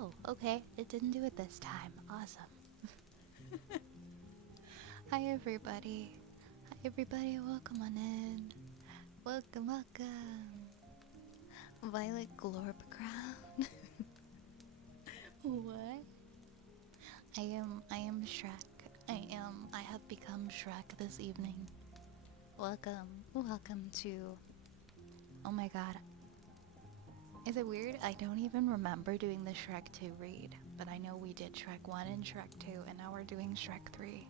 Oh, okay. It didn't do it this time. Awesome. Hi, everybody. Hi, everybody. Welcome on in. Welcome, welcome. Violet Glorp Crown. What? I am Shrek. I have become Shrek this evening. Welcome to. Oh my god. Is it weird? I don't even remember doing the Shrek 2 read, but I know we did Shrek 1 and Shrek 2, and now we're doing Shrek 3.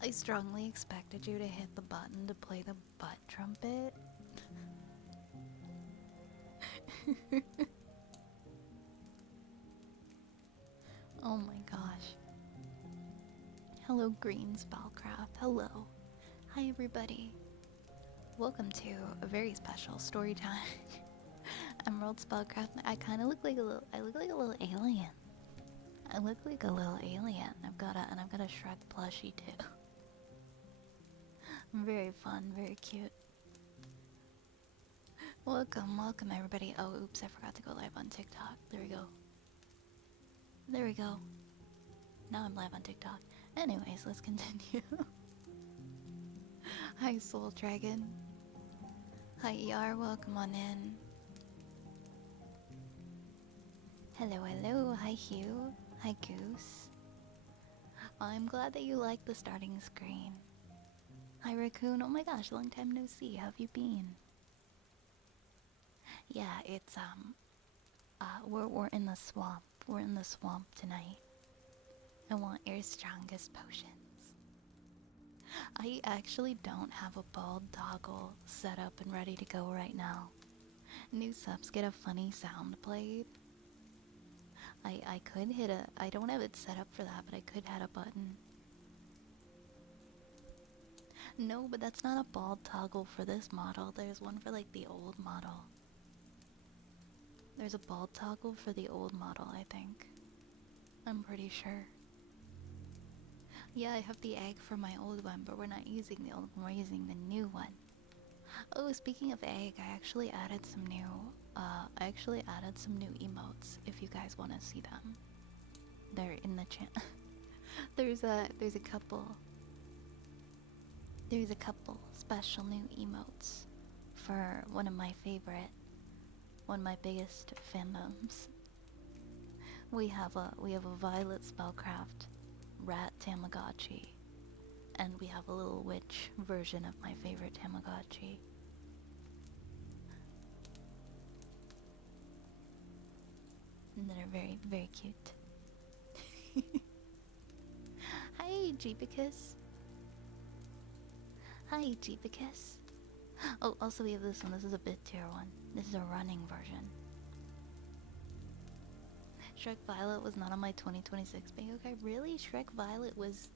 I strongly expected you to hit the button to play the butt trumpet. Oh my gosh. Hello, Green Spellcraft. Hello. Hi, everybody. Welcome to a very special story time. Emerald Spellcraft. I kind of look like a little. I look like a little alien. I look like a little alien. I've got a Shrek plushie too. Very fun, very cute. Welcome everybody. Oh, oops, I forgot to go live on TikTok. There we go. There we go. Now I'm live on TikTok. Anyways, let's continue. Hi, Soul Dragon. Hi, ER. Welcome on in. Hello. Hi, Hugh. Hi, Goose. I'm glad that you like the starting screen. Hi, Raccoon. Oh my gosh, long time no see. How have you been? Yeah, it's we're in the swamp. We're in the swamp tonight. I want your strongest potions. I actually don't have a bald toggle set up and ready to go right now. New subs get a funny sound played. I could hit a. I don't have it set up for that, but I could hit a button. No, but that's not a bald toggle for this model. There's one for like the old model. There's a bald toggle for the old model, I think. I'm pretty sure. Yeah, I have the egg for my old one, but we're not using the old one, we're using the new one. Oh, speaking of egg, I actually added some new emotes if you guys want to see them. They're in the chat. there's a couple special new emotes for one of my biggest fandoms. We have a Violet Spellcraft rat Tamagotchi, and we have a little witch version of my favorite Tamagotchi. And that are very, very cute. Hi, Jeepicus. Hi, Jeepicus. Oh, also we have this one. This is a bit tier one. This is a running version. Shrek Violet was not on my 2026 bingo card. Really? Shrek Violet was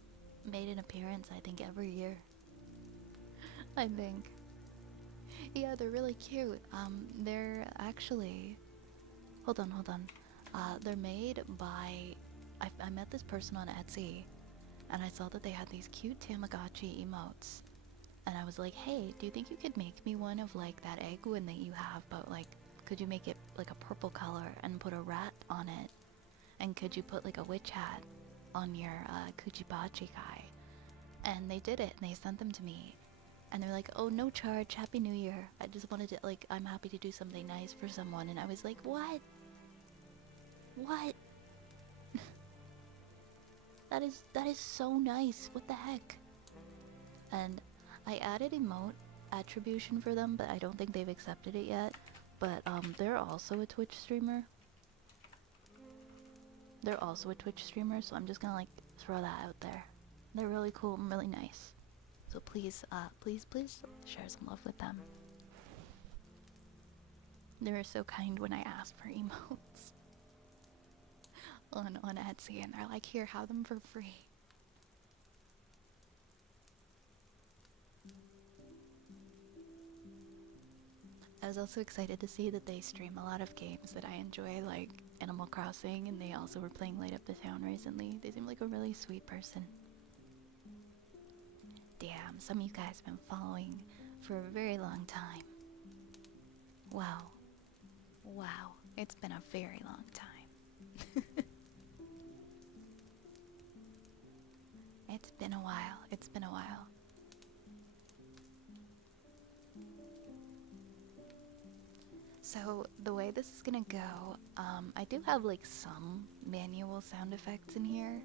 made an appearance, I think, every year. I think. Yeah, they're really cute. They're actually... Hold on. They're made by... I met this person on Etsy, and I saw that they had these cute Tamagotchi emotes. And I was like, hey, do you think you could make me one of, like, that egg one that you have, but, like, could you make it, like, a purple color and put a rat on it? And could you put, like, a witch hat on your, Kuchibachi guy? And they did it, and they sent them to me. And they're like, oh, no charge, Happy New Year. I just wanted to, like, I'm happy to do something nice for someone. And I was like, what? What? That is so nice. What the heck? And I added emote attribution for them, but I don't think they've accepted it yet. But they're also a Twitch streamer. So I'm just gonna like throw that out there. They're really cool and really nice. So please share some love with them. They were so kind when I asked for emotes on Etsy, and they're like, here, have them for free. I was also excited to see that they stream a lot of games that I enjoy, like Animal Crossing, and they also were playing Light Up the Town recently. They seem like a really sweet person. Damn, some of you guys have been following for a very long time. Wow. It's been a very long time. It's been a while. It's been a while. So the way this is gonna go, I do have like some manual sound effects in here,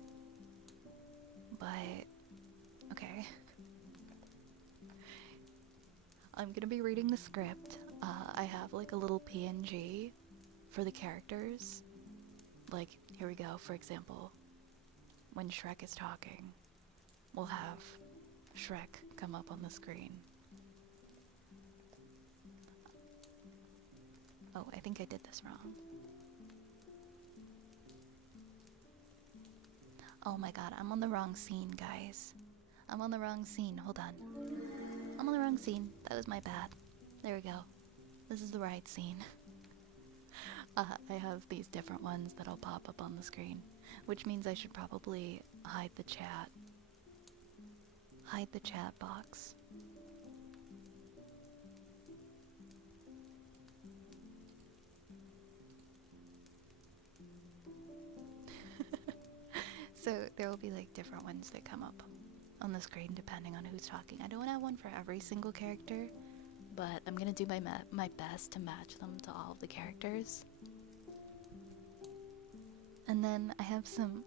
but okay. I'm gonna be reading the script. I have like a little PNG for the characters. Like, here we go, for example. When Shrek is talking, we'll have Shrek come up on the screen. Oh, I think I did this wrong. Oh my god, I'm on the wrong scene, guys. I'm on the wrong scene. Hold on. I'm on the wrong scene. That was my bad. There we go. This is the right scene. I have these different ones that'll pop up on the screen, which means I should probably hide the chat. Hide the chat box. So there will be like different ones that come up on the screen depending on who's talking. I don't have one for every single character, but I'm gonna do my best to match them to all of the characters. And then I have some.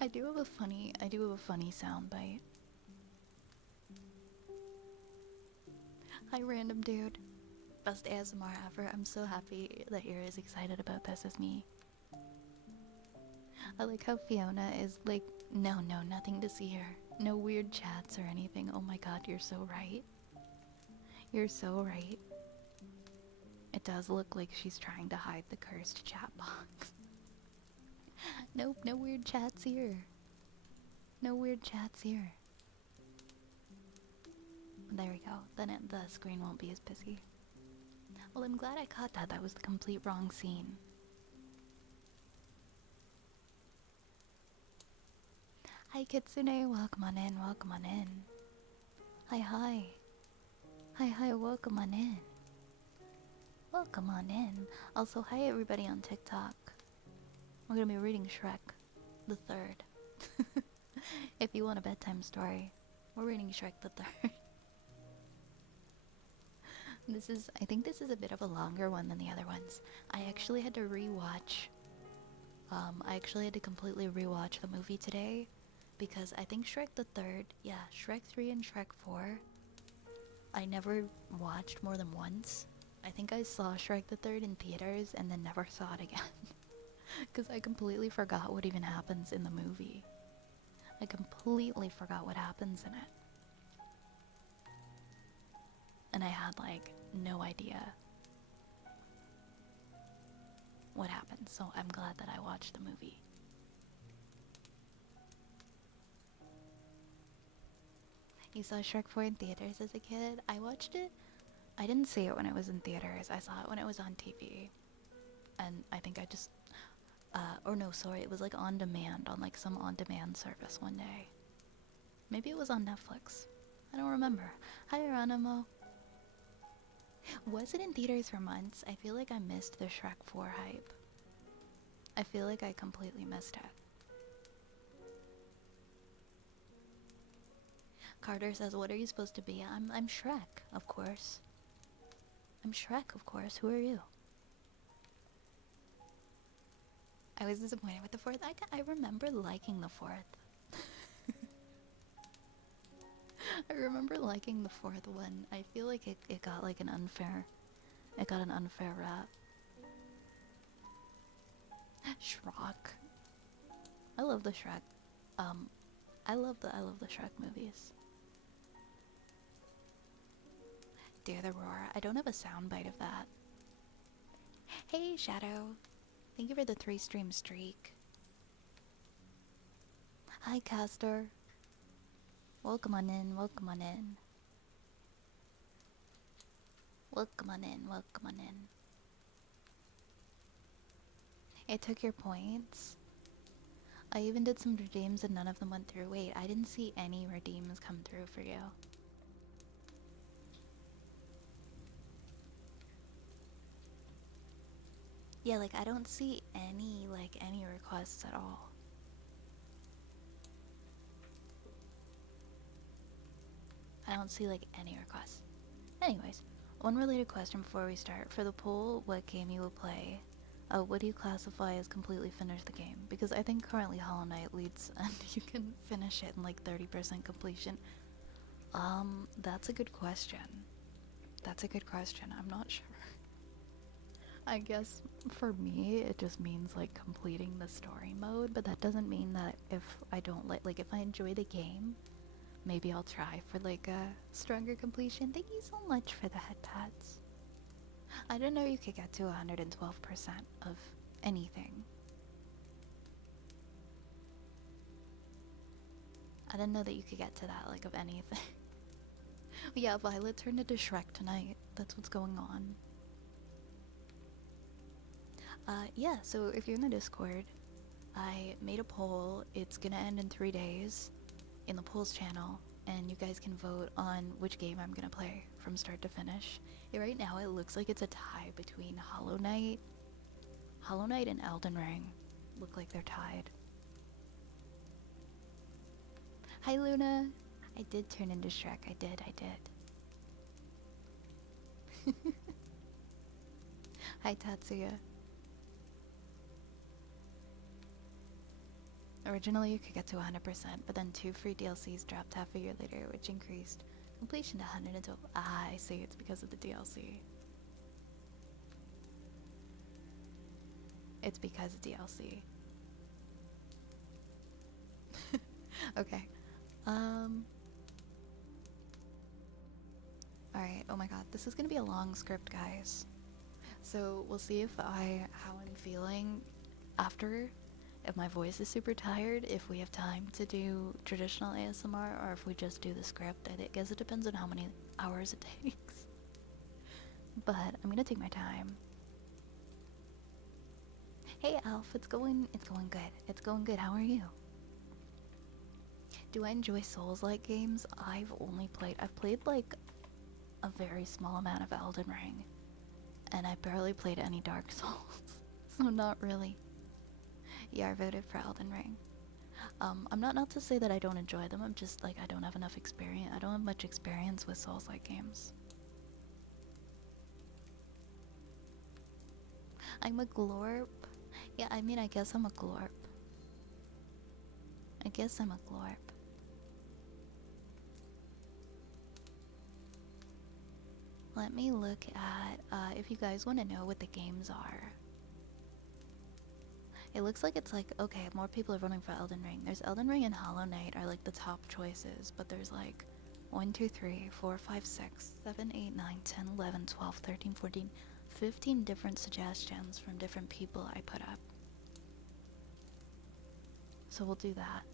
I do have a funny soundbite. Hi, random dude. Best ASMR ever. I'm so happy that you're as excited about this as me. I like how Fiona is like, no, nothing to see here. No weird chats or anything. Oh my god, you're so right. You're so right. It does look like she's trying to hide the cursed chat box. Nope, no weird chats here. No weird chats here. There we go. Then the screen won't be as busy. Well, I'm glad I caught that. That was the complete wrong scene. Hi, Kitsune. Welcome on in. Welcome on in. Hi. Hi. Welcome on in. Welcome on in. Also, hi everybody on TikTok. We're gonna be reading Shrek the Third. If you want a bedtime story, we're reading Shrek the Third. I think this is a bit of a longer one than the other ones. I actually had to rewatch. I actually had to completely rewatch the movie today because I think Shrek the Third, yeah, Shrek 3 and Shrek 4, I never watched more than once. I think I saw Shrek the Third in theaters and then never saw it again. Because I completely forgot what even happens in the movie. I completely forgot what happens in it. And I had, like, no idea what happened. So I'm glad that I watched the movie. You saw Shrek 4 in theaters as a kid? I watched it. I didn't see it when it was in theaters. I saw it when it was on TV. And I think I just... or no, sorry, it was like on demand, on like some on-demand service one day. Maybe it was on Netflix. I don't remember. Hi, Geronimo. Was it in theaters for months? I feel like I missed the Shrek 4 hype. I feel like I completely missed it. Carter says, what are you supposed to be? I'm Shrek, of course. I'm Shrek, of course. Who are you? I was disappointed with the fourth. I remember liking the fourth. I remember liking the fourth one. I feel like it got like an unfair rap. Shrek. I love the Shrek. I love the Shrek movies. Dare the Roar. I don't have a soundbite of that. Hey, Shadow. Thank you for the 3-stream streak. Hi, Castor. Welcome on in, welcome on in. Welcome on in, welcome on in. It took your points. I even did some redeems and none of them went through. Wait, I didn't see any redeems come through for you. Yeah, like I don't see any requests at all. I don't see like any requests. Anyways, one related question before we start. For the poll, what game you will play? What do you classify as completely finish the game? Because I think currently Hollow Knight leads and you can finish it in like 30% completion. That's a good question. That's a good question. I'm not sure. I guess for me, it just means like completing the story mode, but that doesn't mean that if I don't like if I enjoy the game, maybe I'll try for like a stronger completion. Thank you so much for the head pats. I didn't know you could get to 112% of anything. I didn't know that you could get to that, like, of anything. Yeah, Violet turned into Shrek tonight. That's what's going on. Yeah, so if you're in the Discord, I made a poll. It's gonna end in 3 days in the polls channel, and you guys can vote on which game I'm gonna play from start to finish. Right now, it looks like it's a tie between Hollow Knight and Elden Ring. Look like they're tied. Hi, Luna. I did turn into Shrek. I did. Hi, Tatsuya. Originally, you could get to 100%, but then 2 free DLCs dropped half a year later, which increased completion to 112. Ah, I see. It's because of the DLC. It's because of DLC. Okay. Alright. Oh my god. This is gonna be a long script, guys. So we'll see how I'm feeling after. If my voice is super tired, if we have time to do traditional ASMR, or if we just do the script. I guess it depends on how many hours it takes. But I'm gonna take my time. Hey Alf, it's going good. It's going good. How are you? Do I enjoy Souls-like games? I've played like a very small amount of Elden Ring, and I barely played any Dark Souls, so not really. Yeah, I voted for Elden Ring. I'm not to say that I don't enjoy them. I'm just like I don't have enough experience. I don't have much experience with Souls-like games. I'm a glorp. Yeah, I mean, I guess I'm a glorp. I guess I'm a glorp. Let me look at, if you guys want to know what the games are. It looks like it's like, okay, more people are voting for Elden Ring. There's Elden Ring and Hollow Knight are like the top choices, but there's like 1, 2, 3, 4, 5, 6, 7, 8, 9, 10, 11, 12, 13, 14, 15 different suggestions from different people I put up. So we'll do that.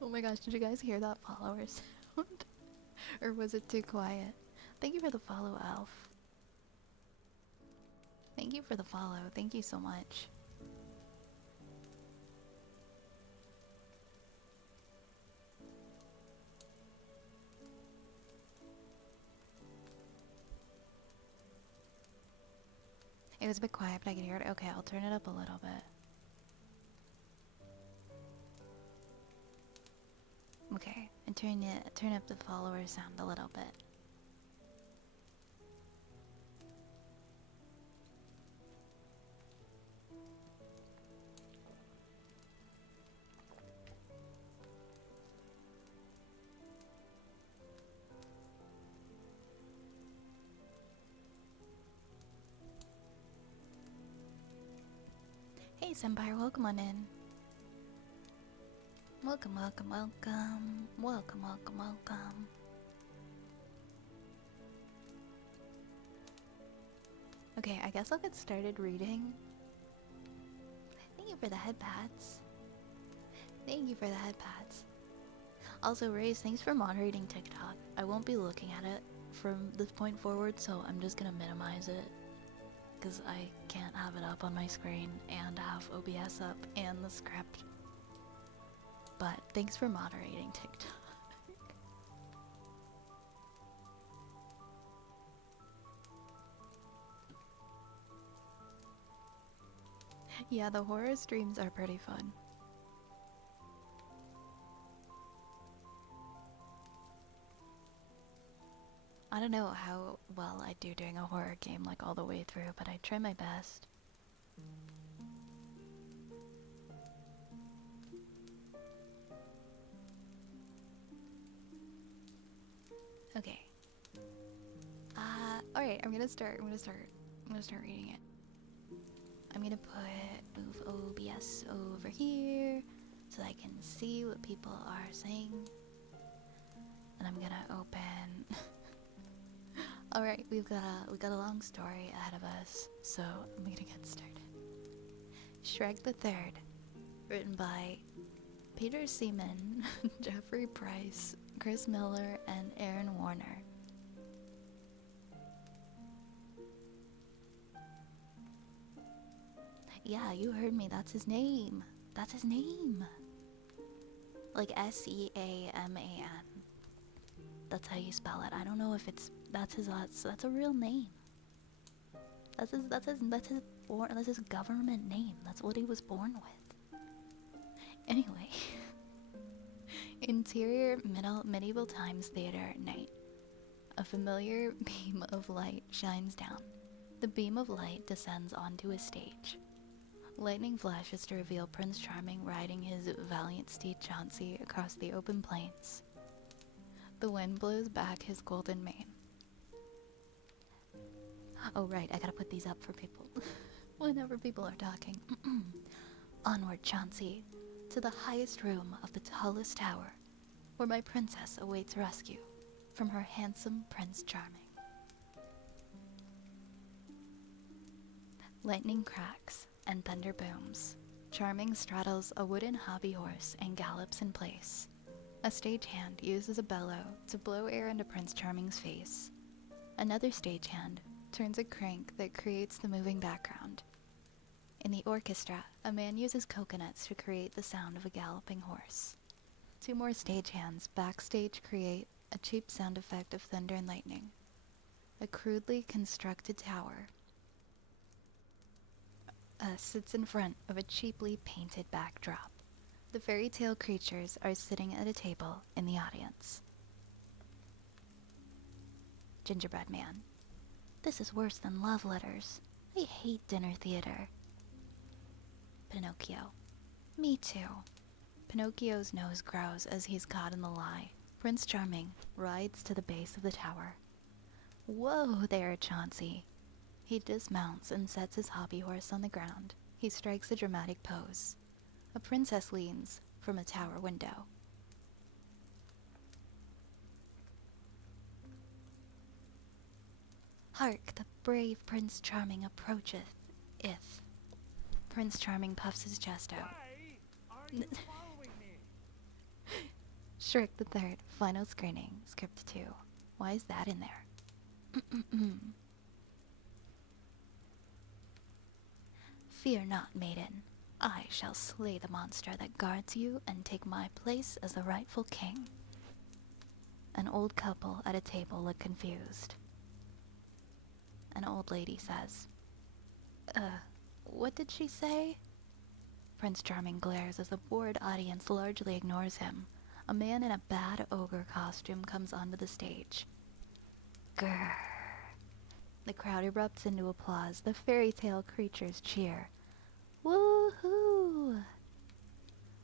Oh my gosh, did you guys hear that follower sound? Or was it too quiet? Thank you for the follow, Alf. Thank you for the follow. Thank you so much. It was a bit quiet, but I could hear it. Okay, I'll turn it up a little bit. Okay, and turn up the follower sound a little bit. Hey Senpai, welcome on in. Welcome, welcome, welcome. Welcome, welcome, welcome. Okay, I guess I'll get started reading. Thank you for the head pats. Thank you for the head pats. Also, Raze, thanks for moderating TikTok. I won't be looking at it from this point forward, so I'm just gonna minimize it. Because I can't have it up on my screen and have OBS up and the script. But thanks for moderating TikTok. Yeah, the horror streams are pretty fun. I don't know how well I do doing a horror game like all the way through, but I try my best. Okay. Alright, I'm gonna start reading it. I'm gonna move OBS over here so I can see what people are saying. And I'm gonna open. Alright, we got a long story ahead of us, so I'm gonna get started. Shrek the Third, written by Peter Seaman, Jeffrey Price, Chris Miller, and Aaron Warner. Yeah, you heard me. That's his name. That's his name. Like Seaman. That's how you spell it. I don't know if that's a real name. That's his government name. That's what he was born with. Anyway. Interior medieval times theater at night. A familiar beam of light shines down. The beam of light descends onto a stage. Lightning flashes to reveal Prince Charming riding his valiant steed Chauncey across the open plains. The wind blows back his golden mane. Oh right, I gotta put these up for people. Whenever people are talking. Onward, Chauncey, to the highest room of the tallest tower, where my princess awaits rescue from her handsome Prince Charming. Lightning cracks and thunder booms. Charming straddles a wooden hobby horse and gallops in place. A stagehand uses a bellow to blow air into Prince Charming's face. Another stagehand turns a crank that creates the moving background. In the orchestra, a man uses coconuts to create the sound of a galloping horse. Two more stagehands backstage create a cheap sound effect of thunder and lightning. A crudely constructed tower sits in front of a cheaply painted backdrop. The fairy tale creatures are sitting at a table in the audience. Gingerbread Man. This is worse than love letters. I hate dinner theater. Pinocchio. Me too. Pinocchio's nose grows as he's caught in the lie. Prince Charming rides to the base of the tower. Whoa there, Chauncey. He dismounts and sets his hobby horse on the ground. He strikes a dramatic pose. A princess leans from a tower window. Hark, the brave Prince Charming approacheth. If. Prince Charming puffs his chest out. Why are you following me? Shrek the Third, final screening, script 2. Why is that in there? Fear not, maiden. I shall slay the monster that guards you and take my place as the rightful king. An old couple at a table look confused. An old lady says, what did she say? Prince Charming glares as the bored audience largely ignores him. A man in a bad ogre costume comes onto the stage. Grrr. The crowd erupts into applause. The fairy tale creatures cheer. Woohoo!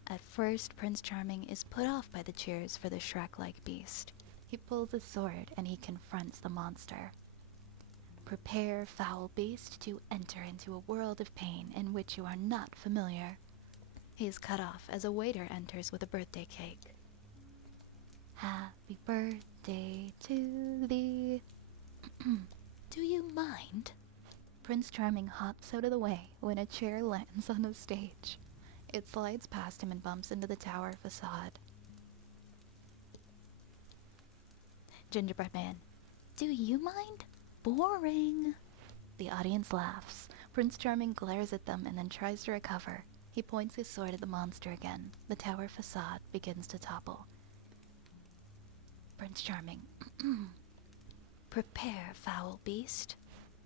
At first, Prince Charming is put off by the cheers for the Shrek-like beast. He pulls a sword and he confronts the monster. Prepare, foul beast, to enter into a world of pain in which you are not familiar. He is cut off as a waiter enters with a birthday cake. Happy birthday to thee. Do you mind? Prince Charming hops out of the way when a chair lands on the stage. It slides past him and bumps into the tower facade. Gingerbread Man, do you mind? Boring. The audience laughs. Prince Charming glares at them and then tries to recover. He points his sword at the monster again. The tower facade begins to topple. Prince Charming, prepare, foul beast.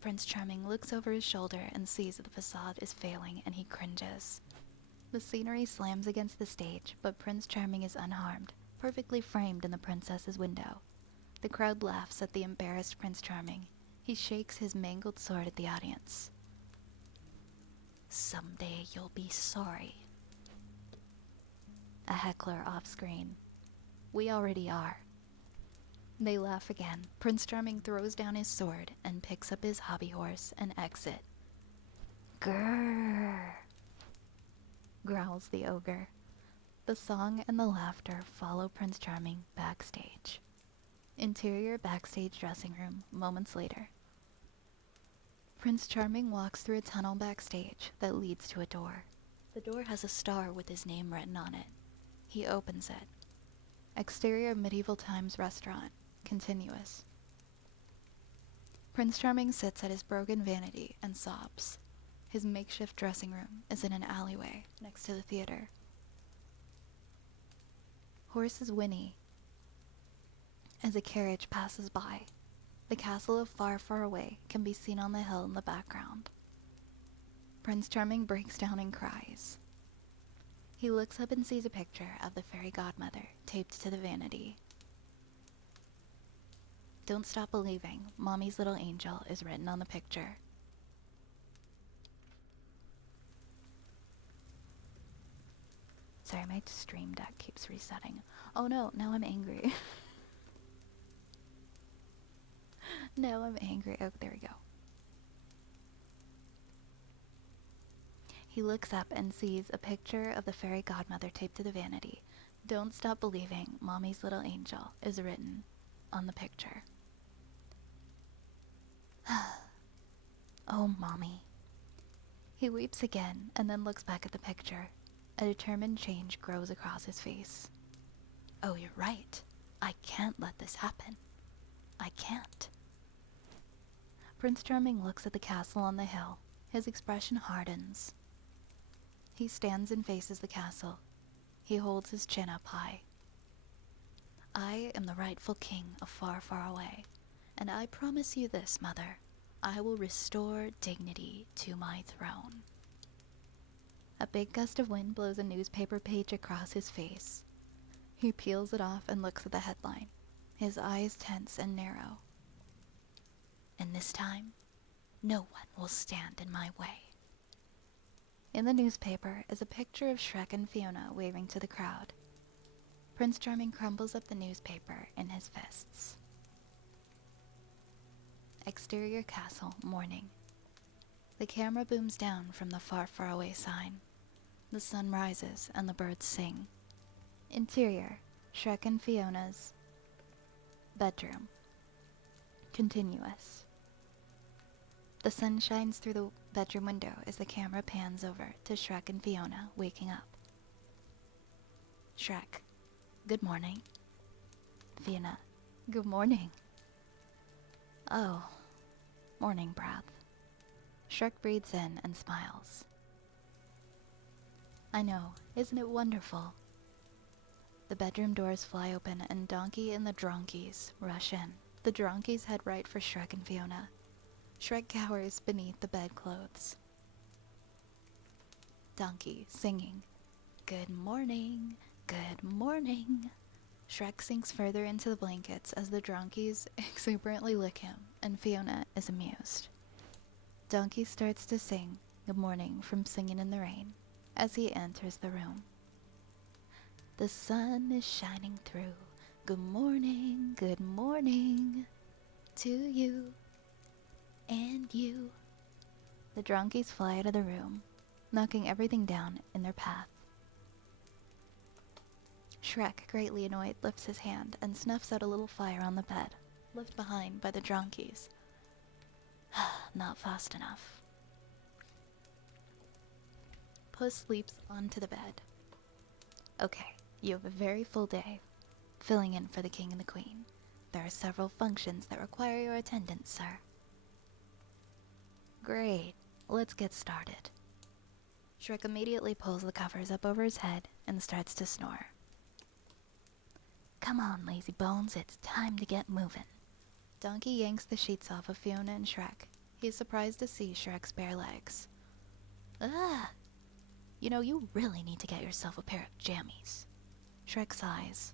Prince Charming looks over his shoulder and sees that the facade is failing, and he cringes. The scenery slams against the stage, but Prince Charming is unharmed, perfectly framed in the princess's window. The crowd laughs at the embarrassed Prince Charming. He shakes his mangled sword at the audience. Someday you'll be sorry. A heckler off-screen. We already are. They laugh again. Prince Charming throws down his sword and picks up his hobby horse and exit. Grrr, growls the ogre. The song and the laughter follow Prince Charming backstage. Interior backstage dressing room, moments later. Prince Charming walks through a tunnel backstage that leads to a door. The door has a star with his name written on it. He opens it. Exterior medieval times restaurant. Continuous. Prince Charming sits at his broken vanity and sobs. His makeshift dressing room is in an alleyway next to the theater. Horses whinny as a carriage passes by. The castle of Far, Far Away can be seen on the hill in the background. Prince Charming breaks down and cries. He looks up and sees a picture of the fairy godmother taped to the vanity. Don't stop believing, Mommy's little angel is written on the picture. Sorry, my stream deck keeps resetting. Oh no, now I'm angry. Now I'm angry. Oh, there we go. He looks up and sees a picture of the fairy godmother taped to the vanity. Don't stop believing, Mommy's little angel is written on the picture. Oh, Mommy. He weeps again and then looks back at the picture. A determined change grows across his face. Oh, you're right. I can't let this happen. I can't. Prince Charming looks at the castle on the hill. His expression hardens. He stands and faces the castle. He holds his chin up high. I am the rightful king of Far, Far Away, and I promise you this, Mother. I will restore dignity to my throne. A big gust of wind blows a newspaper page across his face. He peels it off and looks at the headline, his eyes tense and narrow. And this time, no one will stand in my way. In the newspaper is a picture of Shrek and Fiona waving to the crowd. Prince Charming crumbles up the newspaper in his fists. Exterior castle, morning. The camera booms down from the Far, Far Away sign. The sun rises and the birds sing. Interior, Shrek and Fiona's bedroom. Continuous. The sun shines through the bedroom window as the camera pans over to Shrek and Fiona waking up. Shrek, good morning. Fiona, good morning. Oh, morning breath. Shrek breathes in and smiles. I know, isn't it wonderful? The bedroom doors fly open and Donkey and the Dronkies rush in. The Dronkies head right for Shrek and Fiona. Shrek cowers beneath the bedclothes. Donkey singing, good morning, good morning. Shrek sinks further into the blankets as the Dronkies exuberantly lick him, and Fiona is amused. Donkey starts to sing good morning from Singing in the Rain as he enters the room. The sun is shining through. Good morning to you and you. The Dronkies fly out of the room, knocking everything down in their path. Shrek, greatly annoyed, lifts his hand and snuffs out a little fire on the bed, left behind by the Dronkies. Not fast enough. Puss leaps onto the bed. Okay, you have a very full day, filling in for the king and the queen. There are several functions that require your attendance, sir. Great, let's get started. Shrek immediately pulls the covers up over his head and starts to snore. Come on, lazy bones, it's time to get moving. Donkey yanks the sheets off of Fiona and Shrek. He's surprised to see Shrek's bare legs. Ah! You know, you really need to get yourself a pair of jammies. Shrek sighs.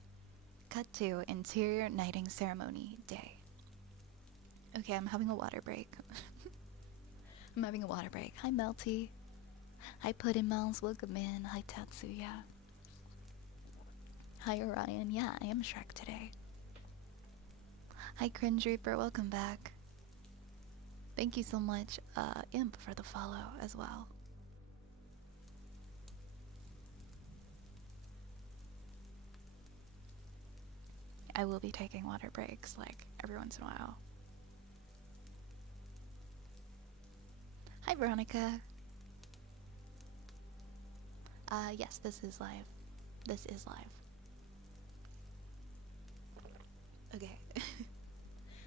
Cut to interior knighting ceremony day. Okay, I'm having a water break. I'm having a water break. Hi, Melty. Hi, Puddin' Mouse. Welcome in. Hi, Tatsuya. Hi, Orion. Yeah, I am Shrek today. Hi, Cringe Reaper. Welcome back. Thank you so much, Imp, for the follow as well. I will be taking water breaks, like, every once in a while. Hi, Veronica. Yes, this is live. This is live. Okay.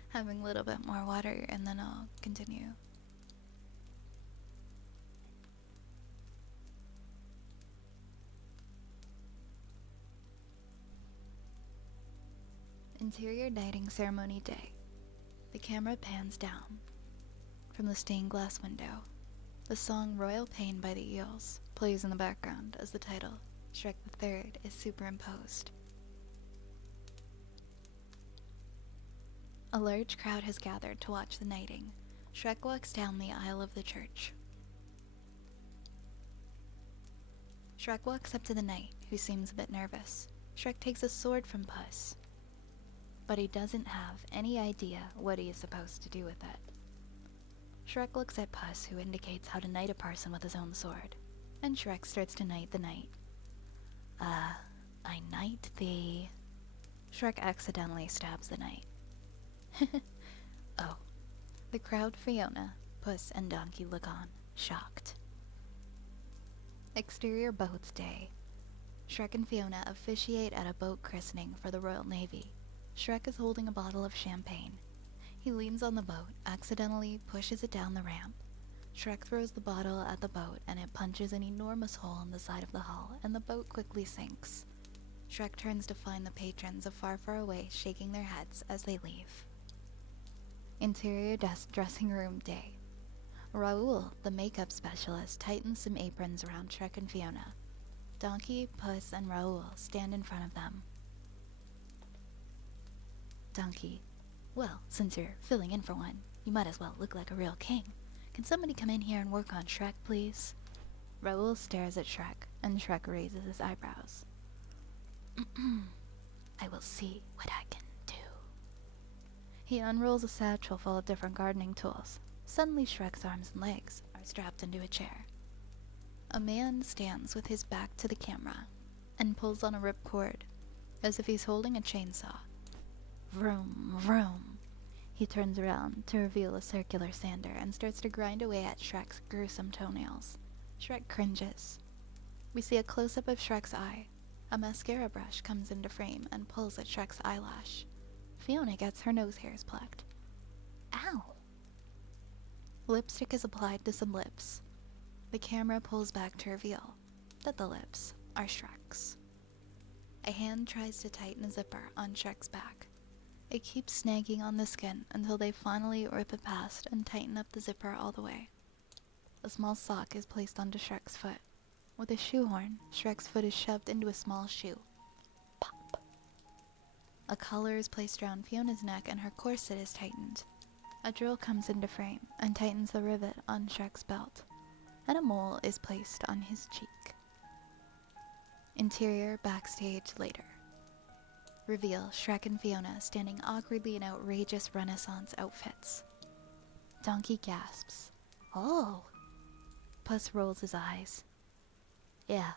Having a little bit more water, and then I'll continue. Interior knighting ceremony day. The camera pans down. From the stained glass window, the song Royal Pain by the Eels plays in the background as the title, Shrek the Third, is superimposed. A large crowd has gathered to watch the knighting. Shrek walks down the aisle of the church. Shrek walks up to the knight, who seems a bit nervous. Shrek takes a sword from Puss, but he doesn't have any idea what he is supposed to do with it. Shrek looks at Puss, who indicates how to knight a person with his own sword, and Shrek starts to knight the knight. I knight thee. Shrek accidentally stabs the knight. Oh. The crowd, Fiona, Puss, and Donkey look on, shocked. Exterior boat day. Shrek and Fiona officiate at a boat christening for the Royal Navy. Shrek is holding a bottle of champagne. He leans on the boat, accidentally pushes it down the ramp. Shrek throws the bottle at the boat, and it punches an enormous hole in the side of the hull, and the boat quickly sinks. Shrek turns to find the patrons afar, far away, shaking their heads as they leave. Interior dressing room day. Raoul, the makeup specialist, tightens some aprons around Shrek and Fiona. Donkey, Puss, and Raoul stand in front of them. Donkey. Well, since you're filling in for one, you might as well look like a real king. Can somebody come in here and work on Shrek, please? Raoul stares at Shrek, and Shrek raises his eyebrows. I will see what I can do. He unrolls a satchel full of different gardening tools. Suddenly Shrek's arms and legs are strapped into a chair. A man stands with his back to the camera and pulls on a ripcord, as if he's holding a chainsaw. Vroom, vroom. He turns around to reveal a circular sander and starts to grind away at Shrek's gruesome toenails. Shrek cringes. We see a close-up of Shrek's eye. A mascara brush comes into frame and pulls at Shrek's eyelash. Fiona gets her nose hairs plucked. Ow! Lipstick is applied to some lips. The camera pulls back to reveal that the lips are Shrek's. A hand tries to tighten a zipper on Shrek's back. It keeps snagging on the skin until they finally rip it past and tighten up the zipper all the way. A small sock is placed onto Shrek's foot. With a shoehorn, Shrek's foot is shoved into a small shoe. Pop. A collar is placed around Fiona's neck and her corset is tightened. A drill comes into frame and tightens the rivet on Shrek's belt, and a mole is placed on his cheek. Interior backstage later. Reveal Shrek and Fiona standing awkwardly in outrageous Renaissance outfits. Donkey gasps. Oh! Puss rolls his eyes. Yeah.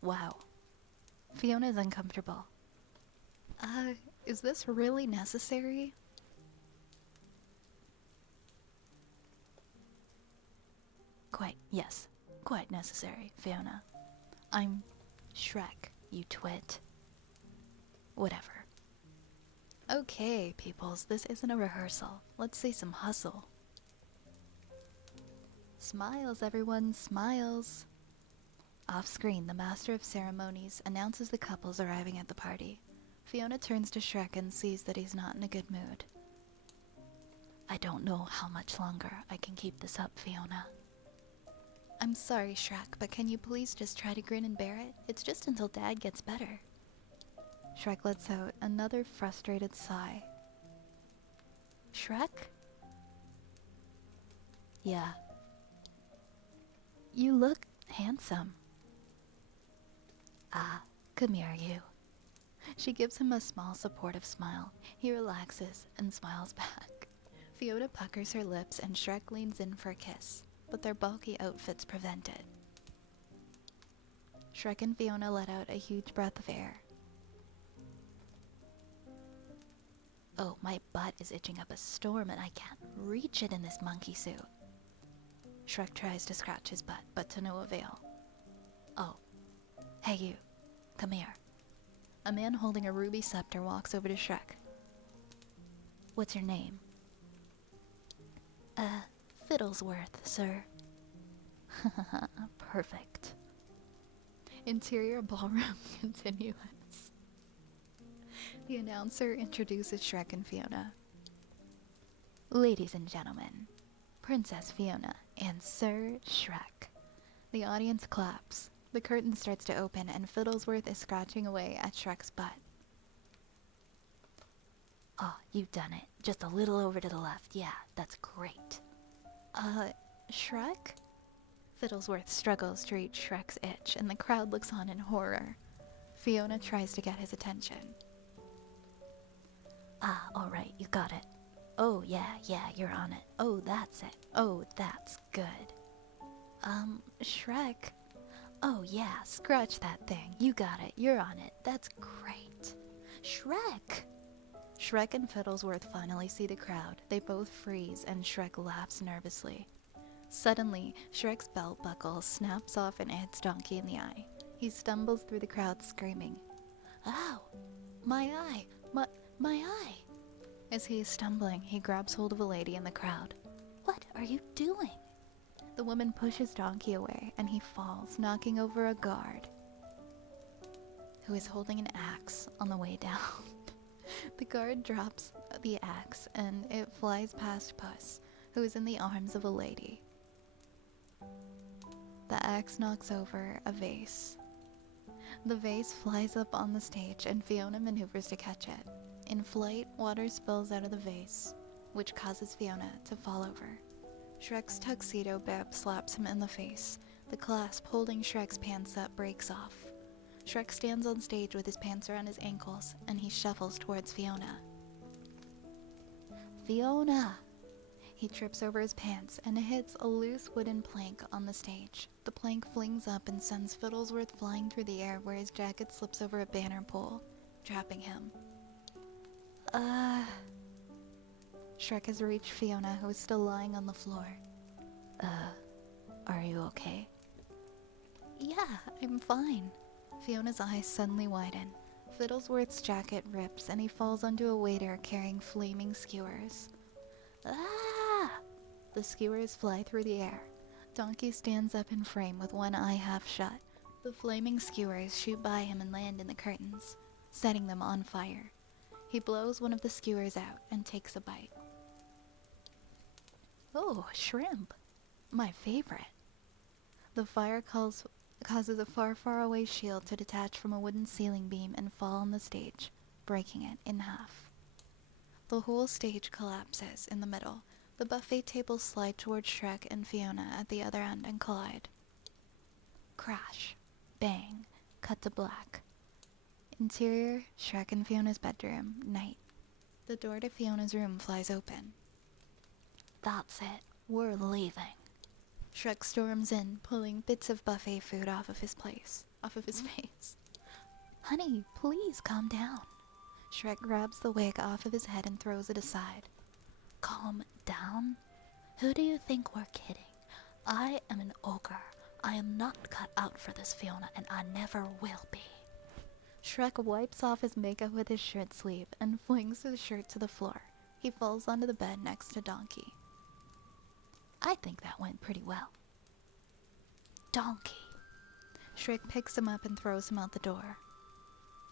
Wow. Fiona's uncomfortable. Is this really necessary? Quite, yes. quite necessary, Fiona. I'm Shrek, you twit. Whatever. Okay, peoples, this isn't a rehearsal. Let's see some hustle. Smiles, everyone, smiles. Off screen, the master of ceremonies announces the couples arriving at the party. Fiona turns to Shrek and sees that he's not in a good mood. I don't know how much longer I can keep this up, Fiona. I'm sorry, Shrek, but can you please just try to grin and bear it? It's just until Dad gets better. Shrek lets out another frustrated sigh. Shrek? Yeah. You look handsome. Ah, come here, you. She gives him a small, supportive smile. He relaxes and smiles back. Fiona puckers her lips and Shrek leans in for a kiss, but their bulky outfits prevent it. Shrek and Fiona let out a huge breath of air. Oh, my butt is itching up a storm and I can't reach it in this monkey suit. Shrek tries to scratch his butt, but to no avail. Oh. Hey you. Come here. A man holding a ruby scepter walks over to Shrek. What's your name? Fiddlesworth, sir. Perfect. Interior ballroom continuous. The announcer introduces Shrek and Fiona. Ladies and gentlemen, Princess Fiona and Sir Shrek. The audience claps. The curtain starts to open and Fiddlesworth is scratching away at Shrek's butt. Oh, you've done it. Just a little over to the left. Yeah, that's great. Shrek? Fiddlesworth struggles to reach Shrek's itch and the crowd looks on in horror. Fiona tries to get his attention. Ah, alright, you got it. Oh, yeah, you're on it. Oh, that's it. Oh, that's good. Shrek? Oh, yeah, scratch that thing. You got it. You're on it. That's great. Shrek! Shrek and Fiddlesworth finally see the crowd. They both freeze, and Shrek laughs nervously. Suddenly, Shrek's belt buckle snaps off and hits Donkey in the eye. He stumbles through the crowd screaming, Ow! My eye! My eye! As he is stumbling, he grabs hold of a lady in the crowd. What are you doing? The woman pushes Donkey away, and he falls, knocking over a guard, who is holding an axe on the way down. The guard drops the axe, and it flies past Puss, who is in the arms of a lady. The axe knocks over a vase. The vase flies up on the stage, and Fiona maneuvers to catch it. In flight, water spills out of the vase, which causes Fiona to fall over. Shrek's tuxedo bib slaps him in the face. The clasp holding Shrek's pants up breaks off. Shrek stands on stage with his pants around his ankles, and he shuffles towards Fiona. Fiona! He trips over his pants and hits a loose wooden plank on the stage. The plank flings up and sends Fiddlesworth flying through the air where his jacket slips over a banner pole, trapping him. Shrek has reached Fiona, who is still lying on the floor. Are you okay? Yeah, I'm fine. Fiona's eyes suddenly widen. Fiddlesworth's jacket rips and he falls onto a waiter carrying flaming skewers. Ah! The skewers fly through the air. Donkey stands up in frame with one eye half shut. The flaming skewers shoot by him and land in the curtains, setting them on fire. He blows one of the skewers out and takes a bite. Oh, shrimp. My favorite. The fire causes a far, far away shield to detach from a wooden ceiling beam and fall on the stage, breaking it in half. The whole stage collapses in the middle. The buffet tables slide towards Shrek and Fiona at the other end and collide. Crash. Bang. Cut to black. Interior, Shrek and Fiona's bedroom, night. The door to Fiona's room flies open. That's it. We're leaving. Shrek storms in, pulling bits of buffet food off of his face. Honey, please calm down. Shrek grabs the wig off of his head and throws it aside. Calm down? Who do you think we're kidding? I am an ogre. I am not cut out for this, Fiona, and I never will be. Shrek wipes off his makeup with his shirt sleeve and flings his shirt to the floor. He falls onto the bed next to Donkey. I think that went pretty well. Donkey. Shrek picks him up and throws him out the door.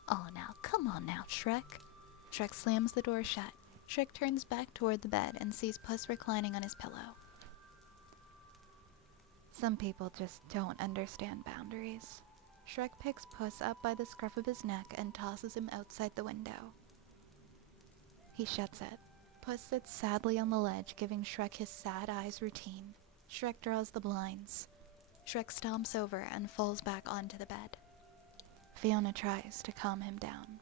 Oh, now, come on now, Shrek. Shrek slams the door shut. Shrek turns back toward the bed and sees Puss reclining on his pillow. Some people just don't understand boundaries. Shrek picks Puss up by the scruff of his neck and tosses him outside the window. He shuts it. Puss sits sadly on the ledge, giving Shrek his sad eyes routine. Shrek draws the blinds. Shrek stomps over and falls back onto the bed. Fiona tries to calm him down.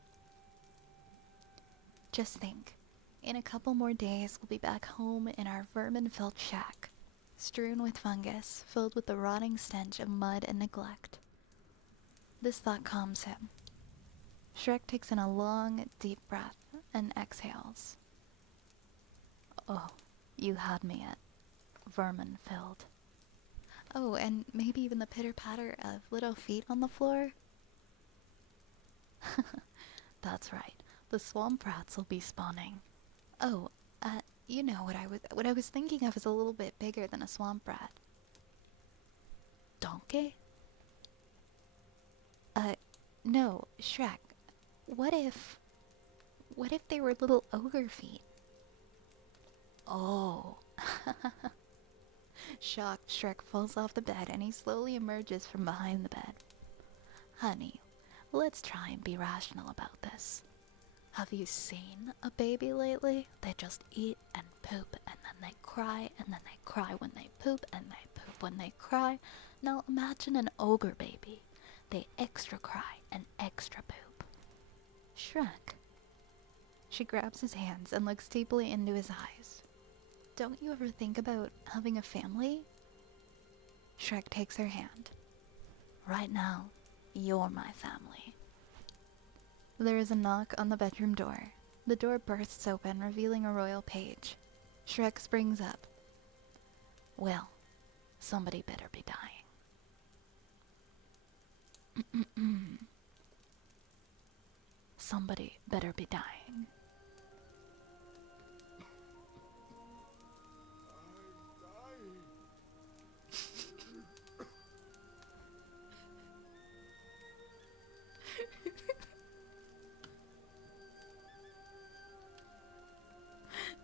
Just think, in a couple more days we'll be back home in our vermin-filled shack, strewn with fungus, filled with the rotting stench of mud and neglect. This thought calms him. Shrek takes in a long, deep breath and exhales. Oh, you had me at vermin-filled. Oh, and maybe even the pitter-patter of little feet on the floor? That's right. The swamp rats will be spawning. Oh, you know what I was thinking of is a little bit bigger than a swamp rat. Donkey? No, Shrek. What if they were little ogre feet? Oh. Shocked, Shrek falls off the bed and he slowly emerges from behind the bed. Honey, let's try and be rational about this. Have you seen a baby lately? They just eat and poop and then they cry and then they cry when they poop and they poop when they cry. Now imagine an ogre baby. They extra cry and extra poop. Shrek. She grabs his hands and looks deeply into his eyes. Don't you ever think about having a family? Shrek takes her hand. Right now, you're my family. There is a knock on the bedroom door. The door bursts open, revealing a royal page. Shrek springs up. Well, somebody better be dying. Somebody better be dying.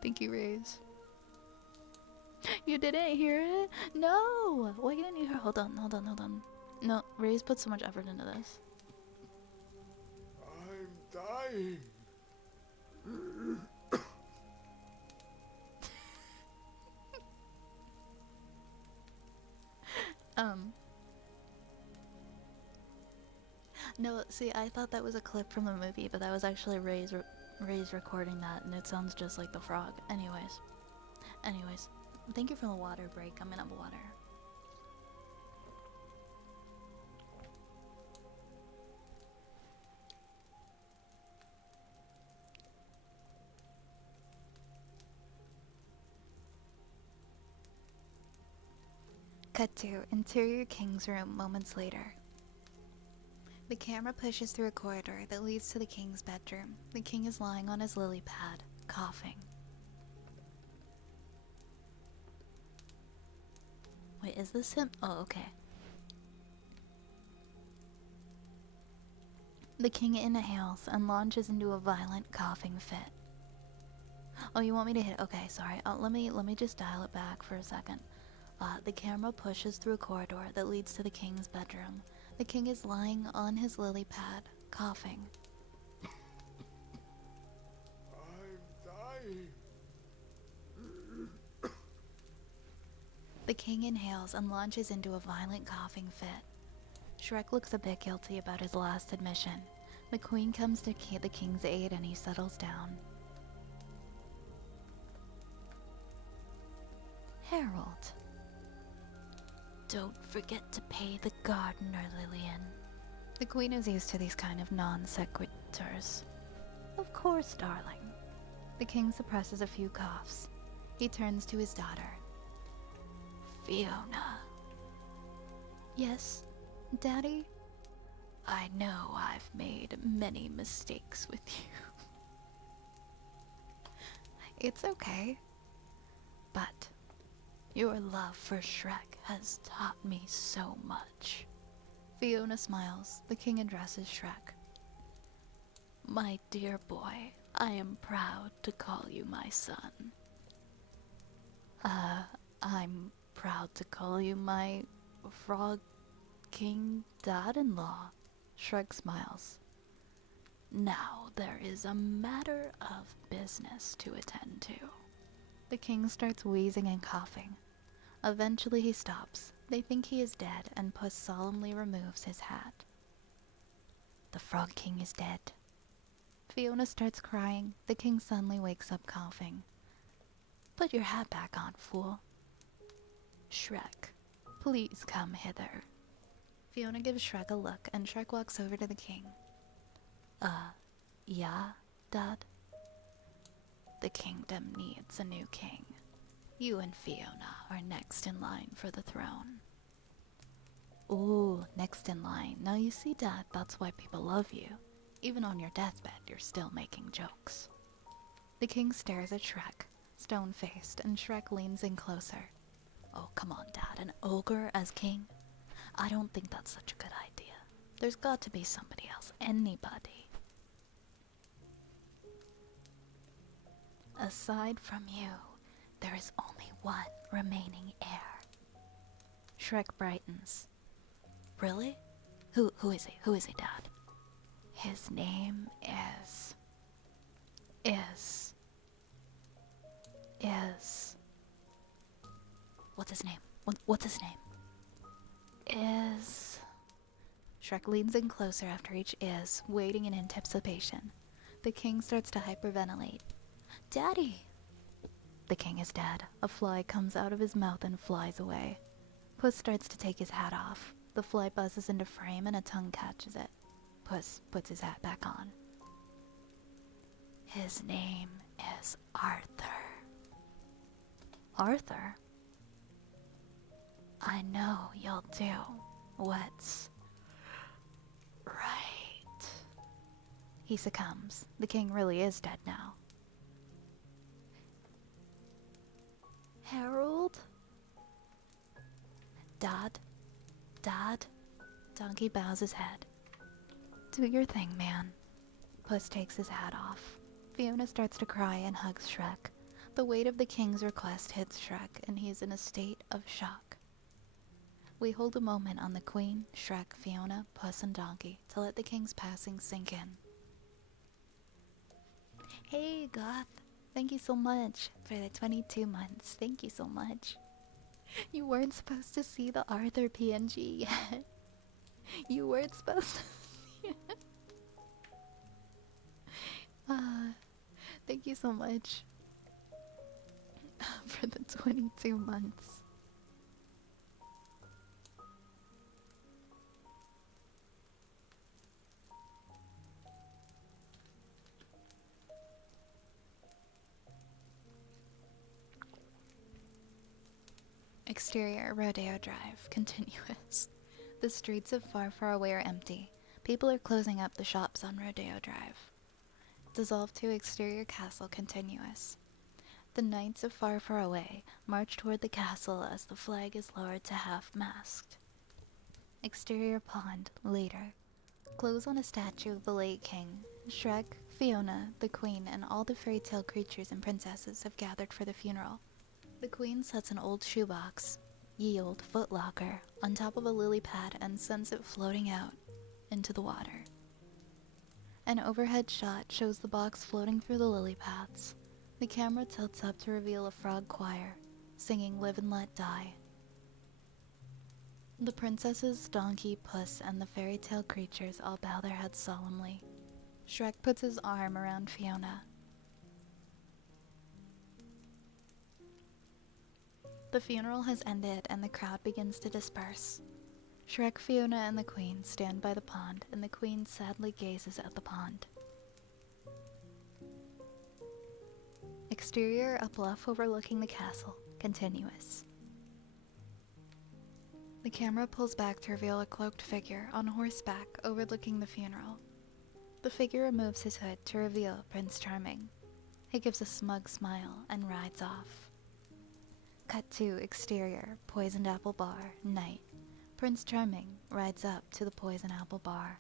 Thank you, Raze. You didn't hear it? No! Why didn't you hear? Hold on. No, Raze put so much effort into this. I'm dying. No, see, I thought that was a clip from the movie, but that was actually Raze recording that, and it sounds just like the frog. Anyways, thank you for the water break. I'm gonna have water. Cut to interior king's room moments later. The camera pushes through a corridor that leads to the king's bedroom. The king is lying on his lily pad, coughing. Wait, is this him? Oh, okay. The king inhales and launches into a violent coughing fit. Oh, you want me to hit? Okay, sorry. Let me just dial it back for a second. The camera pushes through a corridor that leads to the king's bedroom. The king is lying on his lily pad, coughing. I'm dying. The king inhales and launches into a violent coughing fit. Shrek looks a bit guilty about his last admission. The queen comes to the king's aid and he settles down. Harold. Don't forget to pay the gardener, Lillian. The queen is used to these kind of non sequiturs. Of course, darling. The king suppresses a few coughs. He turns to his daughter. Fiona. Yes, Daddy? I know I've made many mistakes with you. It's okay. But your love for Shrek has taught me so much. Fiona smiles. The king addresses Shrek. My dear boy, I am proud to call you my son. I'm proud to call you my frog king dad-in-law. Shrek smiles. Now there is a matter of business to attend to. The king starts wheezing and coughing. Eventually he stops. They think he is dead, and Puss solemnly removes his hat. The Frog King is dead. Fiona starts crying. The king suddenly wakes up coughing. Put your hat back on, fool. Shrek, please come hither. Fiona gives Shrek a look, and Shrek walks over to the king. Yeah, Dad? The kingdom needs a new king. You and Fiona are next in line for the throne. Ooh, next in line. Now you see, Dad, that's why people love you. Even on your deathbed, you're still making jokes. The king stares at Shrek, stone-faced, and Shrek leans in closer. Oh, come on, Dad, an ogre as king? I don't think that's such a good idea. There's got to be somebody else, anybody. Aside from you, there is only one remaining heir. Shrek brightens. Really? Who is he? Who is he, Dad? His name is... What's his name? What's his name? Is... Shrek leans in closer after each is, waiting in anticipation. The king starts to hyperventilate. Daddy! The king is dead. A fly comes out of his mouth and flies away. Puss starts to take his hat off. The fly buzzes into frame and a tongue catches it. Puss puts his hat back on. His name is Arthur. Arthur? I know you'll do what's right. He succumbs. The king really is dead now. Harold? Dad? Dad? Donkey bows his head. Do your thing, man. Puss takes his hat off. Fiona starts to cry and hugs Shrek. The weight of the king's request hits Shrek, and he is in a state of shock. We hold a moment on the Queen, Shrek, Fiona, Puss, and Donkey to let the king's passing sink in. Hey, Goth. Thank you so much for the 22 months. Thank you so much. You weren't supposed to see the Arthur PNG yet. You weren't supposed to see it. Thank you so much for the 22 months. Exterior, Rodeo Drive, continuous. The streets of Far Far Away are empty. People are closing up the shops on Rodeo Drive. Dissolve to exterior castle, continuous. The knights of Far Far Away march toward the castle as the flag is lowered to half-mast. Exterior pond, later. Close on a statue of the late king. Shrek, Fiona, the queen, and all the fairy tale creatures and princesses have gathered for the funeral. The queen sets an old shoebox, ye old footlocker, on top of a lily pad and sends it floating out into the water. An overhead shot shows the box floating through the lily paths. The camera tilts up to reveal a frog choir, singing Live and Let Die. The princesses, Donkey, Puss, and the fairy tale creatures all bow their heads solemnly. Shrek puts his arm around Fiona. The funeral has ended and the crowd begins to disperse. Shrek, Fiona, and the Queen stand by the pond, and the Queen sadly gazes at the pond. Exterior, a bluff overlooking the castle, continuous. The camera pulls back to reveal a cloaked figure on horseback overlooking the funeral. The figure removes his hood to reveal Prince Charming. He gives a smug smile and rides off. Cut to exterior, Poisoned Apple Bar, night. Prince Charming rides up to the Poison Apple Bar.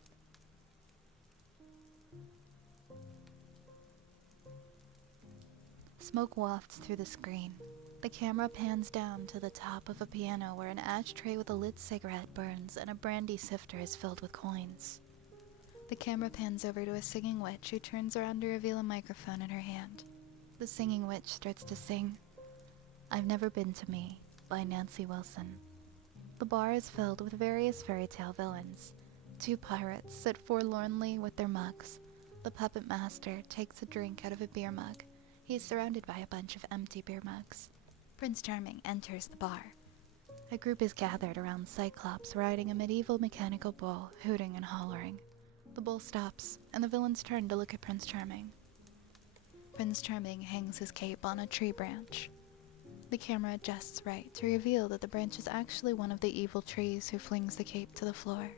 Smoke wafts through the screen. The camera pans down to the top of a piano where an ashtray with a lit cigarette burns and a brandy sifter is filled with coins. The camera pans over to a singing witch who turns around to reveal a microphone in her hand. The singing witch starts to sing I've Never Been to Me by Nancy Wilson. The bar is filled with various fairy tale villains. 2 pirates sit forlornly with their mugs. The puppet master takes a drink out of a beer mug. He is surrounded by a bunch of empty beer mugs. Prince Charming enters the bar. A group is gathered around Cyclops riding a medieval mechanical bull, hooting and hollering. The bull stops, and the villains turn to look at Prince Charming. Prince Charming hangs his cape on a tree branch. The camera adjusts right to reveal that the branch is actually one of the evil trees who flings the cape to the floor.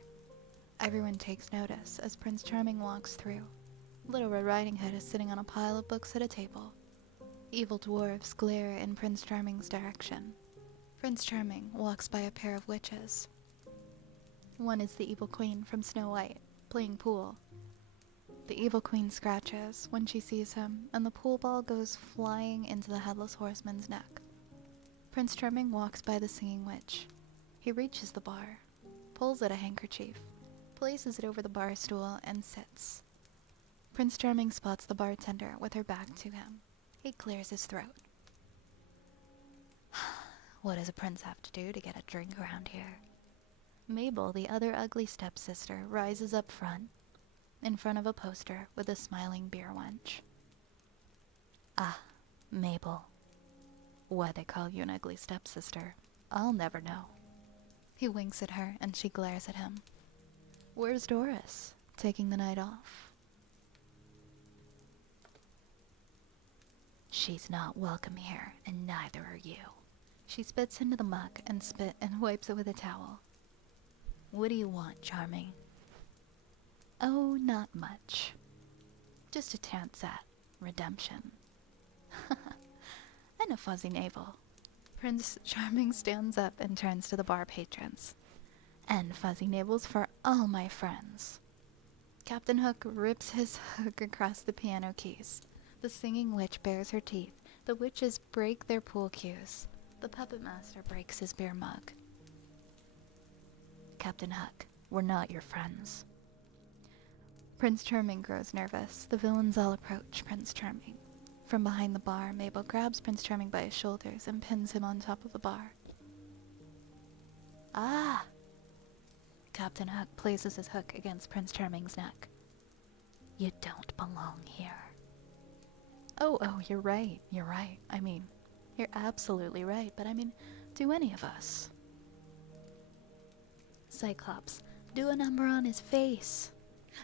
Everyone takes notice as Prince Charming walks through. Little Red Riding Hood is sitting on a pile of books at a table. Evil dwarves glare in Prince Charming's direction. Prince Charming walks by a pair of witches. One is the evil queen from Snow White, playing pool. The evil queen scratches when she sees him, and the pool ball goes flying into the headless horseman's neck. Prince Charming walks by the singing witch. He reaches the bar, pulls out a handkerchief, places it over the bar stool, and sits. Prince Charming spots the bartender with her back to him. He clears his throat. What does a prince have to do to get a drink around here? Mabel, the other ugly stepsister, rises up front, in front of a poster with a smiling beer wench. Ah, Mabel. Why they call you an ugly stepsister, I'll never know. He winks at her, and she glares at him. Where's Doris? Taking the night off? She's not welcome here, and neither are you. She spits into the mug and wipes it with a towel. What do you want, Charming? Oh, not much. Just a chance at redemption. And a fuzzy navel. Prince Charming stands up and turns to the bar patrons. And fuzzy navels for all my friends. Captain Hook rips his hook across the piano keys. The singing witch bares her teeth. The witches break their pool cues. The puppet master breaks his beer mug. Captain Hook, we're not your friends. Prince Charming grows nervous. The villains all approach Prince Charming. From behind the bar, Mabel grabs Prince Charming by his shoulders and pins him on top of the bar. Ah! Captain Hook places his hook against Prince Charming's neck. You don't belong here. Oh, you're right. I mean, you're absolutely right, but I mean, do any of us? Cyclops, do a number on his face.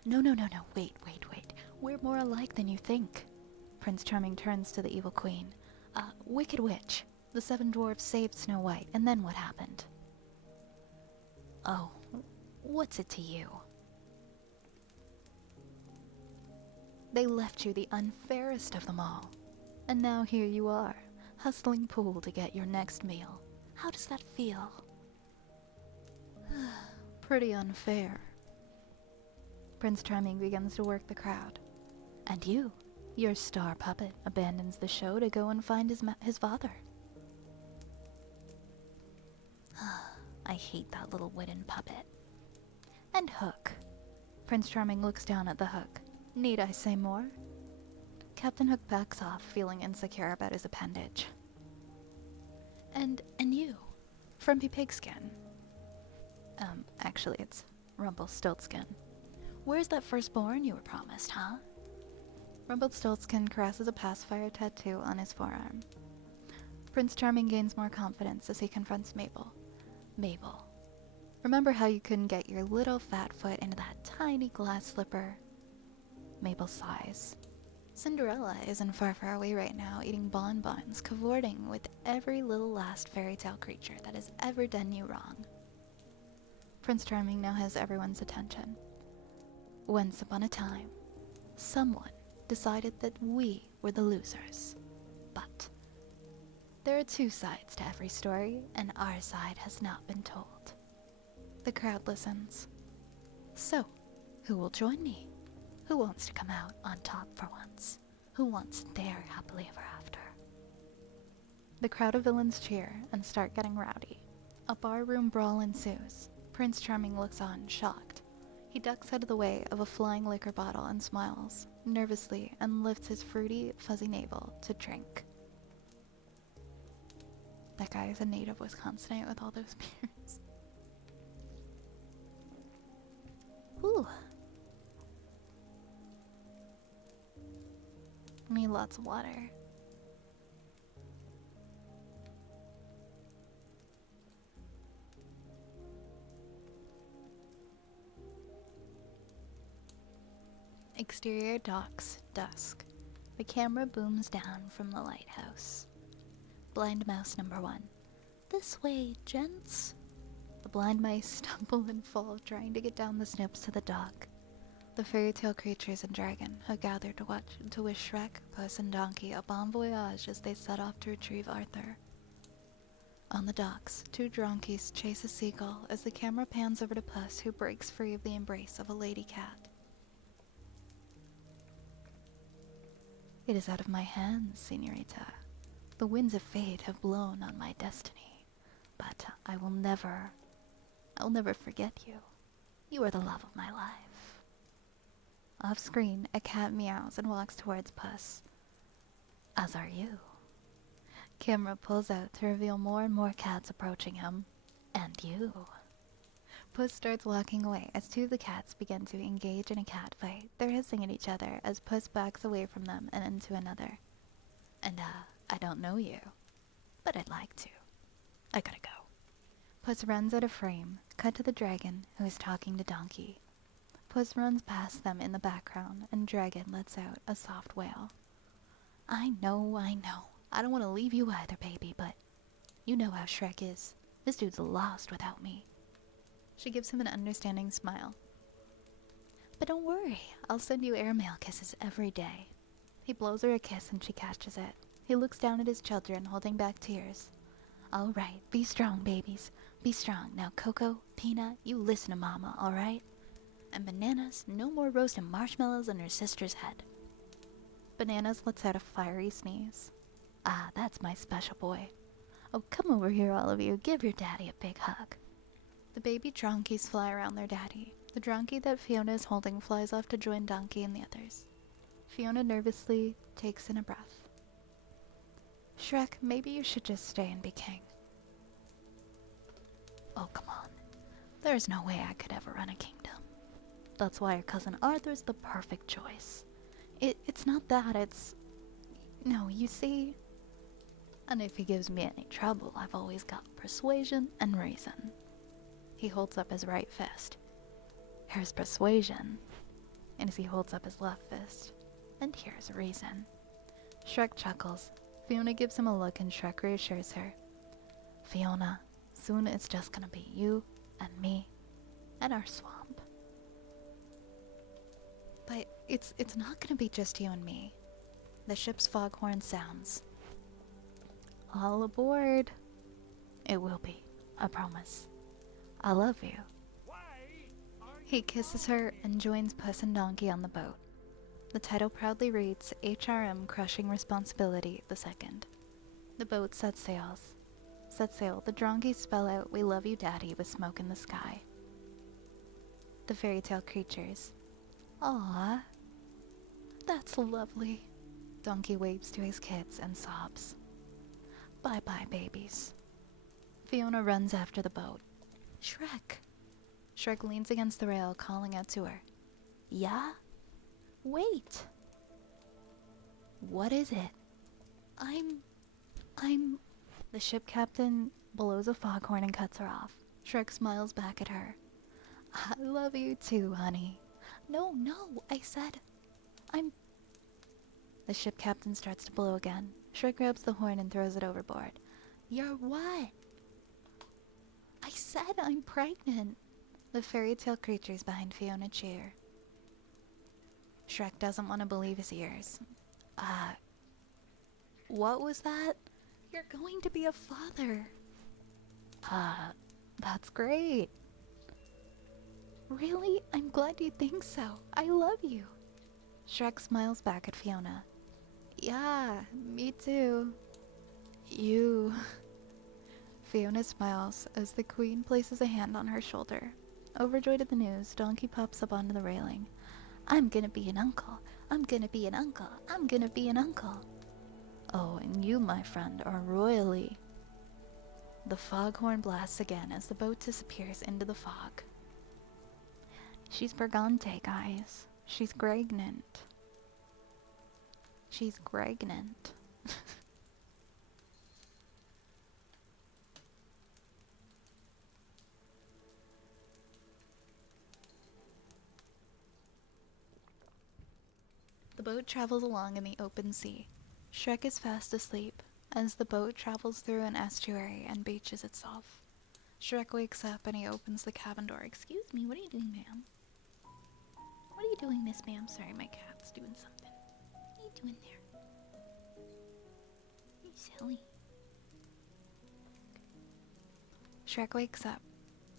No, wait. We're more alike than you think. Prince Charming turns to the evil queen. Wicked witch, the 7 dwarfs saved Snow White, and then what happened? Oh, what's it to you? They left you the unfairest of them all. And now here you are, hustling pool to get your next meal. How does that feel? Pretty unfair. Prince Charming begins to work the crowd. And you, your star puppet, abandons the show to go and find his father. I hate that little wooden puppet. And Hook. Prince Charming looks down at the hook. Need I say more? Captain Hook backs off, feeling insecure about his appendage. And you, Frumpy Pigskin. Actually, it's Rumpelstiltskin. Where's that firstborn you were promised, huh? Rumpelstiltskin caresses a pacifier tattoo on his forearm. Prince Charming gains more confidence as he confronts Mabel. Mabel, remember how you couldn't get your little fat foot into that tiny glass slipper? Mabel sighs. Cinderella isn't far away right now, eating bonbons, cavorting with every little last fairy tale creature that has ever done you wrong. Prince Charming now has everyone's attention. Once upon a time, someone decided that we were the losers. But there are two sides to every story, and our side has not been told. The crowd listens. So, who will join me? Who wants to come out on top for once? Who wants their happily ever after? The crowd of villains cheer and start getting rowdy. A barroom brawl ensues. Prince Charming looks on, shocked. He ducks out of the way of a flying liquor bottle and smiles, nervously, and lifts his fruity, fuzzy navel to drink. That guy is a native Wisconsinite with all those beers. Whew. I need lots of water. Exterior docks, dusk. The camera booms down from the lighthouse. Blind mouse number 1. This way, gents. The blind mice stumble and fall, trying to get down the snips to the dock. The fairy tale creatures and dragon have gathered to wish Shrek, Puss, and Donkey a bon voyage as they set off to retrieve Arthur. On the docks, 2 dronkies chase a seagull as the camera pans over to Puss, who breaks free of the embrace of a lady cat. It is out of my hands, señorita. The winds of fate have blown on my destiny, but I will never forget you. You are the love of my life. Off screen, a cat meows and walks towards Puss. As are you. Camera pulls out to reveal more and more cats approaching him. And you. Puss starts walking away as 2 of the cats begin to engage in a cat fight. They're hissing at each other as Puss backs away from them and into another. And, I don't know you, but I'd like to. I gotta go. Puss runs out of frame, cut to the dragon, who is talking to Donkey. Puss runs past them in the background, and Dragon lets out a soft wail. I know. I don't want to leave you either, baby, but you know how Shrek is. This dude's lost without me. She gives him an understanding smile. But don't worry, I'll send you airmail kisses every day. He blows her a kiss and she catches it. He looks down at his children, holding back tears. All right, be strong, babies. Be strong. Now, Coco, Peanut, you listen to Mama, all right? And Bananas, no more roasting marshmallows on her sister's head. Bananas lets out a fiery sneeze. Ah, that's my special boy. Oh, come over here, all of you. Give your daddy a big hug. The baby dronkies fly around their daddy. The dronky that Fiona is holding flies off to join Donkey and the others. Fiona nervously takes in a breath. Shrek, maybe you should just stay and be king. Oh, come on. There's no way I could ever run a kingdom. That's why your cousin Arthur's the perfect choice. It's not that, it's... No, you see... And if he gives me any trouble, I've always got persuasion and reason. He holds up his right fist. Here's persuasion. And as he holds up his left fist. And here's reason. Shrek chuckles. Fiona gives him a look and Shrek reassures her. Fiona, soon it's just gonna be you and me and our swamp. But it's not gonna be just you and me. The ship's foghorn sounds. All aboard. It will be, I promise. I love you. He kisses her and joins Puss and Donkey on the boat. The title proudly reads HRM Crushing Responsibility II. The boat sets sail. The dronkies spell out We love you, Daddy, with smoke in the sky. The fairy tale creatures. Aww. That's lovely. Donkey waves to his kids and sobs. Bye-bye, babies. Fiona runs after the boat. Shrek. Shrek leans against the rail, calling out to her. Yeah? Wait. What is it? I'm... The ship captain blows a foghorn and cuts her off. Shrek smiles back at her. I love you too, honey. No, I said... The ship captain starts to blow again. Shrek grabs the horn and throws it overboard. You're what? I said I'm pregnant. The fairy tale creatures behind Fiona cheer. Shrek doesn't want to believe his ears. What was that? You're going to be a father. That's great. Really? I'm glad you think so. I love you. Shrek smiles back at Fiona. Yeah, me too. You. Fiona smiles as the queen places a hand on her shoulder. Overjoyed at the news, Donkey pops up onto the railing. I'm gonna be an uncle. I'm gonna be an uncle. I'm gonna be an uncle. Oh, and you, my friend, are royally. The foghorn blasts again as the boat disappears into the fog. She's Bergante, guys. She's pregnant. She's pregnant. The boat travels along in the open sea. Shrek is fast asleep as the boat travels through an estuary and beaches itself. Shrek wakes up and he opens the cabin door. Excuse me, what are you doing, ma'am? What are you doing, Miss Ma'am? Sorry, my cat's doing something. What are you doing there? You silly. Shrek wakes up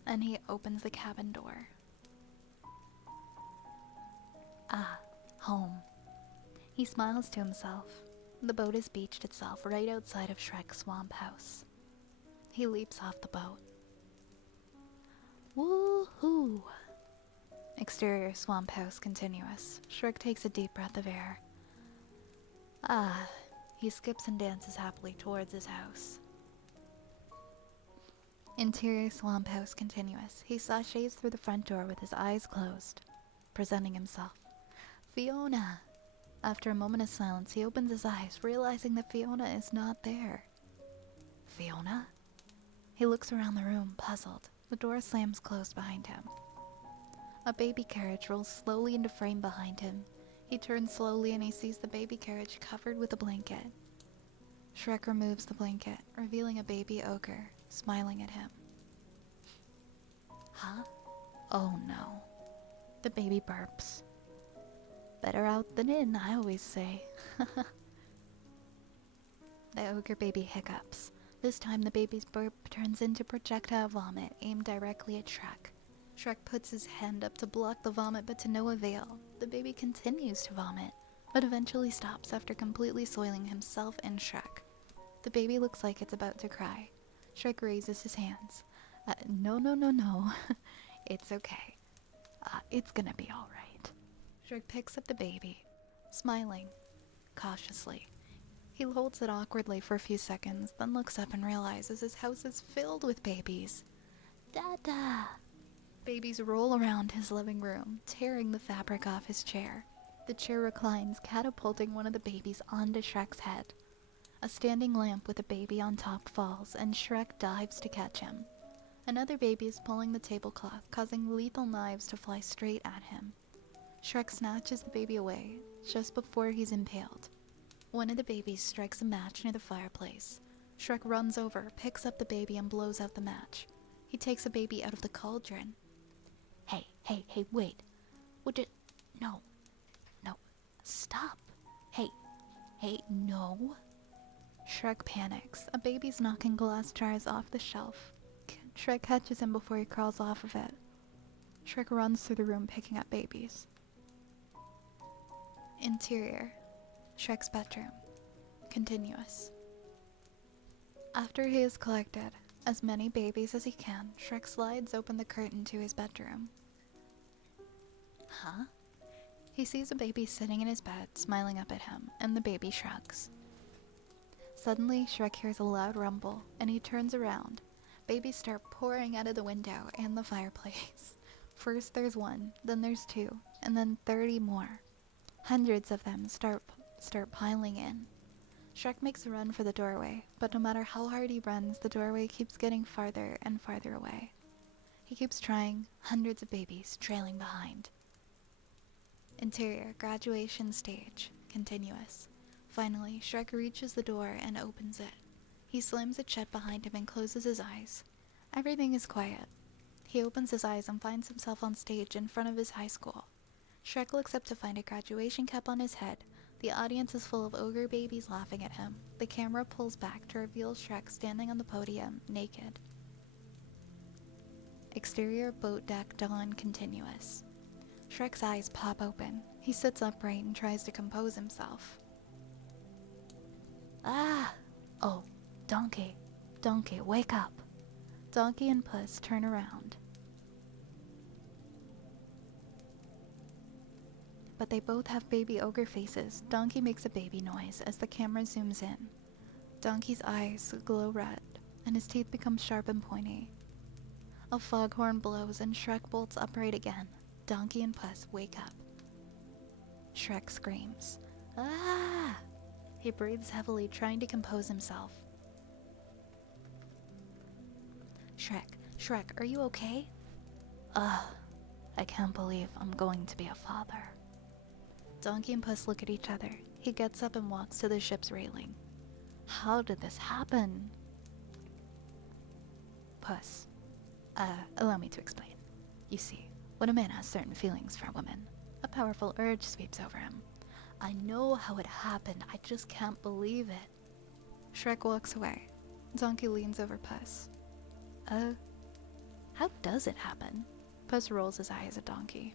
and he opens the cabin door. Ah, home. He smiles to himself. The boat has beached itself right outside of Shrek's swamp house. He leaps off the boat. Woohoo! Exterior swamp house continuous. Shrek takes a deep breath of air. Ah, he skips and dances happily towards his house. Interior swamp house continuous. He sashays through the front door with his eyes closed, presenting himself. Fiona! After a moment of silence, he opens his eyes, realizing that Fiona is not there. Fiona? He looks around the room, puzzled. The door slams closed behind him. A baby carriage rolls slowly into frame behind him. He turns slowly and he sees the baby carriage covered with a blanket. Shrek removes the blanket, revealing a baby ogre, smiling at him. Huh? Oh no. The baby burps. Better out than in, I always say. The ogre baby hiccups. This time the baby's burp turns into projectile vomit aimed directly at Shrek. Shrek puts his hand up to block the vomit, but to no avail. The baby continues to vomit, but eventually stops after completely soiling himself and Shrek. The baby looks like it's about to cry. Shrek raises his hands. No. It's okay. It's gonna be alright. Shrek picks up the baby, smiling, cautiously. He holds it awkwardly for a few seconds, then looks up and realizes his house is filled with babies. Dada! Babies roll around his living room, tearing the fabric off his chair. The chair reclines, catapulting one of the babies onto Shrek's head. A standing lamp with a baby on top falls, and Shrek dives to catch him. Another baby is pulling the tablecloth, causing lethal knives to fly straight at him. Shrek snatches the baby away, just before he's impaled. One of the babies strikes a match near the fireplace. Shrek runs over, picks up the baby, and blows out the match. He takes the baby out of the cauldron. Hey, wait. No. Stop. Hey, no. Shrek panics. A baby's knocking glass jars off the shelf. Shrek catches him before he crawls off of it. Shrek runs through the room picking up babies. Interior. Shrek's bedroom. Continuous. After he has collected as many babies as he can, Shrek slides open the curtain to his bedroom. Huh? He sees a baby sitting in his bed, smiling up at him, and the baby shrugs. Suddenly, Shrek hears a loud rumble, and he turns around. Babies start pouring out of the window and the fireplace. First there's one, then there's two, and then 30 more. Hundreds of them start piling in. Shrek makes a run for the doorway, but no matter how hard he runs, the doorway keeps getting farther and farther away. He keeps trying, hundreds of babies trailing behind. Interior, graduation stage, continuous. Finally, Shrek reaches the door and opens it. He slams it shut behind him and closes his eyes. Everything is quiet. He opens his eyes and finds himself on stage in front of his high school. Shrek looks up to find a graduation cap on his head. The audience is full of ogre babies laughing at him. The camera pulls back to reveal Shrek standing on the podium, naked. Exterior boat deck dawn continuous. Shrek's eyes pop open. He sits upright and tries to compose himself. Ah! Oh, Donkey. Donkey, wake up. Donkey and Puss turn around. But they both have baby ogre faces. Donkey makes a baby noise as the camera zooms in. Donkey's eyes glow red, and his teeth become sharp and pointy. A foghorn blows and Shrek bolts upright again. Donkey and Puss wake up. Shrek screams. Ah! He breathes heavily, trying to compose himself. Shrek, are you okay? Ugh, I can't believe I'm going to be a father. Donkey and Puss look at each other. He gets up and walks to the ship's railing. How did this happen? Puss. Allow me to explain. You see, when a man has certain feelings for a woman, a powerful urge sweeps over him. I know how it happened, I just can't believe it. Shrek walks away. Donkey leans over Puss. How does it happen? Puss rolls his eyes at Donkey.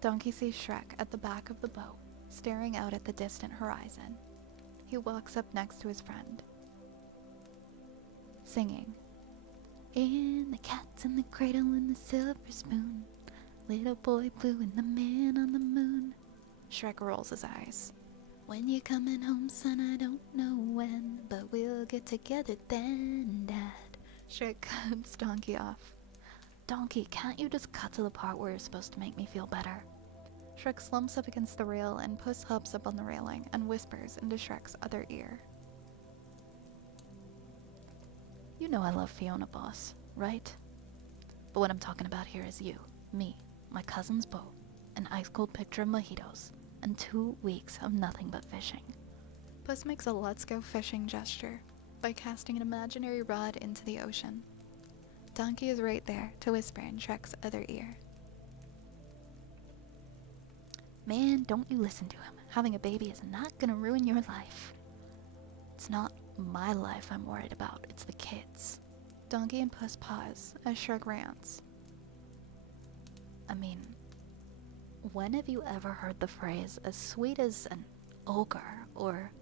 Donkey sees Shrek at the back of the boat, staring out at the distant horizon. He walks up next to his friend, singing, "In the cat's in the cradle and the silver spoon, little boy blue and the man on the moon." Shrek rolls his eyes. "When you coming home, son, I don't know when, but we'll get together then, Dad." Shrek cuts Donkey off. "Donkey, can't you just cut to the part where you're supposed to make me feel better?" Shrek slumps up against the rail and Puss hops up on the railing and whispers into Shrek's other ear. "You know I love Fiona, boss, right? But what I'm talking about here is you, me, my cousin's boat, an ice-cold picture of mojitos, and 2 weeks of nothing but fishing." Puss makes a let's go fishing gesture by casting an imaginary rod into the ocean. Donkey is right there to whisper in Shrek's other ear. "Man, don't you listen to him. Having a baby is not gonna ruin your life." "It's not my life I'm worried about, it's the kids." Donkey and Puss pause as Shrek rants. "I mean, when have you ever heard the phrase as sweet as an ogre, or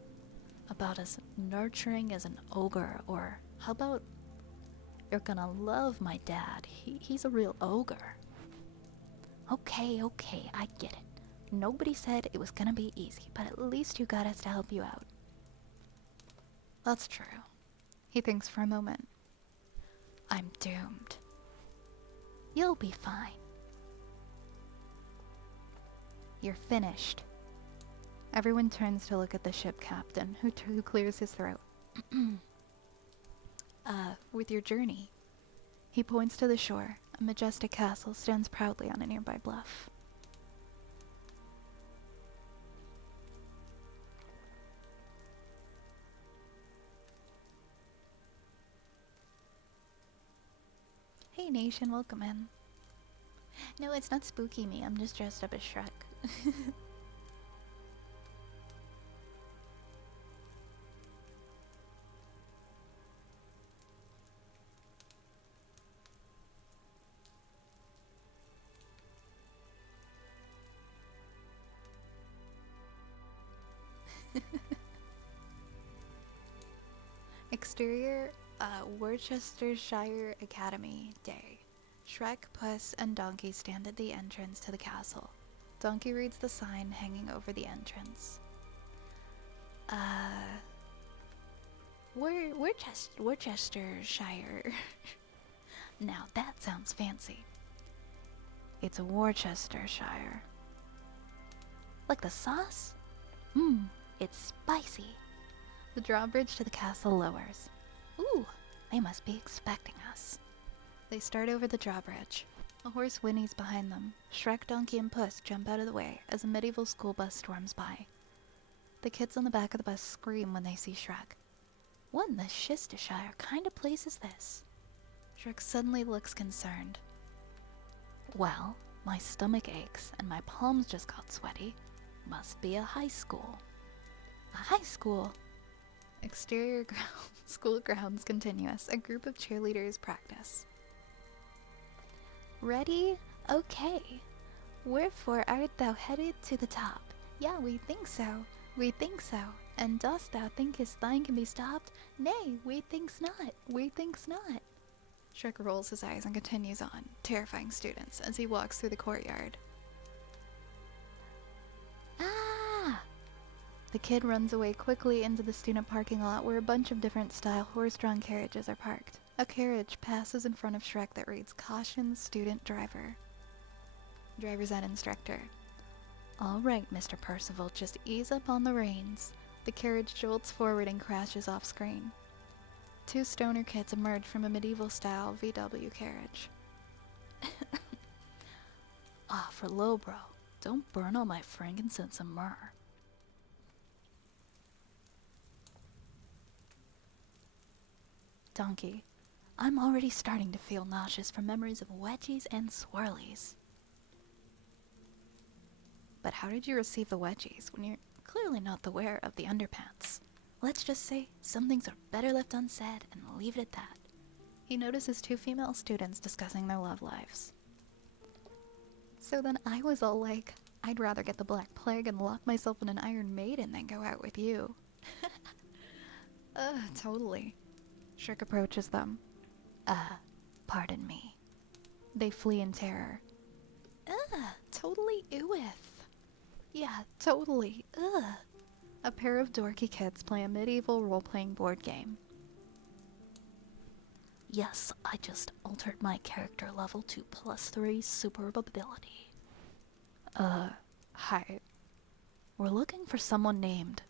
about as nurturing as an ogre, or how about you're gonna love my dad, he's a real ogre?" Okay, I get it. Nobody said it was gonna be easy, but at least you got us to help you out." "That's true." He thinks for a moment. "I'm doomed." "You'll be fine." "You're finished." Everyone turns to look at the ship captain, who clears his throat. With your journey." He points to the shore. A majestic castle stands proudly on a nearby bluff. "Hey nation, welcome in." "No, it's not spooky me, I'm just dressed up as Shrek." Exterior, Worcestershire Academy Day. Shrek, Puss, and Donkey stand at the entrance to the castle. Donkey reads the sign hanging over the entrance. Worcestershire. Now that sounds fancy. It's Worcestershire. Like the sauce? It's spicy. The drawbridge to the castle lowers. Ooh, they must be expecting us. They start over the drawbridge. A horse whinnies behind them. Shrek, Donkey, and Puss jump out of the way as a medieval school bus storms by. The kids on the back of the bus scream when they see Shrek. What in the Shistershire kind of place is this? Shrek suddenly looks concerned. Well, my stomach aches and my palms just got sweaty. Must be a high school. A high school? Exterior school grounds continuous. A group of cheerleaders practice. Ready? Okay. Wherefore art thou headed to the top? Yeah, we think so. We think so. And dost thou thinkest thine can be stopped? Nay, we thinks not. We thinks not. Shrek rolls his eyes and continues on, terrifying students as he walks through the courtyard. Ah! The kid runs away quickly into the student parking lot where a bunch of different style horse-drawn carriages are parked. A carriage passes in front of Shrek that reads, "Caution, student driver." Driver's ed instructor. All right, Mr. Percival, just ease up on the reins. The carriage jolts forward and crashes off screen. Two stoner kids emerge from a medieval-style VW carriage. Ah, for low, bro. Don't burn all my frankincense and myrrh. Donkey. I'm already starting to feel nauseous from memories of wedgies and swirlies. But how did you receive the wedgies when you're clearly not the wearer of the underpants? Let's just say some things are better left unsaid and leave it at that. He notices two female students discussing their love lives. So then I was all like, I'd rather get the Black Plague and lock myself in an Iron Maiden than go out with you. Totally. Shrek approaches them. Pardon me. They flee in terror. Totally ooeth. Yeah, totally. A pair of dorky kids play a medieval role-playing board game. Yes, I just altered my character level to +3 superb ability. Hi. We're looking for someone named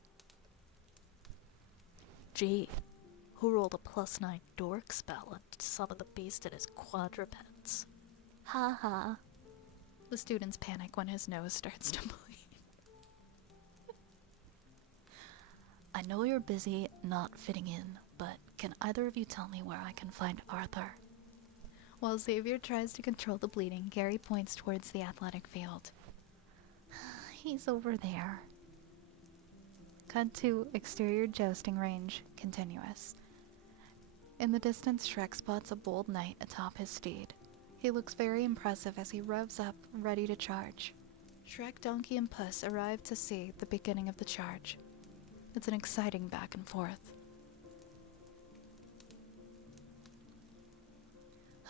G, who rolled a +9 dork spell and summoned the beast in his quadrupeds. Ha ha. The students panic when his nose starts to bleed. I know you're busy not fitting in, but can either of you tell me where I can find Arthur? While Xavier tries to control the bleeding, Gary points towards the athletic field. He's over there. Cut to exterior jousting range, continuous. In the distance, Shrek spots a bold knight atop his steed. He looks very impressive as he revs up, ready to charge. Shrek, Donkey, and Puss arrive to see the beginning of the charge. It's an exciting back and forth.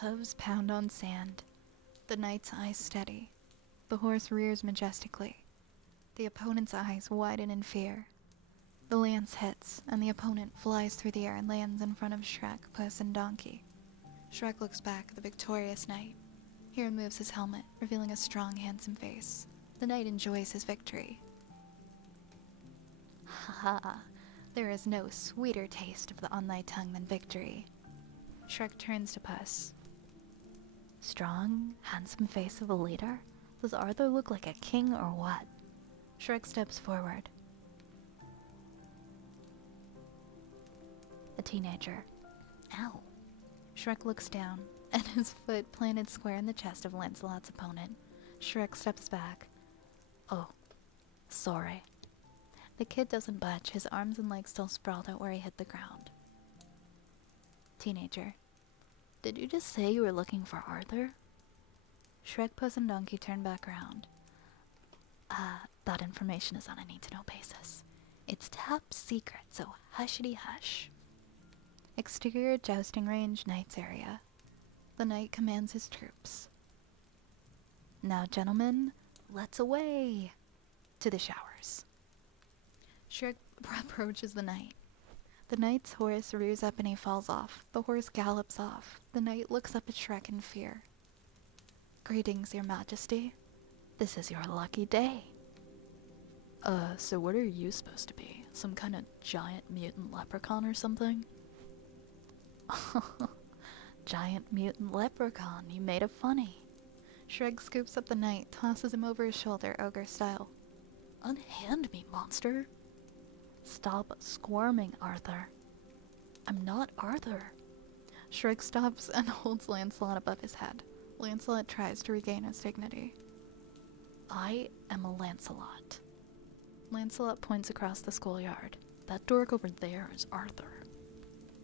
Hooves pound on sand. The knight's eyes steady. The horse rears majestically. The opponent's eyes widen in fear. The lance hits, and the opponent flies through the air and lands in front of Shrek, Puss, and Donkey. Shrek looks back at the victorious knight. He removes his helmet, revealing a strong, handsome face. The knight enjoys his victory. Ha ha, there is no sweeter taste of the on thy tongue than victory. Shrek turns to Puss. Strong, handsome face of a leader? Does Arthur look like a king or what? Shrek steps forward. A teenager. Ow. Shrek looks down, and his foot planted square in the chest of Lancelot's opponent. Shrek steps back. Oh, sorry. The kid doesn't budge, his arms and legs still sprawled out where he hit the ground. Teenager. Did you just say you were looking for Arthur? Shrek, Puss, and Donkey turn back around. That information is on a need-to-know basis. It's top secret, so hushity-hush. Exterior jousting range, knight's area. The knight commands his troops. Now, gentlemen, let's away to the showers. Shrek approaches the knight. The knight's horse rears up and he falls off. The horse gallops off. The knight looks up at Shrek in fear. Greetings, your majesty. This is your lucky day. So what are you supposed to be? Some kind of giant mutant leprechaun or something? Giant mutant leprechaun, you made it funny. Shrek scoops up the knight, tosses him over his shoulder, ogre style. Unhand me, monster. Stop squirming, Arthur. I'm not Arthur. Shrek stops and holds Lancelot above his head. Lancelot tries to regain his dignity. I am a Lancelot. Lancelot points across the schoolyard. That dork over there is Arthur.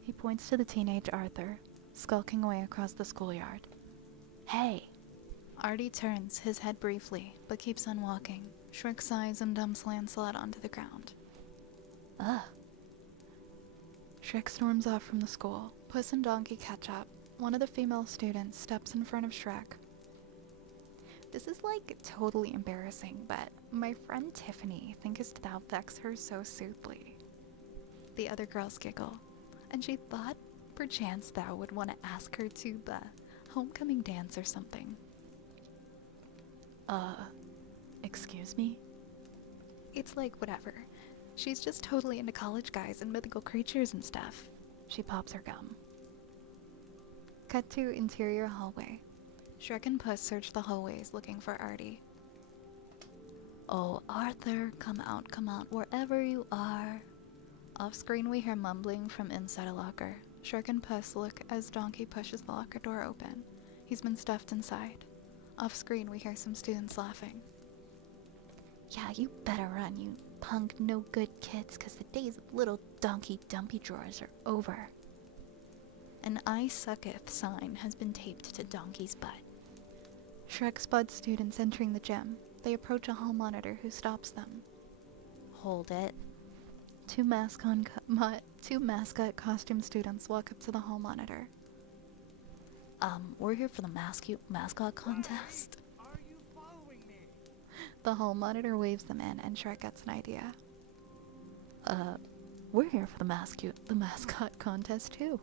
He points to the teenage Arthur, skulking away across the schoolyard. Hey! Artie turns, his head briefly, but keeps on walking. Shrek sighs and dumps Lancelot onto the ground. Ugh. Shrek storms off from the school. Puss and Donkey catch up. One of the female students steps in front of Shrek. This is like totally embarrassing, but my friend Tiffany thinkest thou vex her so soothly. The other girls giggle, and she thought perchance thou would want to ask her to the homecoming dance or something. Excuse me? It's like whatever. She's just totally into college guys and mythical creatures and stuff. She pops her gum. Cut to interior hallway. Shrek and Puss search the hallways looking for Artie. Oh, Arthur, come out, wherever you are. Off screen we hear mumbling from inside a locker. Shrek and Puss look as Donkey pushes the locker door open. He's been stuffed inside. Off screen we hear some students laughing. Yeah, you better run, you punk no good kids, 'cause the days of little donkey dumpy drawers are over. An I sucketh sign has been taped to Donkey's butt. Shrek spots students entering the gym. They approach a hall monitor who stops them. Hold it. Two mascot costume students walk up to the hall monitor. We're here for the mascot contest. Are you following me? The hall monitor waves them in, and Shrek gets an idea. We're here for the mascot contest too.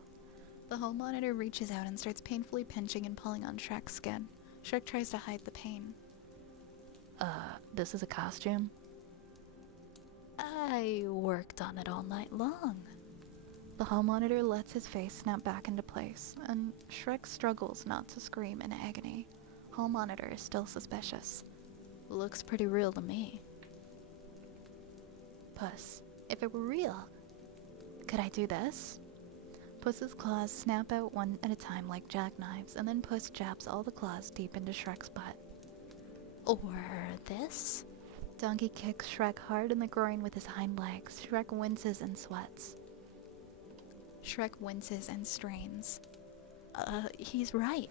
The hall monitor reaches out and starts painfully pinching and pulling on Shrek's skin. Shrek tries to hide the pain. This is a costume? I worked on it all night long. The hall monitor lets his face snap back into place, and Shrek struggles not to scream in agony. Hall monitor is still suspicious. Looks pretty real to me. Puss, if it were real, could I do this? Puss's claws snap out one at a time like jackknives, and then Puss jabs all the claws deep into Shrek's butt. Or this? Donkey kicks Shrek hard in the groin with his hind legs. Shrek winces and sweats. Shrek winces and strains. He's right.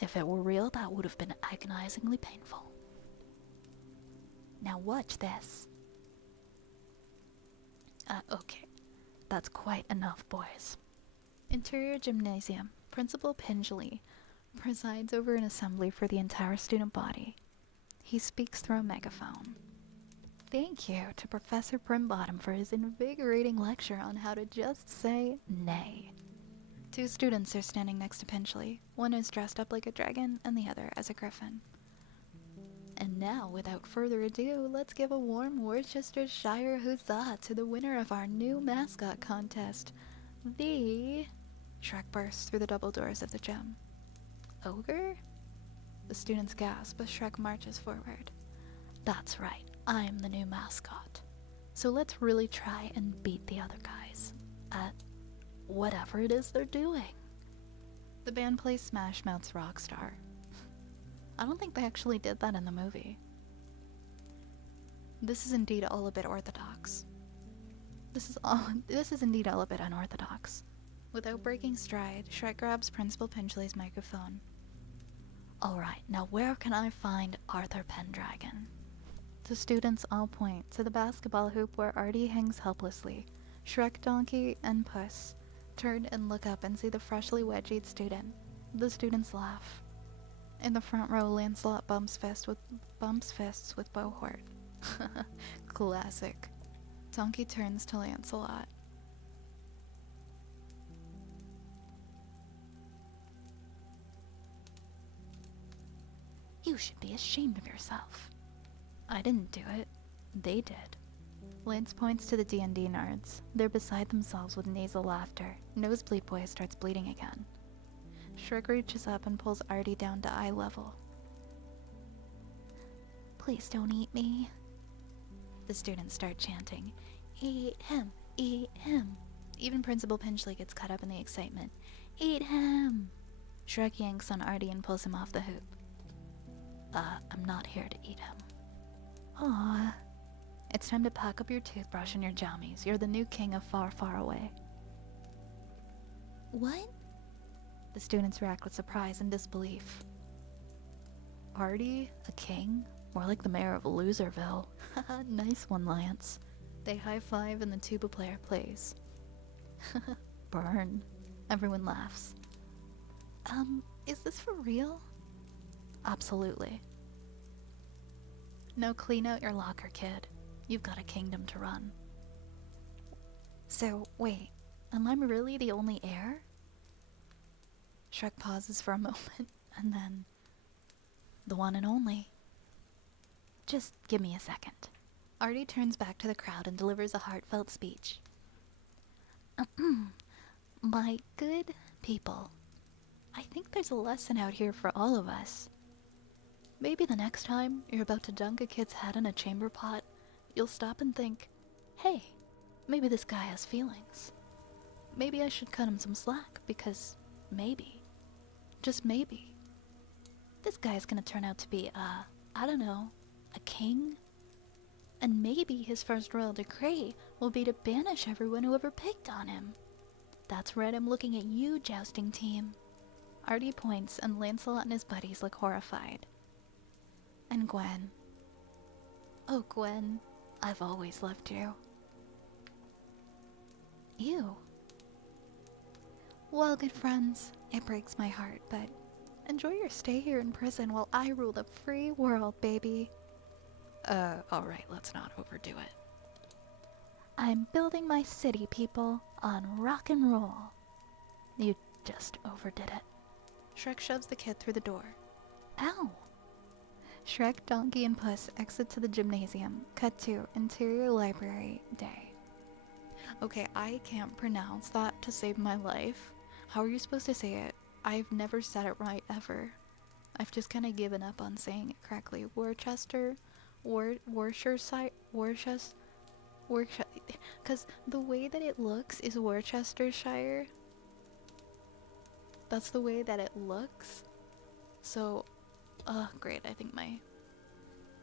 If it were real, that would have been agonizingly painful. Now watch this. Okay. That's quite enough, boys. Interior gymnasium. Principal Pingelly presides over an assembly for the entire student body. He speaks through a megaphone. Thank you to Professor Primbottom for his invigorating lecture on how to just say nay. Two students are standing next to Pingelly. One is dressed up like a dragon and the other as a griffin. And now, without further ado, let's give a warm Worcestershire huzzah to the winner of our new mascot contest, the... Shrek bursts through the double doors of the gym. Ogre? The students gasp as Shrek marches forward. That's right, I'm the new mascot. So let's really try and beat the other guys at whatever it is they're doing. The band plays Smash Mouth's Rockstar. I don't think they actually did that in the movie. This is indeed all a bit orthodox. This is indeed all a bit unorthodox. Without breaking stride, Shrek grabs Principal Pingelly's microphone. Alright, now where can I find Arthur Pendragon? The students all point to the basketball hoop where Artie hangs helplessly. Shrek, Donkey, and Puss turn and look up and see the freshly wedgied student. The students laugh. In the front row, Lancelot bumps fists with Bohort. Classic. Donkey turns to Lancelot. You should be ashamed of yourself. I didn't do it. They did. Lance points to the D&D nerds. They're beside themselves with nasal laughter. Nosebleed Boy starts bleeding again. Shrek reaches up and pulls Artie down to eye level. Please don't eat me. The students start chanting, Eat him, eat him. Even Principal Pinchley gets caught up in the excitement. Eat him! Shrek yanks on Artie and pulls him off the hoop. I'm not here to eat him. Aww. It's time to pack up your toothbrush and your jammies. You're the new king of far, far away. What? The students react with surprise and disbelief. Artie? A king? More like the mayor of Loserville. Haha, nice one, Lance. They high-five and the tuba player plays. Burn. Everyone laughs. Is this for real? Absolutely. Now clean out your locker, kid. You've got a kingdom to run. So, wait, am I really the only heir? Shrek pauses for a moment, and then... The one and only. Just give me a second. Artie turns back to the crowd and delivers a heartfelt speech. My good people, I think there's a lesson out here for all of us. Maybe the next time you're about to dunk a kid's head in a chamber pot, you'll stop and think, hey, maybe this guy has feelings. Maybe I should cut him some slack because maybe, just maybe, this guy's gonna turn out to be, I don't know, a king? And maybe his first royal decree will be to banish everyone who ever picked on him. That's right, I'm looking at you, jousting team. Artie points and Lancelot and his buddies look horrified. And Gwen. Oh, Gwen, I've always loved you. You. Well, good friends, it breaks my heart, but enjoy your stay here in prison while I rule the free world, baby. Alright, let's not overdo it. I'm building my city, people, on rock and roll. You just overdid it. Shrek shoves the kid through the door. Ow! Shrek, Donkey, and Puss exit to the gymnasium. Cut to Interior Library Day. Okay, I can't pronounce that to save my life. How are you supposed to say it? I've never said it right ever. I've just kind of given up on saying it correctly. Worcester, Worcestershire, because the way that it looks is Worcestershire. That's the way that it looks. So, great. I think my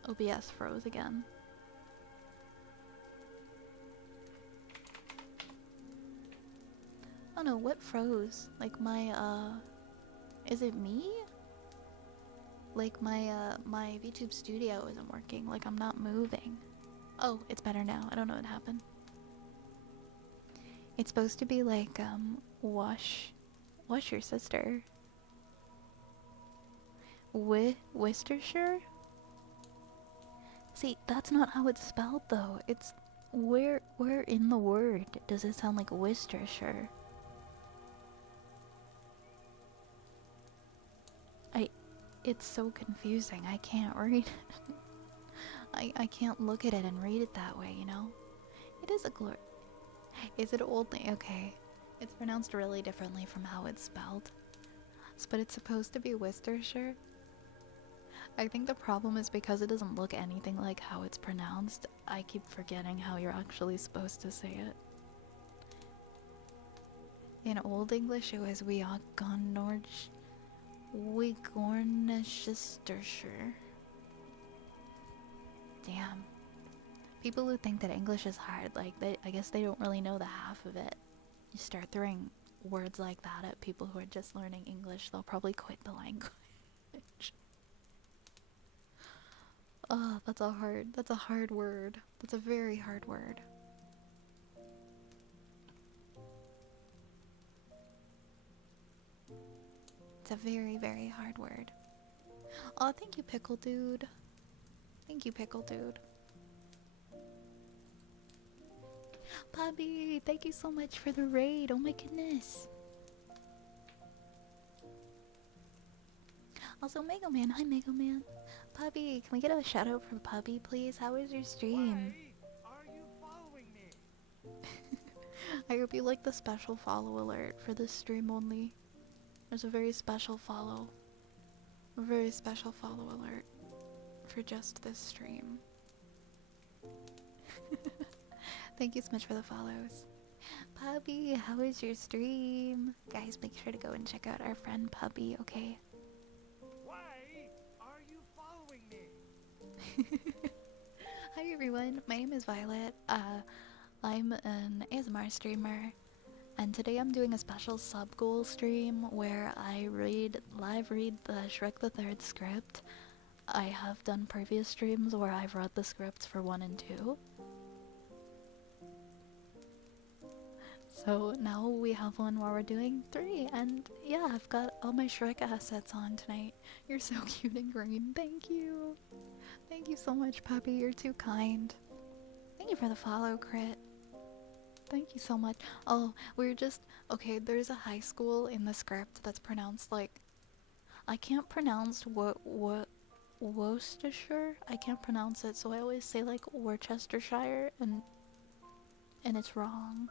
OBS froze again. Oh no, what froze? Like my, is it me? Like my VTube studio isn't working. Like I'm not moving. Oh, it's better now. I don't know what happened. It's supposed to be like, wash your sister. Worcestershire? See, that's not how it's spelled though. It's where in the word does it sound like Worcestershire? It's so confusing. I can't read it. I can't look at it and read it that way, you know? It is a glory. Is it old? Okay. It's pronounced really differently from how it's spelled. But it's supposed to be Worcestershire. I think the problem is because it doesn't look anything like how it's pronounced. I keep forgetting how you're actually supposed to say it. In Old English, it was Wigorneshire. Damn. People who think that English is hard, like, I guess they don't really know the half of it. You start throwing words like that at people who are just learning English, they'll probably quit the language. Oh, that's a hard word. That's a very hard word. It's a very, very hard word. Oh, thank you, Pickle Dude. Thank you, Pickle Dude. Bobby, thank you so much for the raid. Oh my goodness. Also, Mega Man. Hi, Mega Man. Puppy, can we get a shout out for Puppy, please? How was your stream? Why are you following me? I hope you like the special follow alert for this stream only. There's a very special follow. A very special follow alert for just this stream. Thank you so much for the follows. Puppy, how was your stream? Guys, make sure to go and check out our friend Puppy, okay? Why are you following me? Hi everyone, my name is Violet. I'm an ASMR streamer, and today I'm doing a special sub goal stream where I live read the Shrek the Third script. I have done previous streams where I've read the scripts for 1 and 2. So now we have one where we're doing 3, and yeah, I've got all my Shrek assets on tonight. You're so cute and green. Thank you. Thank you so much, Puppy. You're too kind. Thank you for the follow, Crit. Thank you so much. Oh, we're just okay. There's a high school in the script that's pronounced like I can't pronounce what Worcestershire. I can't pronounce it, so I always say like Worcestershire, and it's wrong.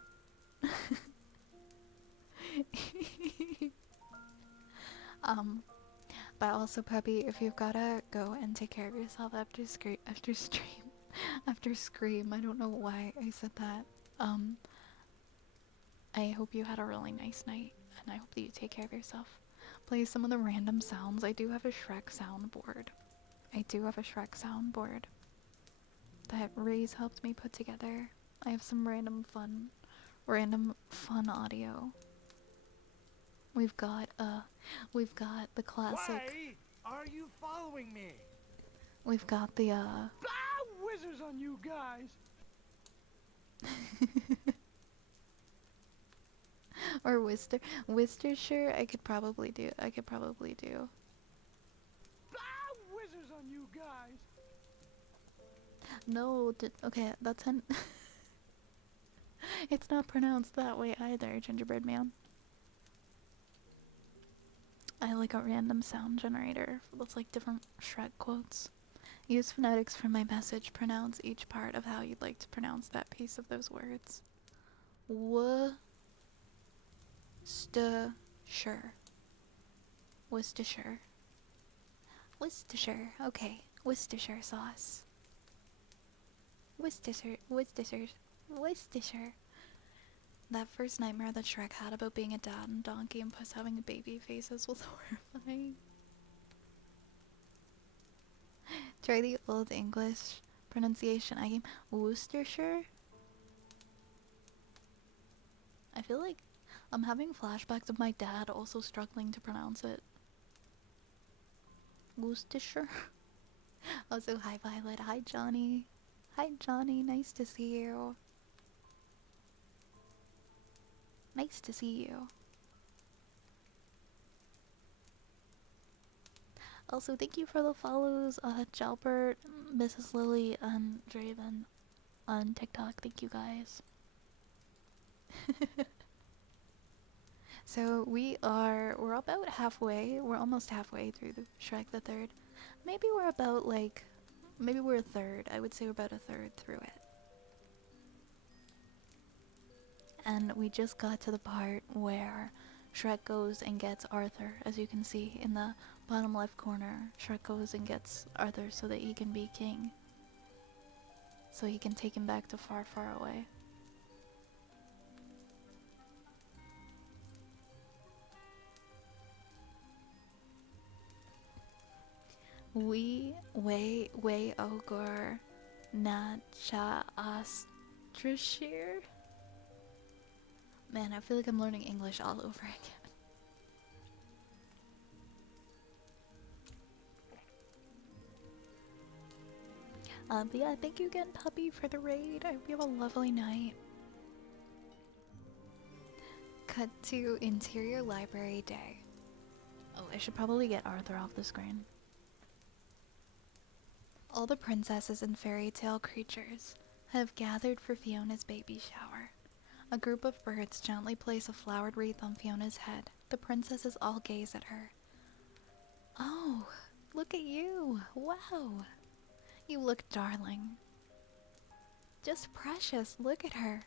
um, but also, Puppy, if you've gotta go and take care of yourself after after scream. I don't know why I said that. Um, I hope you had a really nice night, and I hope that you take care of yourself. Play some of the random sounds. I do have a Shrek soundboard. That Ray's helped me put together. I have some random fun audio. We've got the classic. Why are you following me? We've got the Ah, whizzers on you guys! or Worcestershire. I could probably do. Ah, whizzers on you guys! No, okay, that's an. It's not pronounced that way either, Gingerbread Man. I like a random sound generator that's like different Shrek quotes. Use phonetics for my message. Pronounce each part of how you'd like to pronounce that piece of those words. Worcestershire. Worcestershire. Worcestershire. Okay. Worcestershire sauce. Worcestershire. That first nightmare that Shrek had about being a dad and donkey and Puss having a baby faces was horrifying. Try the old English pronunciation. I came Worcestershire. I feel like I'm having flashbacks of my dad also struggling to pronounce it. Worcestershire. Also, hi Violet. Hi Johnny. Hi Johnny. Nice to see you. Nice to see you. Also, thank you for the follows, Jalbert, Mrs. Lily, and Draven on TikTok. Thank you guys. So we're about halfway. We're almost halfway through the Shrek the Third. Maybe we're about maybe we're a third. I would say we're about a third through it. And we just got to the part where Shrek goes and gets Arthur. As you can see in the bottom left corner, Shrek goes and gets Arthur so that he can be king. So he can take him back to far, far away. Way ogre Nacha Astrashir. Man, I feel like I'm learning English all over again. But yeah, thank you again, Puppy, for the raid. I hope you have a lovely night. Cut to interior library day. Oh, I should probably get Arthur off the screen. All the princesses and fairy tale creatures have gathered for Fiona's baby shower. A group of birds gently place a flowered wreath on Fiona's head. The princesses all gaze at her. Oh, look at you! Wow! You look darling. Just precious, look at her.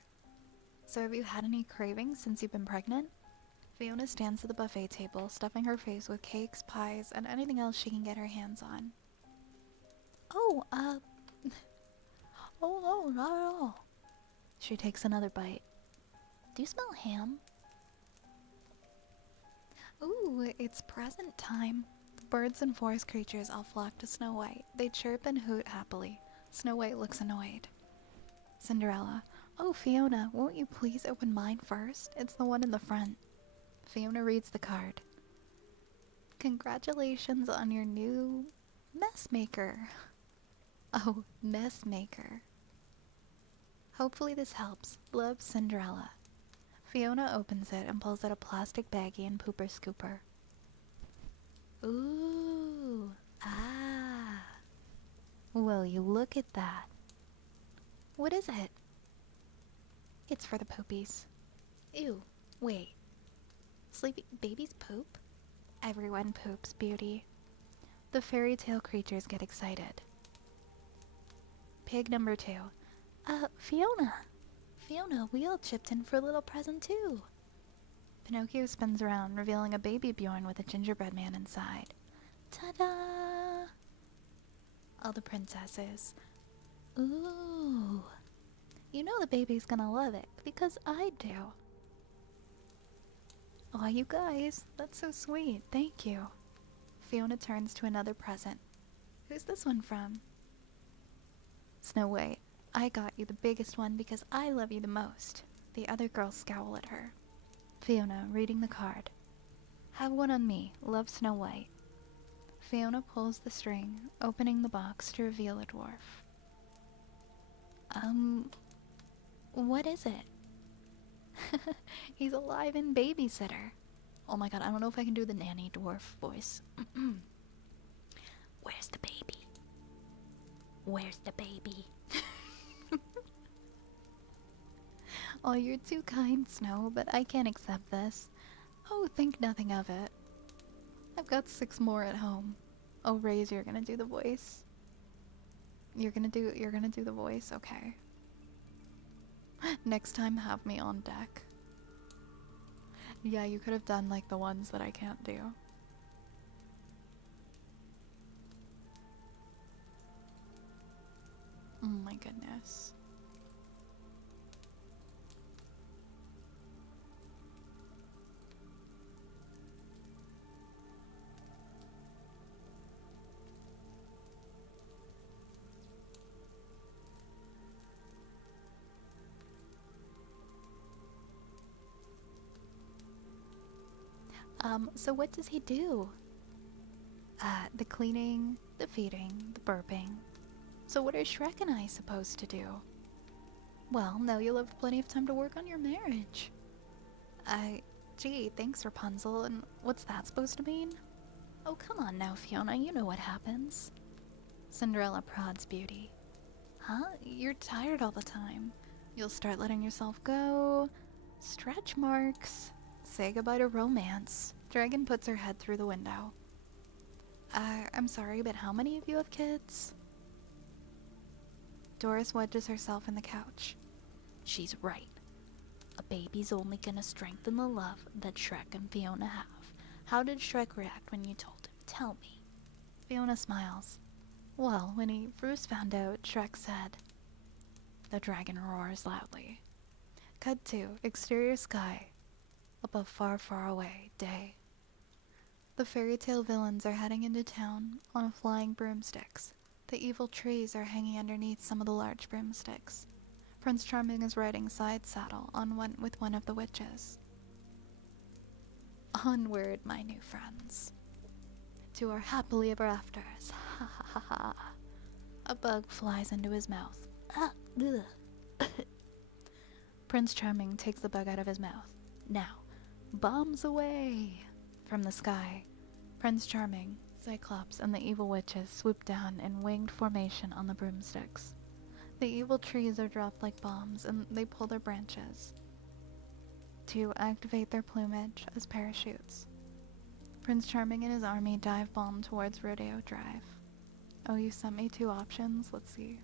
So have you had any cravings since you've been pregnant? Fiona stands at the buffet table, stuffing her face with cakes, pies, and anything else she can get her hands on. Oh, oh no, not at all. She takes another bite. Do you smell ham? Ooh, it's present time. The birds and forest creatures all flock to Snow White. They chirp and hoot happily. Snow White looks annoyed. Cinderella. Oh, Fiona, won't you please open mine first? It's the one in the front. Fiona reads the card. Congratulations on your new messmaker. Oh, messmaker. Hopefully this helps. Love, Cinderella. Fiona opens it and pulls out a plastic baggie and pooper scooper. Ooh. Ah. Will you look at that? What is it? It's for the poopies. Ew. Wait. Sleepy babies poop? Everyone poops, Beauty. The fairy tale creatures get excited. Pig number 2. Fiona. Fiona, we all chipped in for a little present too. Pinocchio spins around, revealing a baby Bjorn with a gingerbread man inside. Ta-da! All the princesses. Ooh. You know the baby's gonna love it, because I do. Aw, you guys, that's so sweet. Thank you. Fiona turns to another present. Who's this one from? Snow White. I got you the biggest one because I love you the most. The other girls scowl at her. Fiona, reading the card. Have one on me. Love, Snow White. Fiona pulls the string, opening the box to reveal a dwarf. What is it? He's a live-in babysitter. Oh my god, I don't know if I can do the nanny dwarf voice. Where's the baby? Where's the baby? Oh, you're too kind, Snow, but I can't accept this. Oh, think nothing of it. I've got 6 more at home. Oh, Raze, you're gonna do the voice. You're gonna do the voice? Okay. Next time, have me on deck. Yeah, you could have done, like, the ones that I can't do. Oh my goodness. So what does he do? The cleaning, the feeding, the burping. So what are Shrek and I supposed to do? Well, now you'll have plenty of time to work on your marriage. Gee, thanks, Rapunzel, and what's that supposed to mean? Oh, come on now, Fiona, you know what happens. Cinderella prods Beauty. Huh? You're tired all the time. You'll start letting yourself go. Stretch marks. Say goodbye to romance. Dragon puts her head through the window. I'm sorry, but how many of you have kids? Doris wedges herself in the couch. She's right. A baby's only gonna strengthen the love that Shrek and Fiona have. How did Shrek react when you told him? Tell me. Fiona smiles. Well, when he first found out, Shrek said. The dragon roars loudly. Cut to exterior sky. Above far, far away, day. The fairy tale villains are heading into town on flying broomsticks. The evil trees are hanging underneath some of the large broomsticks. Prince Charming is riding side saddle with one of the witches. Onward, my new friends. To our happily ever afters. Ha ha ha ha. A bug flies into his mouth. Prince Charming takes the bug out of his mouth. Now, bombs away! From the sky, Prince Charming, Cyclops, and the evil witches swoop down in winged formation on the broomsticks. The evil trees are dropped like bombs, and they pull their branches to activate their plumage as parachutes. Prince Charming and his army dive bomb towards Rodeo Drive. Oh, you sent me 2 options? Let's see.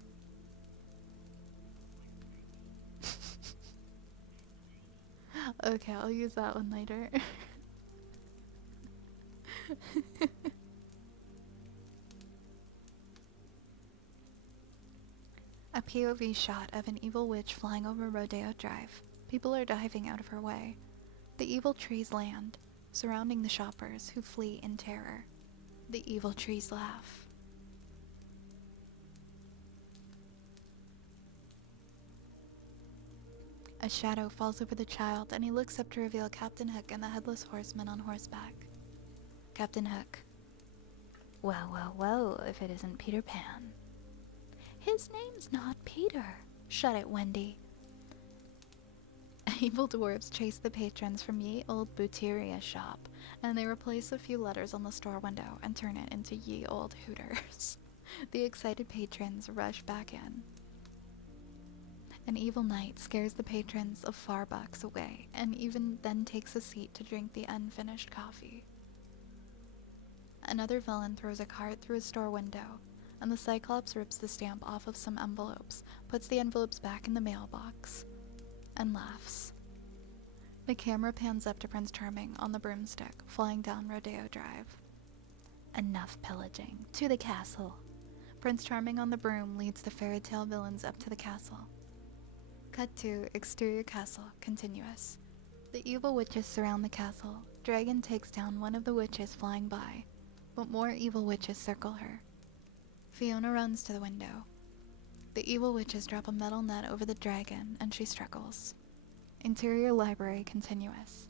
Okay, I'll use that one later. A POV shot of an evil witch flying over Rodeo Drive. People are diving out of her way. The evil trees land, surrounding the shoppers who flee in terror. The evil trees laugh. A shadow falls over the child, and he looks up to reveal Captain Hook and the Headless Horseman on horseback. Captain Hook. Well, well, well, if it isn't Peter Pan. His name's not Peter. Shut it, Wendy. Evil dwarves chase the patrons from Ye Old Booteria shop, and they replace a few letters on the store window and turn it into Ye Old Hooters. The excited patrons rush back in. An evil knight scares the patrons of Farbucks away, and even then takes a seat to drink the unfinished coffee. Another villain throws a cart through a store window, and the Cyclops rips the stamp off of some envelopes, puts the envelopes back in the mailbox, and laughs. The camera pans up to Prince Charming on the broomstick, flying down Rodeo Drive. Enough pillaging. To the castle. Prince Charming on the broom leads the fairy tale villains up to the castle. Cut to exterior castle, continuous. The evil witches surround the castle. Dragon takes down one of the witches flying by, but more evil witches circle her. Fiona runs to the window. The evil witches drop a metal net over the dragon, and she struggles. Interior library, continuous.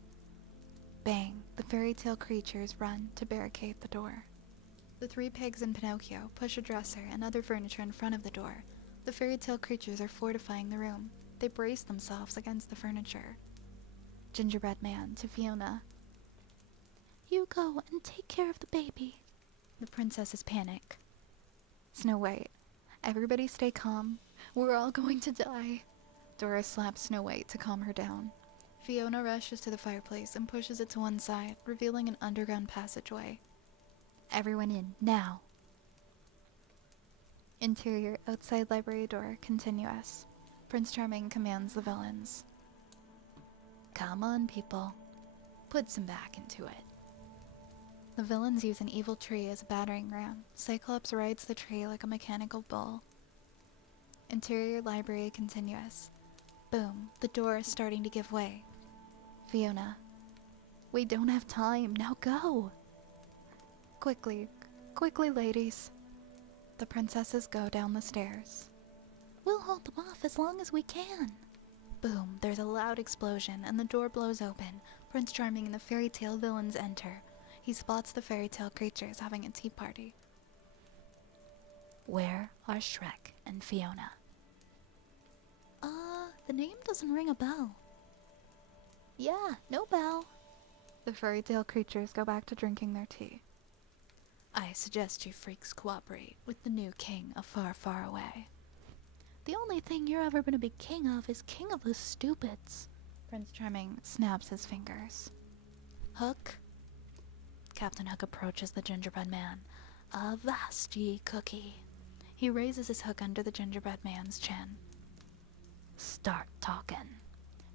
Bang, the fairy tale creatures run to barricade the door. The three pigs and Pinocchio push a dresser and other furniture in front of the door. The fairy tale creatures are fortifying the room. They brace themselves against the furniture. Gingerbread Man to Fiona. You go and take care of the baby. The princesses panic. Snow White. Everybody stay calm. We're all going to die. Dora slaps Snow White to calm her down. Fiona rushes to the fireplace and pushes it to one side, revealing an underground passageway. Everyone in, now. Interior, outside library door, continuous. Prince Charming commands the villains. Come on, people. Put some back into it. The villains use an evil tree as a battering ram. Cyclops rides the tree like a mechanical bull. Interior library continuous. Boom, the door is starting to give way. Fiona. We don't have time, now go! Quickly, quickly, ladies. The princesses go down the stairs. We'll hold them off as long as we can. Boom, there's a loud explosion, and the door blows open. Prince Charming and the fairy tale villains enter. He spots the fairy tale creatures having a tea party. Where are Shrek and Fiona? The name doesn't ring a bell. Yeah, no bell. The fairy tale creatures go back to drinking their tea. I suggest you freaks cooperate with the new king of far, far away. The only thing you're ever gonna be king of is king of the stupids. Prince Charming snaps his fingers. Hook. Captain Hook approaches the gingerbread man. Avast ye cookie. He raises his hook under the gingerbread man's chin. Start talking.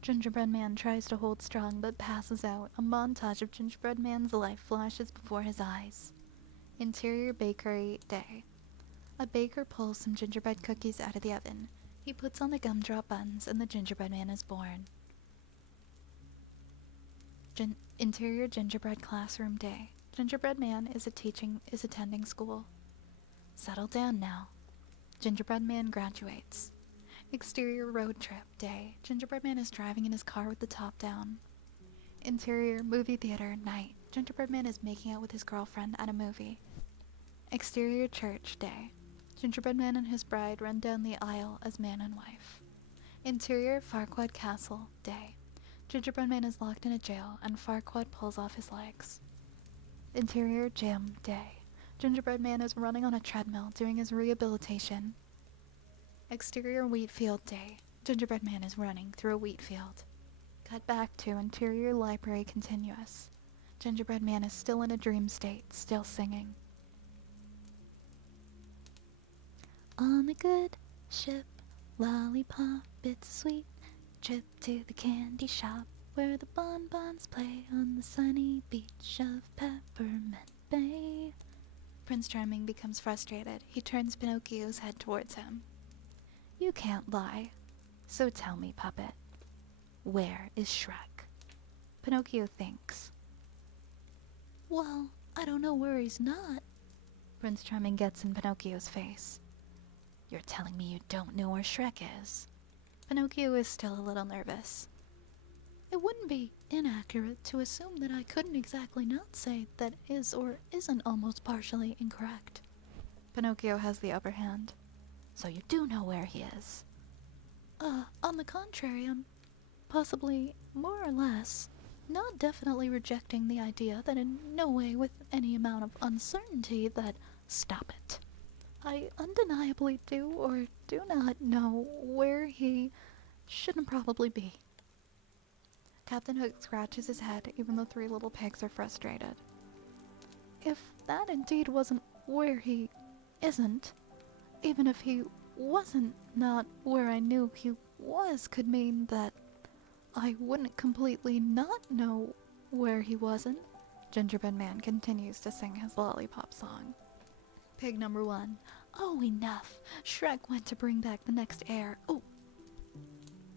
Gingerbread Man tries to hold strong but passes out. A montage of Gingerbread Man's life flashes before his eyes. Interior bakery day. A baker pulls some gingerbread cookies out of the oven. He puts on the gumdrop buns and the gingerbread man is born. Interior gingerbread classroom day. Gingerbread Man is attending school. Settle down now. Gingerbread Man graduates. Exterior road trip day. Gingerbread Man is driving in his car with the top down. Interior movie theater night. Gingerbread Man is making out with his girlfriend at a movie. Exterior church day. Gingerbread Man and his bride run down the aisle as man and wife. Interior Farquaad Castle day. Gingerbread Man is locked in a jail and Farquaad pulls off his legs. Interior gym day. Gingerbread Man is running on a treadmill doing his rehabilitation. Exterior wheat field day. Gingerbread Man is running through a wheat field. Cut back to interior library continuous. Gingerbread Man is still in a dream state, still singing. On a good ship, lollipop, it's sweet. Trip to the candy shop where the bonbons play on the sunny beach of Peppermint Bay. Prince Charming becomes frustrated. He turns Pinocchio's head towards him. You can't lie. So tell me, puppet, Where is Shrek? Pinocchio thinks. Well, I don't know where he's not. Prince Charming gets in Pinocchio's face. You're telling me you don't know where Shrek is? Pinocchio is still a little nervous. It wouldn't be inaccurate to assume that I couldn't exactly not say that is or isn't almost partially incorrect. Pinocchio has the upper hand. So you do know where he is? On the contrary, I'm possibly more or less not definitely rejecting the idea that in no way with any amount of uncertainty that stop it. I undeniably do or do not know where he shouldn't probably be. Captain Hook scratches his head, even though three little pigs are frustrated. If that indeed wasn't where he isn't, even if he wasn't not where I knew he was, could mean that I wouldn't completely not know where he wasn't. Gingerbread Man continues to sing his lollipop song. Pig number 1. Oh, enough. Shrek went to bring back the next heir. Oh.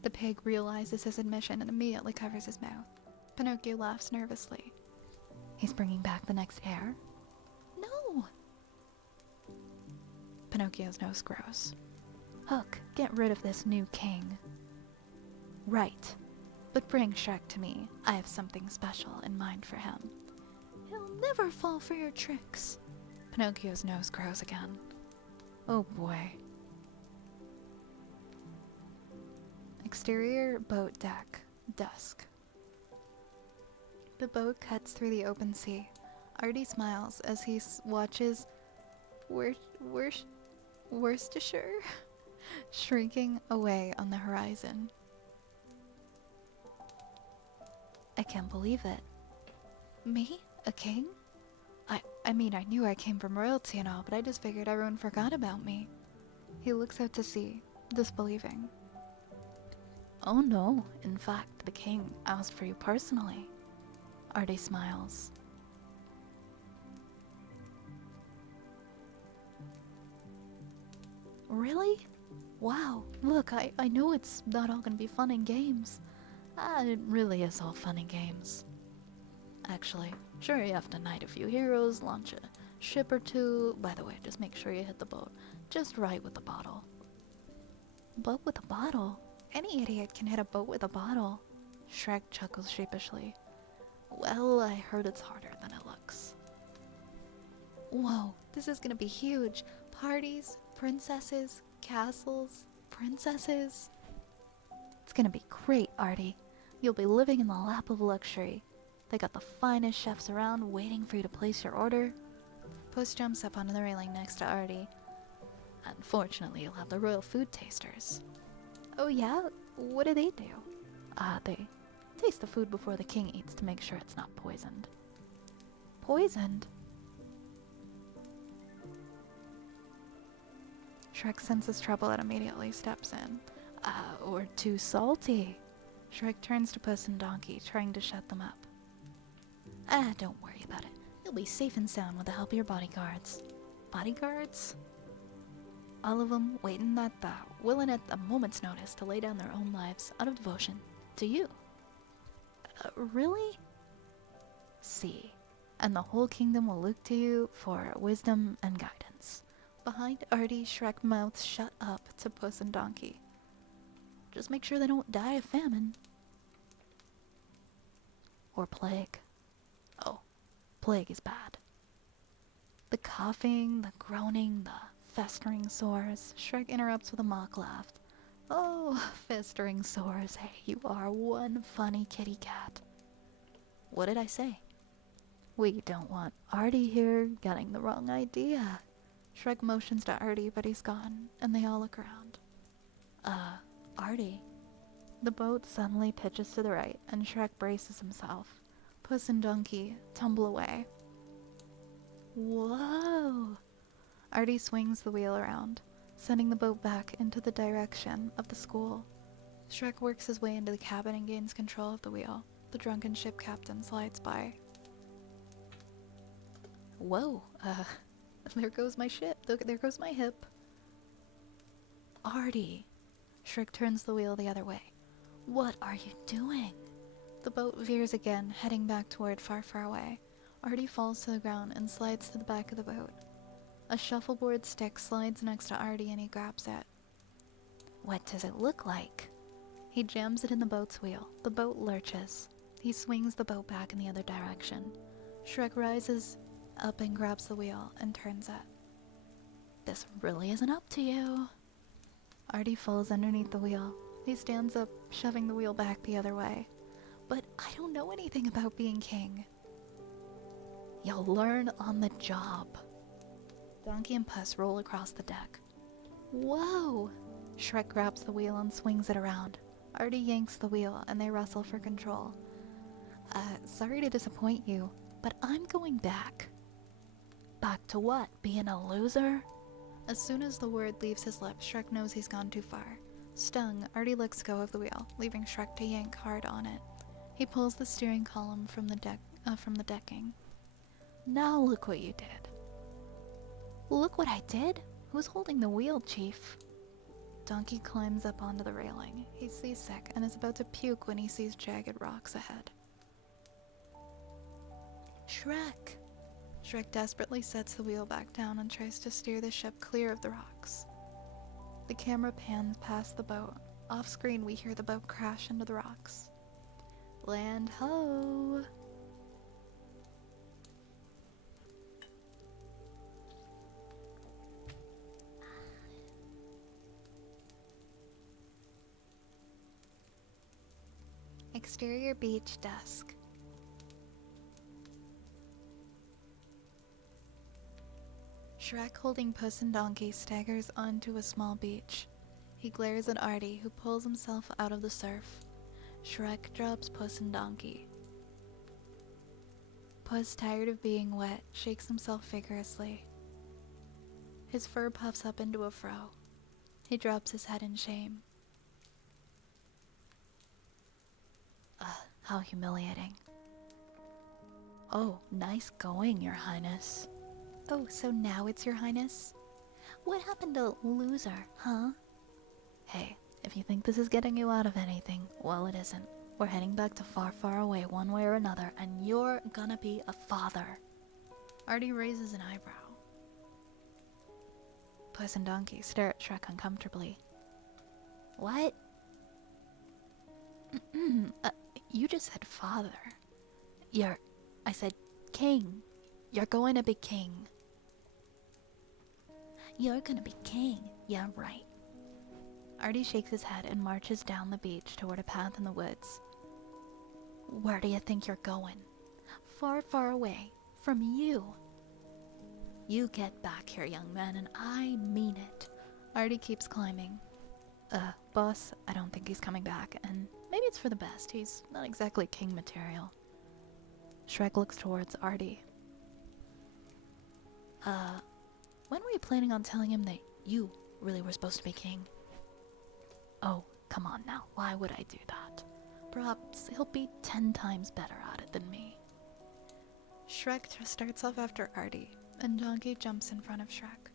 The pig realizes his admission and immediately covers his mouth. Pinocchio laughs nervously. He's bringing back the next heir? No. Pinocchio's nose grows. Hook, get rid of this new king. Right. But bring Shrek to me. I have something special in mind for him. He'll never fall for your tricks. Pinocchio's nose grows again. Oh boy. Exterior boat deck. Dusk. The boat cuts through the open sea. Artie smiles as he watches Worcestershire shrinking away on the horizon. I can't believe it. Me? A king? I mean, I knew I came from royalty and all, but I just figured everyone forgot about me. He looks out to sea, disbelieving. Oh no, in fact, the king asked for you personally. Artie smiles. Really? Wow, look, I know it's not all gonna be fun and games. It really is all fun and games. Actually, sure, you have to knight a few heroes, launch a ship or two. By the way, just make sure you hit the boat just right with the bottle. Boat with a bottle? Any idiot can hit a boat with a bottle. Shrek chuckles sheepishly. Well, I heard it's harder than it looks. Whoa, this is gonna be huge. Parties, princesses, castles, princesses. It's gonna be great, Artie. You'll be living in the lap of luxury. They got the finest chefs around waiting for you to place your order. Puss jumps up onto the railing next to Artie. Unfortunately, you'll have the royal food tasters. Oh yeah? What do? They taste the food before the king eats to make sure it's not poisoned. Poisoned? Shrek senses trouble and immediately steps in. Or too salty. Shrek turns to Puss and Donkey, trying to shut them up. Don't worry about it. You'll be safe and sound with the help of your bodyguards. Bodyguards? All of them willing at a moment's notice to lay down their own lives out of devotion to you. Really? See, and the whole kingdom will look to you for wisdom and guidance. Behind Artie, Shrek mouths shut up to Puss and Donkey. Just make sure they don't die of famine. Or plague. Oh, plague is bad. The coughing, the groaning, the festering sores. Shrek interrupts with a mock laugh. Oh, festering sores. Hey, you are one funny kitty cat. What did I say? We don't want Artie here getting the wrong idea. Shrek motions to Artie, but he's gone, and they all look around. Artie. The boat suddenly pitches to the right, and Shrek braces himself. Puss and Donkey tumble away. Whoa! Artie swings the wheel around, sending the boat back into the direction of the school. Shrek works his way into the cabin and gains control of the wheel. The drunken ship captain slides by. Whoa, there goes my ship. There goes my hip. Artie. Shrek turns the wheel the other way. What are you doing? The boat veers again, heading back toward far, far away. Artie falls to the ground and slides to the back of the boat. A shuffleboard stick slides next to Artie and he grabs it. What does it look like? He jams it in the boat's wheel. The boat lurches. He swings the boat back in the other direction. Shrek rises up and grabs the wheel and turns it. This really isn't up to you. Artie falls underneath the wheel. He stands up, shoving the wheel back the other way. But I don't know anything about being king. You'll learn on the job. Donkey and Puss roll across the deck. Whoa! Shrek grabs the wheel and swings it around. Artie yanks the wheel and they wrestle for control. Sorry to disappoint you, but I'm going back. Back to what? Being a loser? As soon as the word leaves his lips, Shrek knows he's gone too far. Stung, Artie lets go of the wheel, leaving Shrek to yank hard on it. He pulls the steering column from the decking. Now look what you did. Look what I did? Who's holding the wheel, Chief? Donkey climbs up onto the railing. He's seasick and is about to puke when he sees jagged rocks ahead. Shrek! Shrek desperately sets the wheel back down and tries to steer the ship clear of the rocks. The camera pans past the boat. Off screen, we hear the boat crash into the rocks. Land ho! Exterior beach dusk. Shrek, holding Puss and Donkey, staggers onto a small beach. He glares at Artie, who pulls himself out of the surf. Shrek drops Puss and Donkey. Puss, tired of being wet, shakes himself vigorously. His fur puffs up into a fro. He drops his head in shame. How humiliating. Oh, nice going, Your Highness. Oh, so now it's Your Highness? What happened to loser, huh? Hey, if you think this is getting you out of anything, well, it isn't. We're heading back to far, far away one way or another, and you're gonna be a father. Artie raises an eyebrow. Puss and Donkey stare at Shrek uncomfortably. What? You just said father. I said king. You're going to be king. You're gonna be king. Yeah, right. Artie shakes his head and marches down the beach toward a path in the woods. Where do you think you're going? Far, far away. From you. You get back here, young man, and I mean it. Artie keeps climbing. Boss, I don't think he's coming back, and maybe it's for the best. He's not exactly king material. Shrek looks towards Artie. When were you planning on telling him that you really were supposed to be king? Oh, come on now. Why would I do that? Perhaps he'll be 10 times better at it than me. Shrek starts off after Artie, and Donkey jumps in front of Shrek.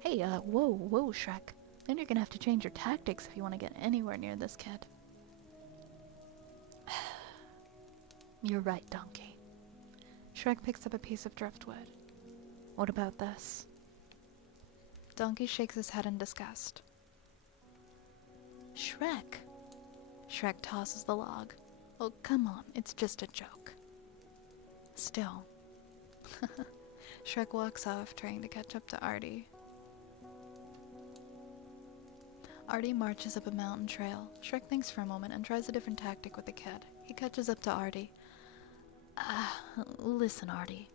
Hey, whoa, Shrek. Then you're gonna have to change your tactics if you want to get anywhere near this kid. You're right, Donkey. Shrek picks up a piece of driftwood. What about this? Donkey shakes his head in disgust. Shrek! Shrek tosses the log. Oh, come on, it's just a joke. Still. Shrek walks off, trying to catch up to Artie. Artie marches up a mountain trail. Shrek thinks for a moment and tries a different tactic with the kid. He catches up to Artie. Listen, Artie.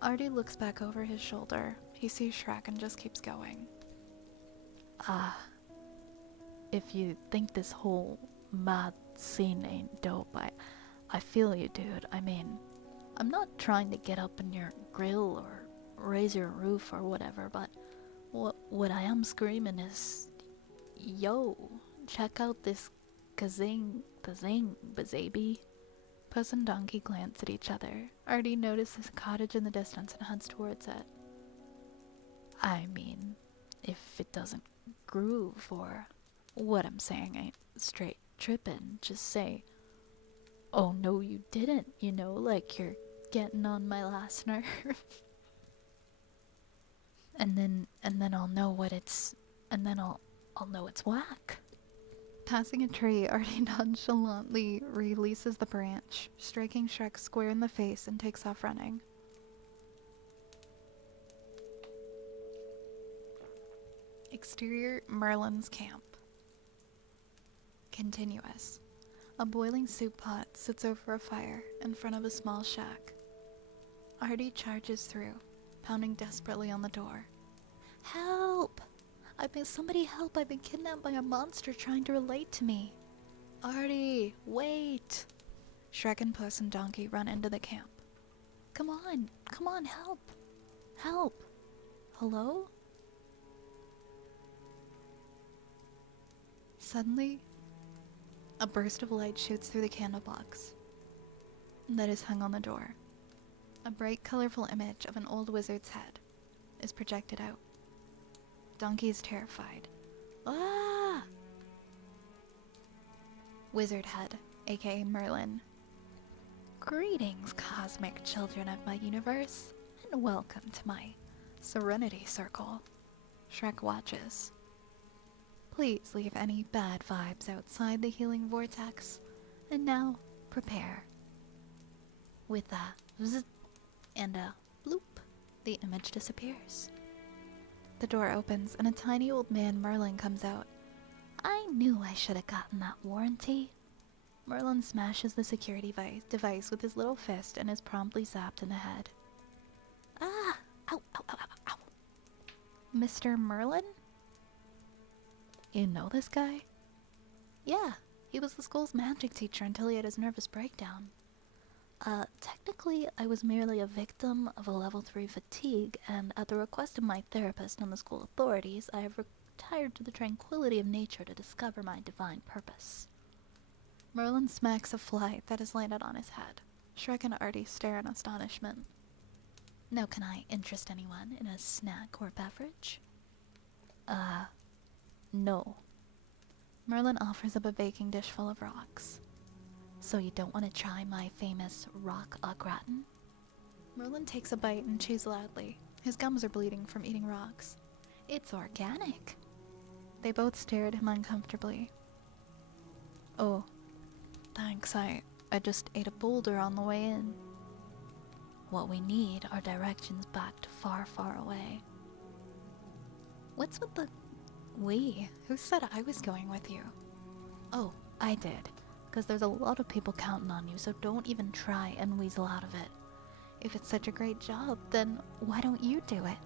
Artie looks back over his shoulder. He sees Shrek and just keeps going. If you think this whole mad scene ain't dope, I feel you, dude. I mean, I'm not trying to get up in your grill or raise your roof or whatever, but what I am screaming is, yo, check out this kazing, bazaby. Puss and Donkey glance at each other. Artie notices a cottage in the distance and heads towards it. I mean, if it doesn't groove, or what I'm saying ain't straight tripping, just say, "Oh no, you didn't," you know, like you're getting on my last nerve. and then I'll know what it's and then I'll know it's whack. Passing a tree, Artie nonchalantly releases the branch, striking Shrek square in the face, and takes off running. Exterior Merlin's camp. Continuous. A boiling soup pot sits over a fire in front of a small shack. Artie charges through, pounding desperately on the door. Help! Somebody help! I've been kidnapped by a monster trying to relate to me. Artie, wait! Shrek and Puss and Donkey run into the camp. Come on, help! Help! Hello? Suddenly, a burst of light shoots through the candle box that is hung on the door. A bright, colorful image of an old wizard's head is projected out. Donkey is terrified. Ah! Wizard head, aka Merlin. Greetings, cosmic children of my universe, and welcome to my Serenity Circle. Shrek watches. Please leave any bad vibes outside the healing vortex, and now prepare. With a zzz and a bloop, the image disappears. The door opens and a tiny old man, Merlin, comes out. I knew I should have gotten that warranty. Merlin smashes the security device with his little fist and is promptly zapped in the head. Ah! Ow, ow, ow, ow, ow. Mr. Merlin? You know this guy? Yeah, he was the school's magic teacher until he had his nervous breakdown. Technically, I was merely a victim of a level 3 fatigue, and at the request of my therapist and the school authorities, I have retired to the tranquility of nature to discover my divine purpose. Merlin smacks a fly that has landed on his head. Shrek and Artie stare in astonishment. Now can I interest anyone in a snack or beverage? No. Merlin offers up a baking dish full of rocks. So you don't want to try my famous rock au gratin? Merlin takes a bite and chews loudly. His gums are bleeding from eating rocks. It's organic. They both stare at him uncomfortably. Oh, thanks, I just ate a boulder on the way in. What we need are directions back to far, far away. What's with the we? Who said I was going with you? Oh, I did. Because there's a lot of people counting on you, so don't even try and weasel out of it. If it's such a great job, then why don't you do it?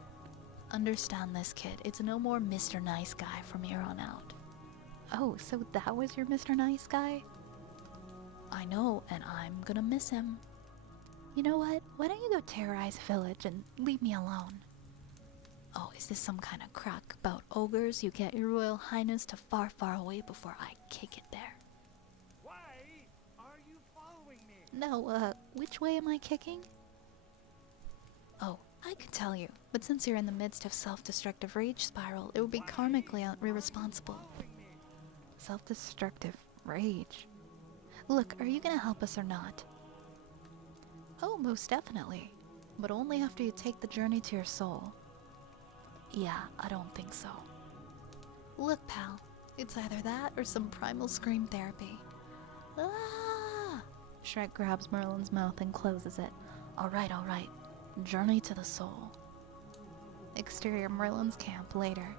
Understand this, kid. It's no more Mr. Nice Guy from here on out. Oh, so that was your Mr. Nice Guy? I know, and I'm gonna miss him. You know what? Why don't you go terrorize a village and leave me alone? Oh, is this some kind of crack about ogres? You get your Royal Highness to far, far away before I kick it there. Why are you following me? No, which way am I kicking? Oh, I could tell you, but since you're in the midst of self-destructive rage spiral, it would be karmically irresponsible. Following me? Self-destructive rage. Look, are you gonna help us or not? Oh, most definitely. But only after you take the journey to your soul. Yeah, I don't think so. Look, pal, it's either that or some primal scream therapy. Ah! Shrek grabs Merlin's mouth and closes it. Alright, alright. Journey to the soul. Exterior Merlin's camp later.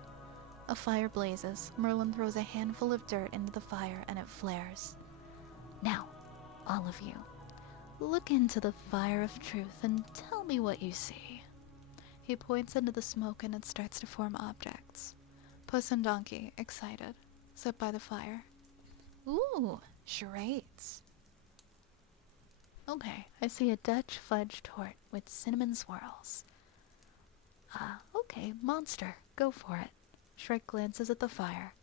A fire blazes. Merlin throws a handful of dirt into the fire and it flares. Now, all of you, look into the fire of truth and tell me what you see. He points into the smoke and it starts to form objects. Puss and Donkey, excited, sit by the fire. Ooh, charades. Okay, I see a Dutch fudge tort with cinnamon swirls. Okay, monster, go for it. Shrek glances at the fire.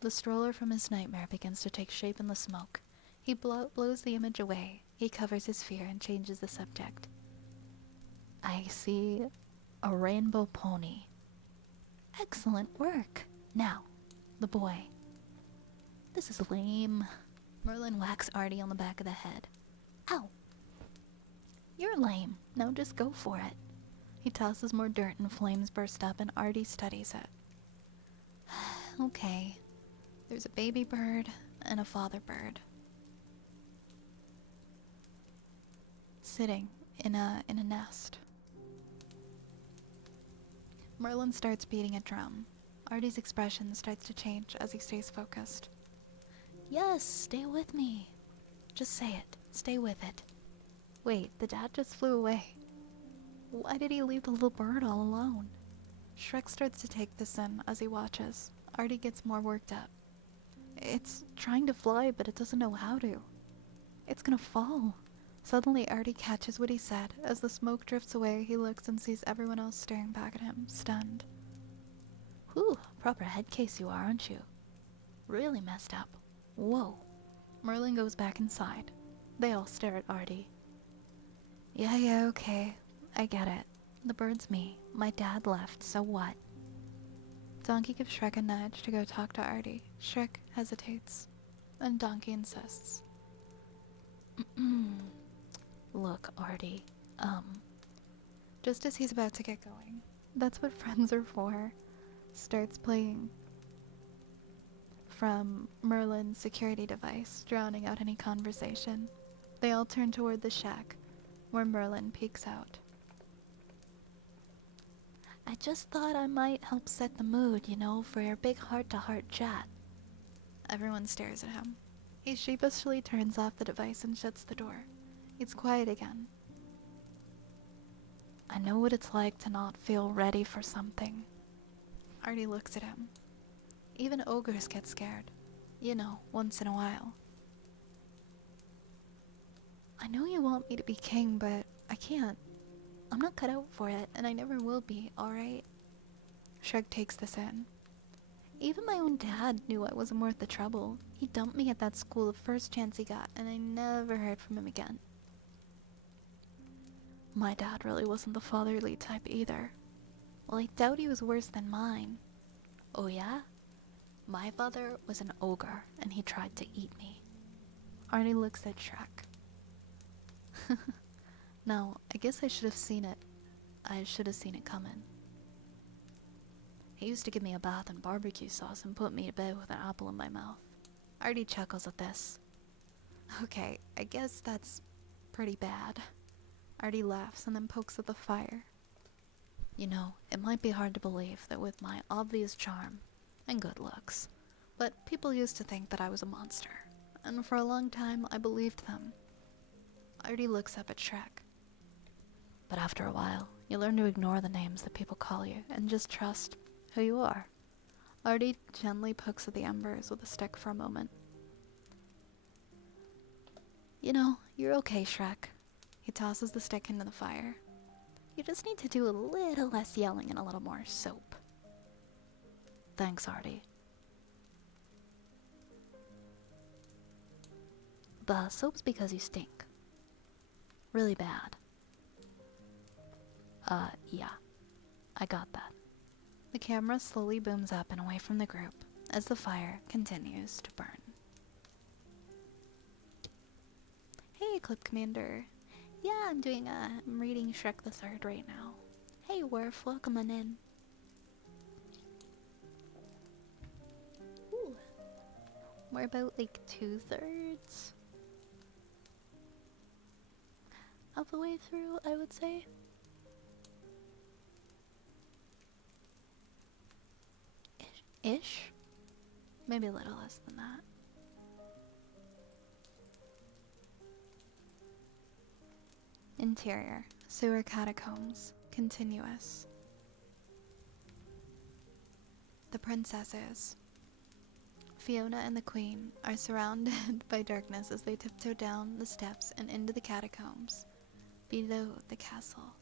The stroller from his nightmare begins to take shape in the smoke. He blows the image away. He covers his fear and changes the subject. I see a rainbow pony. Excellent work. Now, the boy. This is lame. Merlin whacks Artie on the back of the head. Ow! You're lame. Now just go for it. He tosses more dirt and flames burst up and Artie studies it. Okay. There's a baby bird and a father bird. Sitting in a nest. Merlin starts beating a drum. Artie's expression starts to change as he stays focused. Yes, stay with me. Just say it. Stay with it. Wait, the dad just flew away. Why did he leave the little bird all alone? Shrek starts to take this in as he watches. Artie gets more worked up. It's trying to fly, but it doesn't know how to. It's gonna fall. Suddenly, Artie catches what he said. As the smoke drifts away, he looks and sees everyone else staring back at him, stunned. Whew, proper head case you are, aren't you? Really messed up. Whoa. Merlin goes back inside. They all stare at Artie. Yeah, okay. I get it. The bird's me. My dad left, so what? Donkey gives Shrek a nudge to go talk to Artie. Shrek hesitates, and Donkey insists. Look, Artie, just as he's about to get going, That's What Friends Are For starts playing from Merlin's security device, drowning out any conversation. They all turn toward the shack, where Merlin peeks out. I just thought I might help set the mood, for your big heart-to-heart chat. Everyone stares at him. He sheepishly turns off the device and shuts the door. It's quiet again. I know what it's like to not feel ready for something. Artie looks at him. Even ogres get scared. Once in a while. I know you want me to be king, but I can't. I'm not cut out for it, and I never will be, alright? Shrek takes this in. Even my own dad knew I wasn't worth the trouble. He dumped me at that school the first chance he got, and I never heard from him again. My dad really wasn't the fatherly type either. Well, I doubt he was worse than mine. Oh yeah? My father was an ogre, and he tried to eat me. Arnie looks at Shrek. No, I guess I should have seen it. I should have seen it coming. He used to give me a bath in barbecue sauce and put me to bed with an apple in my mouth. Artie chuckles at this. Okay, I guess that's pretty bad. Artie laughs and then pokes at the fire. It might be hard to believe that with my obvious charm and good looks, but people used to think that I was a monster, and for a long time I believed them. Artie looks up at Shrek. But after a while, you learn to ignore the names that people call you and just trust who you are. Artie gently pokes at the embers with a stick for a moment. You're okay, Shrek. He tosses the stick into the fire. You just need to do a little less yelling and a little more soap. Thanks, Artie. The soap's because you stink. Really bad. Yeah. I got that. The camera slowly booms up and away from the group as the fire continues to burn. Hey, Clip Commander. Yeah, I'm reading Shrek the Third right now. Hey, Worf, welcome on in. Ooh. We're about like 2/3 of the way through, I would say. Ish? Maybe a little less than that. Interior, sewer catacombs, continuous. The princesses, Fiona and the Queen, are surrounded by darkness as they tiptoe down the steps and into the catacombs, below the castle.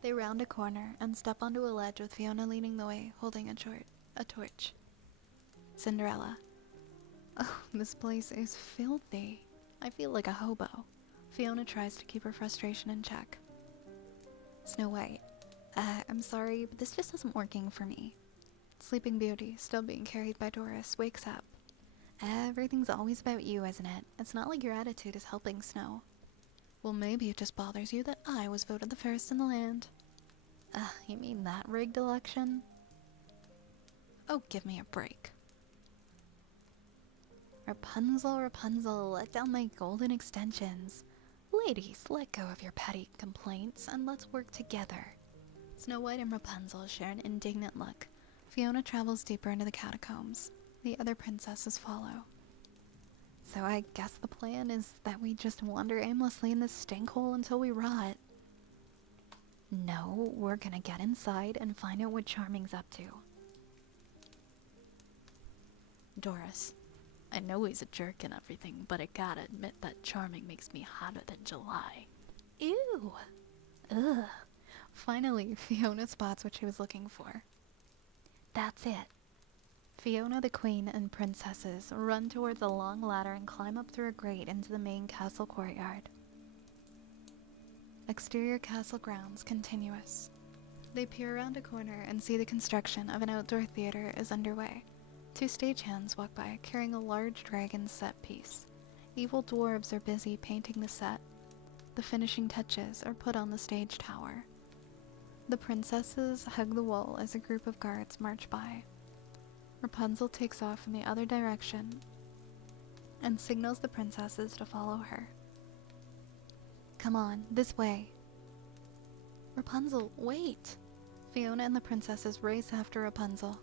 They round a corner and step onto a ledge with Fiona leading the way, holding a torch. Cinderella. Oh, this place is filthy. I feel like a hobo. Fiona tries to keep her frustration in check. Snow White. I'm sorry, but this just isn't working for me. Sleeping Beauty, still being carried by Doris, wakes up. Everything's always about you, isn't it? It's not like your attitude is helping Snow. Well, maybe it just bothers you that I was voted the first in the land. You mean that rigged election? Oh, give me a break. Rapunzel, Rapunzel, let down my golden extensions. Ladies, let go of your petty complaints and let's work together. Snow White and Rapunzel share an indignant look. Fiona travels deeper into the catacombs. The other princesses follow. So I guess the plan is that we just wander aimlessly in this stinkhole until we rot. No, we're gonna get inside and find out what Charming's up to. Doris, I know he's a jerk and everything, but I gotta admit that Charming makes me hotter than July. Ew! Ugh. Finally, Fiona spots what she was looking for. That's it. Fiona, the queen, and princesses run towards a long ladder and climb up through a grate into the main castle courtyard. Exterior castle grounds continuous. They peer around a corner and see the construction of an outdoor theater is underway. Two stagehands walk by carrying a large dragon set piece. Evil dwarves are busy painting the set. The finishing touches are put on the stage tower. The princesses hug the wall as a group of guards march by. Rapunzel takes off in the other direction and signals the princesses to follow her. Come on, this way. Rapunzel, wait! Fiona and the princesses race after Rapunzel.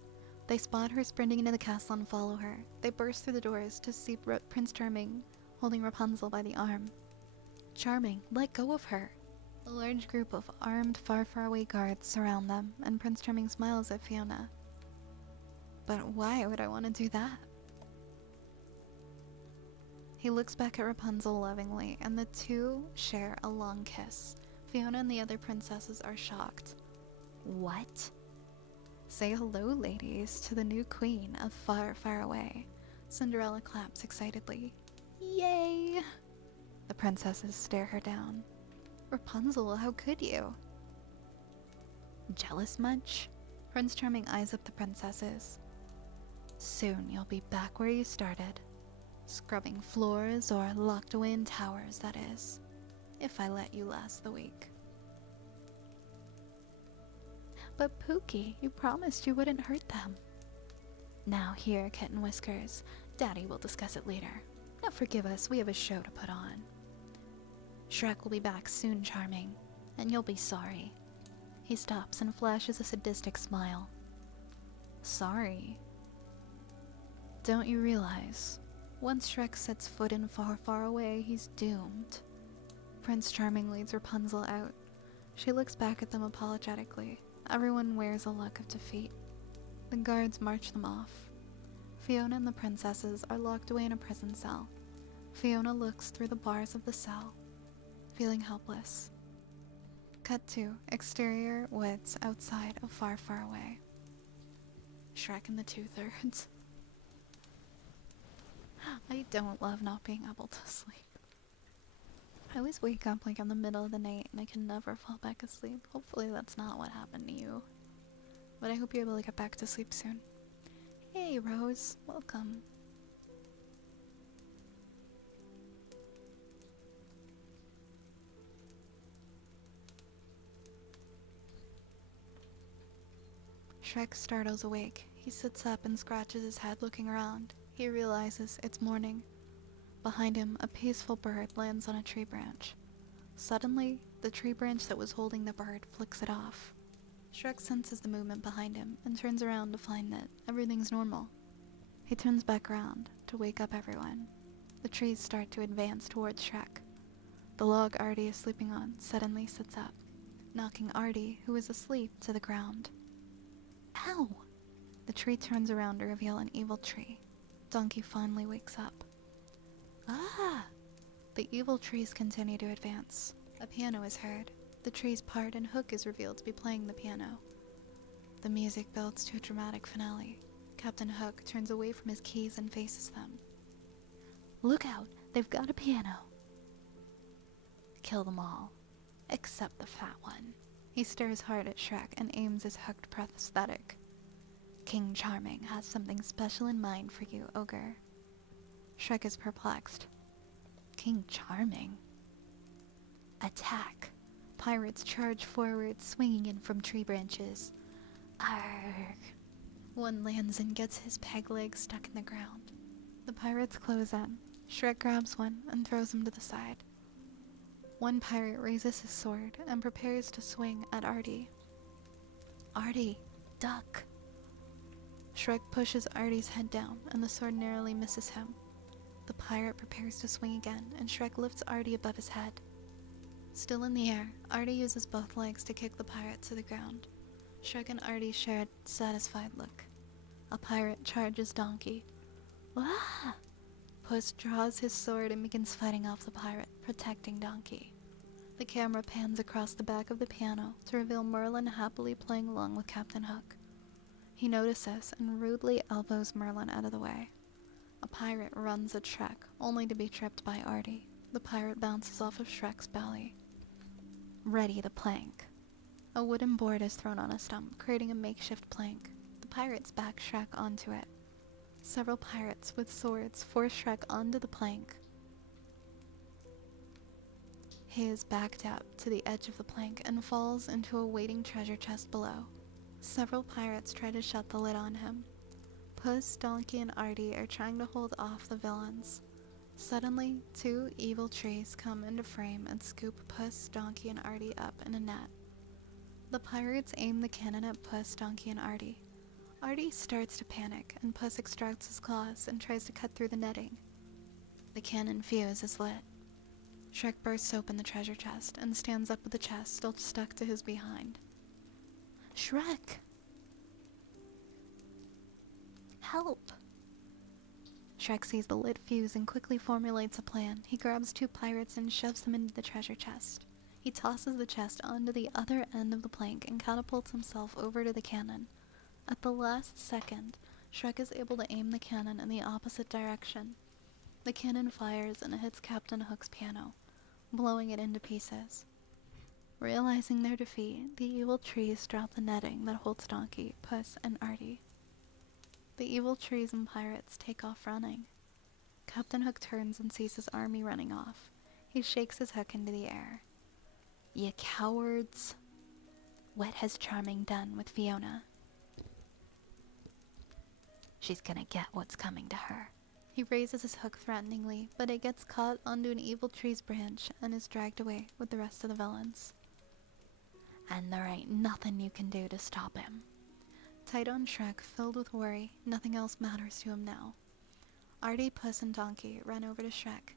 They spot her sprinting into the castle and follow her. They burst through the doors to see Prince Charming holding Rapunzel by the arm. Charming, let go of her! A large group of armed, far, far away guards surround them, and Prince Charming smiles at Fiona. But why would I want to do that? He looks back at Rapunzel lovingly, and the two share a long kiss. Fiona and the other princesses are shocked. What? Say hello, ladies, to the new queen of Far, Far Away. Cinderella claps excitedly. Yay! The princesses stare her down. Rapunzel, how could you? Jealous much? Prince Charming eyes up the princesses. Soon you'll be back where you started. Scrubbing floors or locked away in towers, that is. If I let you last the week. But Pookie, you promised you wouldn't hurt them. Now here, Kitten Whiskers. Daddy will discuss it later. Now forgive us, we have a show to put on. Shrek will be back soon, Charming, and you'll be sorry. He stops and flashes a sadistic smile. Sorry? Don't you realize, once Shrek sets foot in Far, Far Away, he's doomed. Prince Charming leads Rapunzel out. She looks back at them apologetically. Everyone wears a look of defeat. The guards march them off. Fiona and the princesses are locked away in a prison cell. Fiona looks through the bars of the cell, feeling helpless. Cut to exterior woods outside of Far, Far Away. Shrek and the Two-Thirds. I don't love not being able to sleep. I always wake up like in the middle of the night and I can never fall back asleep. Hopefully that's not what happened to you. But I hope you're able to get back to sleep soon. Hey Rose, welcome. Shrek startles awake. He sits up and scratches his head looking around. He realizes it's morning. Behind him, a peaceful bird lands on a tree branch. Suddenly, the tree branch that was holding the bird flicks it off. Shrek senses the movement behind him and turns around to find that everything's normal. He turns back around to wake up everyone. The trees start to advance towards Shrek. The log Artie is sleeping on suddenly sits up, knocking Artie, who is asleep, to the ground. Ow! The tree turns around to reveal an evil tree. Donkey finally wakes up. Ah! The evil trees continue to advance. A piano is heard. The trees part and Hook is revealed to be playing the piano. The music builds to a dramatic finale. Captain Hook turns away from his keys and faces them. Look out! They've got a piano! Kill them all. Except the fat one. He stares hard at Shrek and aims his hooked prosthetic. King Charming has something special in mind for you, Ogre. Shrek is perplexed. King Charming? Attack! Pirates charge forward, swinging in from tree branches. Arrgh! One lands and gets his peg leg stuck in the ground. The pirates close in. Shrek grabs one and throws him to the side. One pirate raises his sword and prepares to swing at Artie. Artie, duck! Shrek pushes Artie's head down and the sword narrowly misses him. The pirate prepares to swing again and Shrek lifts Artie above his head. Still in the air, Artie uses both legs to kick the pirate to the ground. Shrek and Artie share a satisfied look. A pirate charges Donkey. Wah! Puss draws his sword and begins fighting off the pirate, protecting Donkey. The camera pans across the back of the piano to reveal Merlin happily playing along with Captain Hook. He notices and rudely elbows Merlin out of the way. A pirate runs at Shrek, only to be tripped by Artie. The pirate bounces off of Shrek's belly. Ready the plank. A wooden board is thrown on a stump, creating a makeshift plank. The pirates back Shrek onto it. Several pirates with swords force Shrek onto the plank. He is backed up to the edge of the plank and falls into a waiting treasure chest below. Several pirates try to shut the lid on him. Puss, Donkey, and Artie are trying to hold off the villains. Suddenly, two evil trees come into frame and scoop Puss, Donkey, and Artie up in a net. The pirates aim the cannon at Puss, Donkey, and Artie. Artie starts to panic, and Puss extracts his claws and tries to cut through the netting. The cannon fuse is lit. Shrek bursts open the treasure chest and stands up with the chest still stuck to his behind. Shrek! Help! Shrek sees the lit fuse and quickly formulates a plan. He grabs two pirates and shoves them into the treasure chest. He tosses the chest onto the other end of the plank and catapults himself over to the cannon. At the last second, Shrek is able to aim the cannon in the opposite direction. The cannon fires and it hits Captain Hook's piano, blowing it into pieces. Realizing their defeat, the evil trees drop the netting that holds Donkey, Puss, and Artie. The evil trees and pirates take off running. Captain Hook turns and sees his army running off. He shakes his hook into the air. "Ye cowards! What has Charming done with Fiona? She's gonna get what's coming to her." He raises his hook threateningly, but it gets caught onto an evil tree's branch and is dragged away with the rest of the villains. And there ain't nothing you can do to stop him. Tight on Shrek, filled with worry, nothing else matters to him now. Artie, Puss, and Donkey run over to Shrek.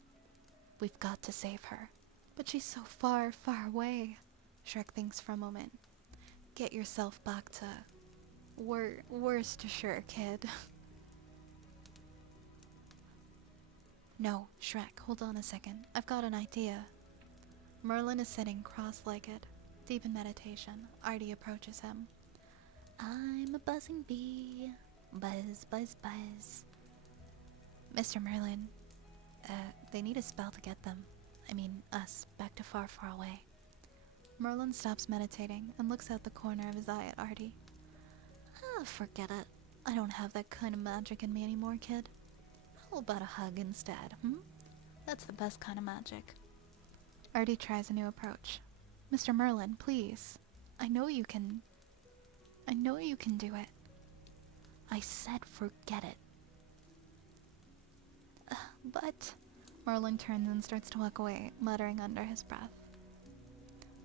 "We've got to save her." "But she's so far, far away." Shrek thinks for a moment. "Get yourself back to Worcestershire, kid." "No, Shrek, hold on a second. I've got an idea." Merlin is sitting cross-legged, deep in meditation. Artie approaches him. "I'm a buzzing bee. Buzz, buzz, buzz." "Mr. Merlin, they need a spell to get them. I mean, us, back to far, far away." Merlin stops meditating and looks out the corner of his eye at Artie. Forget it. I don't have that kind of magic in me anymore, kid. How about a hug instead, That's the best kind of magic." Artie tries a new approach. "Mr. Merlin, please. I know you can do it." "I said forget it." But..." Merlin turns and starts to walk away, muttering under his breath.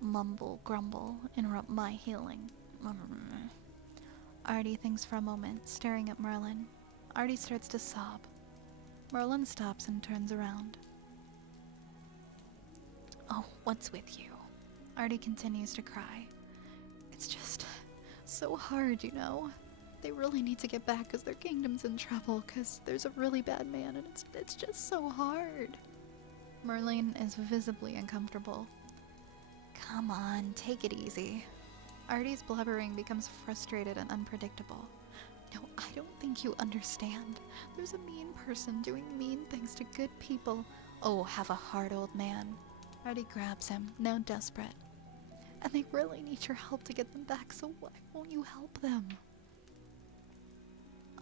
"Mumble, grumble, interrupt my healing." Artie thinks for a moment, staring at Merlin. Artie starts to sob. Merlin stops and turns around. "Oh, what's with you?" Artie continues to cry. "It's just so hard, you know. They really need to get back because their kingdom's in trouble because there's a really bad man and it's just so hard." Merlin is visibly uncomfortable. "Come on, take it easy." Artie's blubbering becomes frustrated and unpredictable. "No, I don't think you understand. There's a mean person doing mean things to good people." "Oh, have a heart, old man." Artie grabs him, now desperate. "And they really need your help to get them back, so why won't you help them?"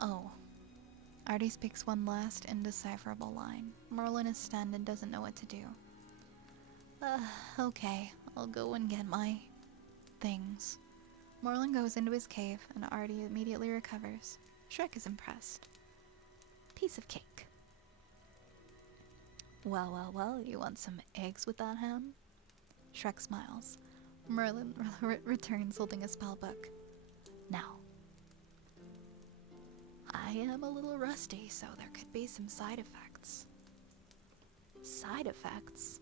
"Oh, Artie speaks one last indecipherable line. Merlin is stunned and doesn't know what to do. Okay, I'll go and get my things. Merlin goes into his cave, and Artie immediately recovers. Shrek is impressed. Piece of cake. Well, you want some eggs with that ham? Shrek smiles. Merlin returns holding a spellbook. Now, I am a little rusty, so there could be some side effects. Side effects?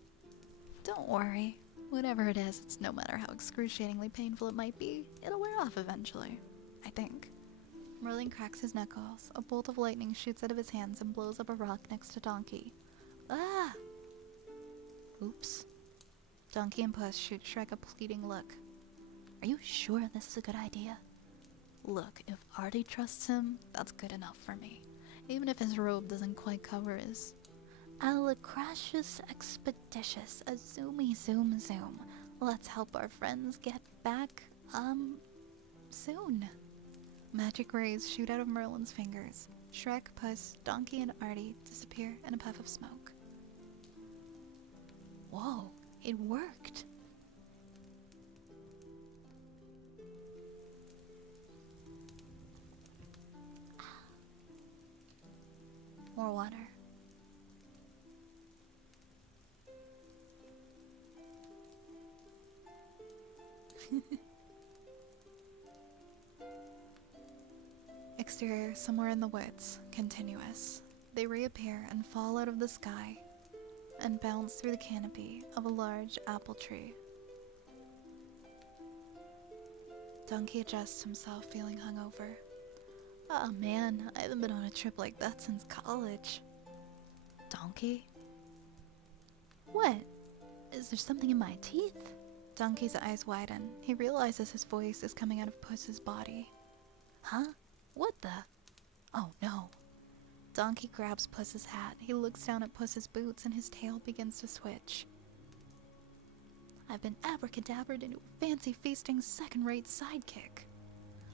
Don't worry. Whatever it is, it's no matter how excruciatingly painful it might be, it'll wear off eventually. I think. Merlin cracks his knuckles. A bolt of lightning shoots out of his hands and blows up a rock next to Donkey. Ah! Oops. Donkey and Puss shoot Shrek a pleading look. Are you sure this is a good idea? Look, if Artie trusts him, that's good enough for me. Even if his robe doesn't quite cover his Alacratius expeditious, a zoomy zoom. Let's help our friends get back, soon. Magic rays shoot out of Merlin's fingers. Shrek, Puss, Donkey, and Artie disappear in a puff of smoke. Whoa, it worked! More water. Exterior, somewhere in the woods, continuous. They reappear and fall out of the sky and bounce through the canopy of a large apple tree. Donkey adjusts himself, feeling hungover. Oh man, I haven't been on a trip like that since college. Donkey? What? Is there something in my teeth? Donkey's eyes widen. He realizes his voice is coming out of Puss's body. Huh? What the? Oh no. Donkey grabs Puss's hat. He looks down at Puss's boots and his tail begins to switch. I've been abracadabraed into a fancy feasting second-rate sidekick.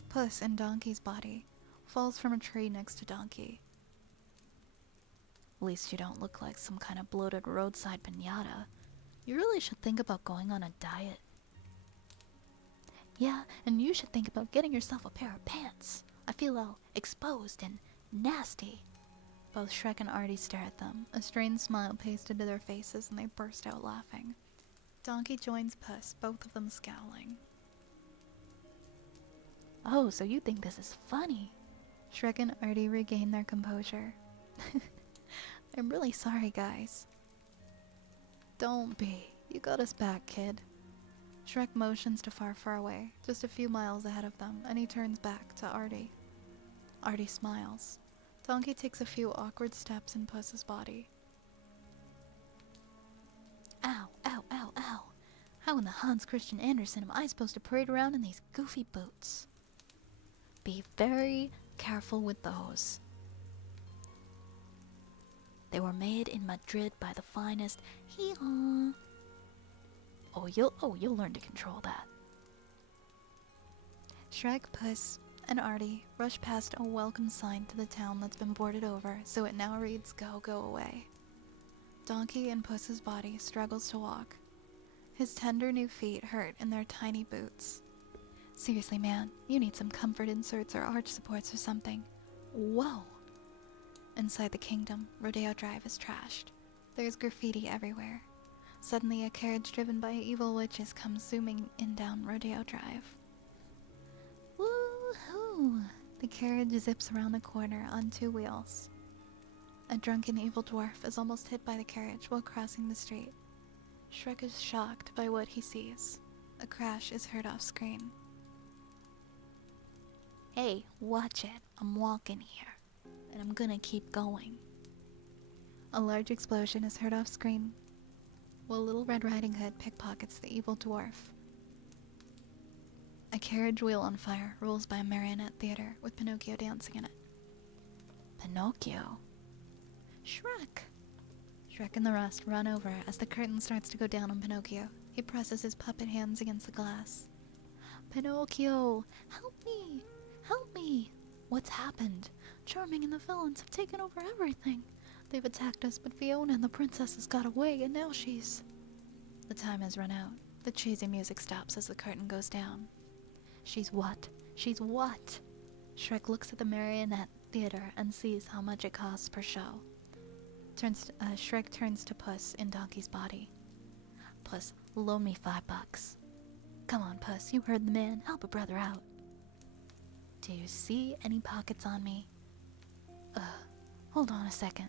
Puss in Donkey's body falls from a tree next to Donkey. At least you don't look like some kind of bloated roadside piñata. You really should think about going on a diet. Yeah, and you should think about getting yourself a pair of pants. I feel all exposed and nasty. Both Shrek and Artie stare at them. A strained smile pasted to their faces and they burst out laughing. Donkey joins Puss, both of them scowling. Oh, so you think this is funny? Shrek and Artie regain their composure. I'm really sorry, guys. Don't be. You got us back, kid. Shrek motions to far away, just a few miles ahead of them, and he turns back to Artie. Artie smiles. Donkey takes a few awkward steps in Puss's body. Ow, ow, ow, ow. How in the Hans Christian Andersen am I supposed to parade around in these goofy boots? Be very careful with those. They were made in Madrid by the finest. Hee-haw. Oh, you'll learn to control that. Shrek, Puss, and Artie rush past a welcome sign to the town that's been boarded over, so it now reads go away. Donkey in Puss's body struggles to walk. His tender new feet hurt in their tiny boots. Seriously, man, you need some comfort inserts or arch supports or something. Whoa! Inside the kingdom, Rodeo Drive is trashed. There's graffiti everywhere. Suddenly, a carriage driven by evil witches comes zooming in down Rodeo Drive. Woo-hoo! The carriage zips around the corner on two wheels. A drunken evil dwarf is almost hit by the carriage while crossing the street. Shrek is shocked by what he sees. A crash is heard off screen. Hey, watch it. I'm walking here. And I'm gonna keep going. A large explosion is heard off screen, while Little Red Riding Hood pickpockets the evil dwarf. A carriage wheel on fire rolls by a marionette theater with Pinocchio dancing in it. Pinocchio? Shrek! Shrek and the rest run over as the curtain starts to go down on Pinocchio. He presses his puppet hands against the glass. Pinocchio! Help me! Help me! What's happened? Charming and the villains have taken over everything. They've attacked us, but Fiona and the princesses got away, and now she's... The time has run out. The cheesy music stops as the curtain goes down. She's what? She's what? Shrek looks at the marionette theater and sees how much it costs per show. Shrek turns to Puss in Donkey's body. Puss, loan me $5. Come on, Puss, you heard the man. Help a brother out. Do you see any pockets on me? Hold on a second.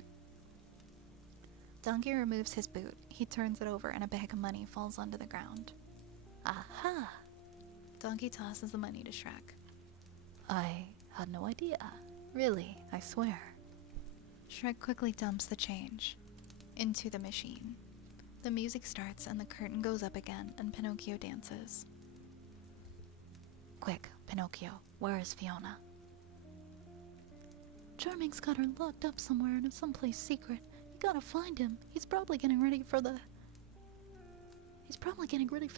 Donkey removes his boot. He turns it over and a bag of money falls onto the ground. Aha! Donkey tosses the money to Shrek. I had no idea. Really, I swear. Shrek quickly dumps the change into the machine. The music starts and the curtain goes up again and Pinocchio dances. Quick, Pinocchio, where is Fiona? Charming's got her locked up somewhere in someplace secret. You gotta find him. He's probably getting ready for the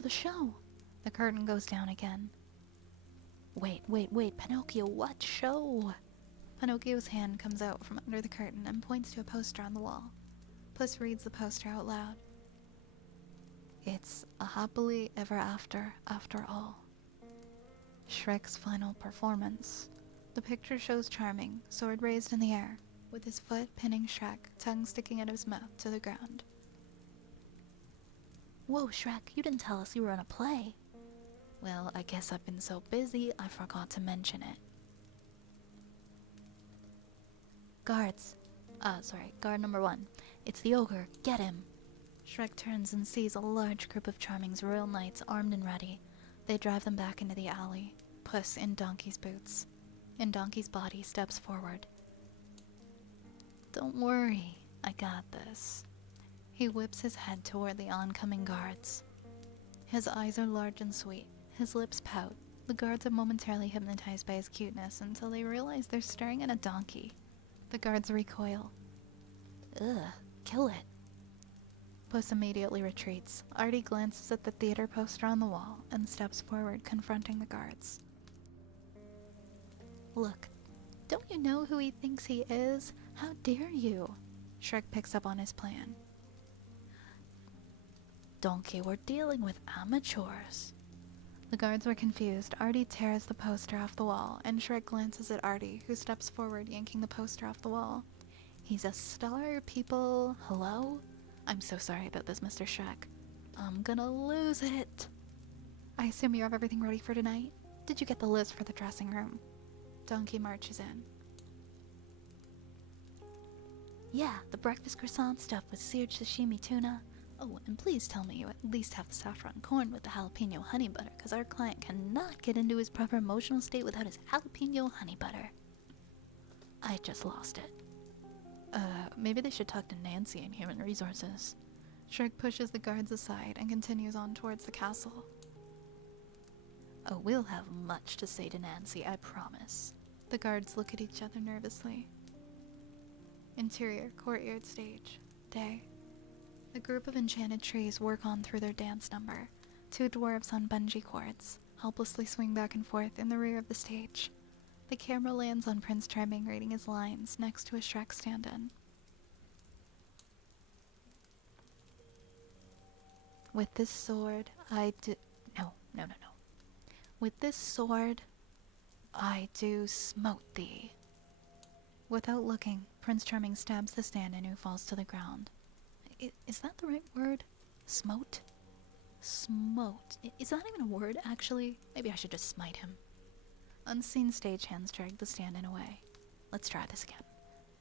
show. The curtain goes down again. Wait, Pinocchio, what show? Pinocchio's hand comes out from under the curtain and points to a poster on the wall. Puss reads the poster out loud. It's a happily ever after all. Shrek's final performance. The picture shows Charming, sword raised in the air, with his foot pinning Shrek, tongue sticking out of his mouth to the ground. Whoa, Shrek, you didn't tell us you were in a play. Well, I guess I've been so busy I forgot to mention it. Guards. Guard number 1. It's the ogre. Get him. Shrek turns and sees a large group of Charming's royal knights armed and ready. They drive them back into the alley. Puss in Donkey's boots. In Donkey's body steps forward. Don't worry, I got this. He whips his head toward the oncoming guards. His eyes are large and sweet. His lips pout. The guards are momentarily hypnotized by his cuteness until they realize they're staring at a donkey. The guards recoil. Ugh, kill it. Puss immediately retreats. Artie glances at the theater poster on the wall and steps forward, confronting the guards. Look, don't you know who he thinks he is? How dare you? Shrek picks up on his plan. Donkey, we're dealing with amateurs. The guards were confused. Artie tears the poster off the wall, and Shrek glances at Artie, who steps forward, yanking the poster off the wall. He's a star, people. Hello? I'm so sorry about this, Mr. Shrek. I'm gonna lose it. I assume you have everything ready for tonight? Did you get the list for the dressing room? Donkey marches in. Yeah, the breakfast croissant stuffed with seared sashimi tuna. Oh, and please tell me you at least have the saffron corn with the jalapeno honey butter, because our client cannot get into his proper emotional state without his jalapeno honey butter. I just lost it. Maybe they should talk to Nancy in Human Resources. Shrek pushes the guards aside and continues on towards the castle. Oh, we'll have much to say to Nancy, I promise. The guards look at each other nervously. Interior, courtyard stage. Day. The group of enchanted trees work on through their dance number. 2 dwarves on bungee cords helplessly swing back and forth in the rear of the stage. The camera lands on Prince Charming reading his lines next to a Shrek stand-in. With this sword, No. With this sword, I do smote thee. Without looking, Prince Charming stabs the stand-in, who falls to the ground. Is that the right word? Smote? Smote. Is that even a word, actually? Maybe I should just smite him. Unseen stagehands drag the stand-in away. Let's try this again.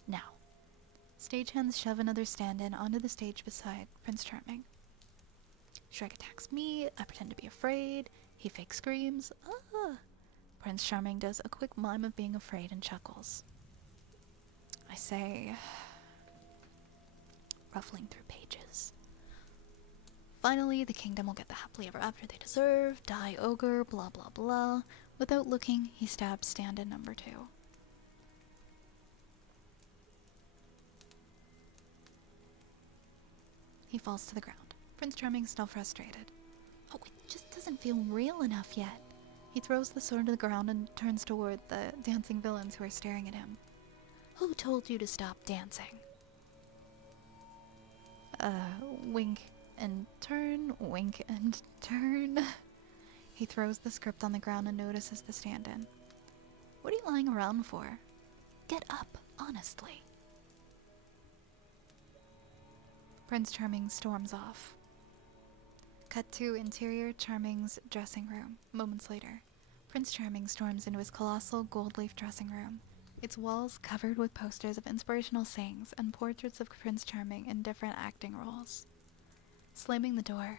Now. Stagehands shove another stand-in onto the stage beside Prince Charming. Shrek attacks me. I pretend to be afraid. He fake screams. Ah! Prince Charming does a quick mime of being afraid and chuckles. I say, ruffling through pages. Finally, the kingdom will get the happily ever after they deserve. Die, ogre, blah blah blah. Without looking, he stabs stand-in number 2. He falls to the ground. Prince Charming's still frustrated. Oh, it just doesn't feel real enough yet. He throws the sword to the ground and turns toward the dancing villains who are staring at him. Who told you to stop dancing? Wink and turn, wink and turn. He throws the script on the ground and notices the stand-in. What are you lying around for? Get up, honestly. Prince Charming storms off. Cut to interior Charming's dressing room. Moments later, Prince Charming storms into his colossal gold-leaf dressing room. Its walls covered with posters of inspirational sayings and portraits of Prince Charming in different acting roles. Slamming the door,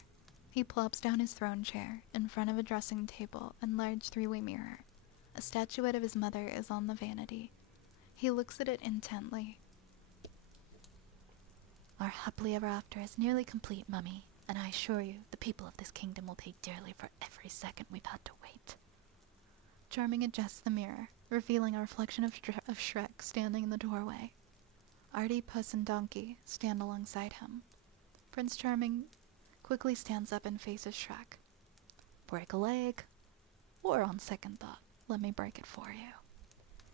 he plops down his throne chair in front of a dressing table and large three-way mirror. A statuette of his mother is on the vanity. He looks at it intently. Our happily ever after is nearly complete, Mummy, and I assure you the people of this kingdom will pay dearly for every second we've had to wait. Charming adjusts the mirror, revealing a reflection of Shrek standing in the doorway. Artie, Puss, and Donkey stand alongside him. Prince Charming quickly stands up and faces Shrek. Break a leg. Or on second thought, let me break it for you.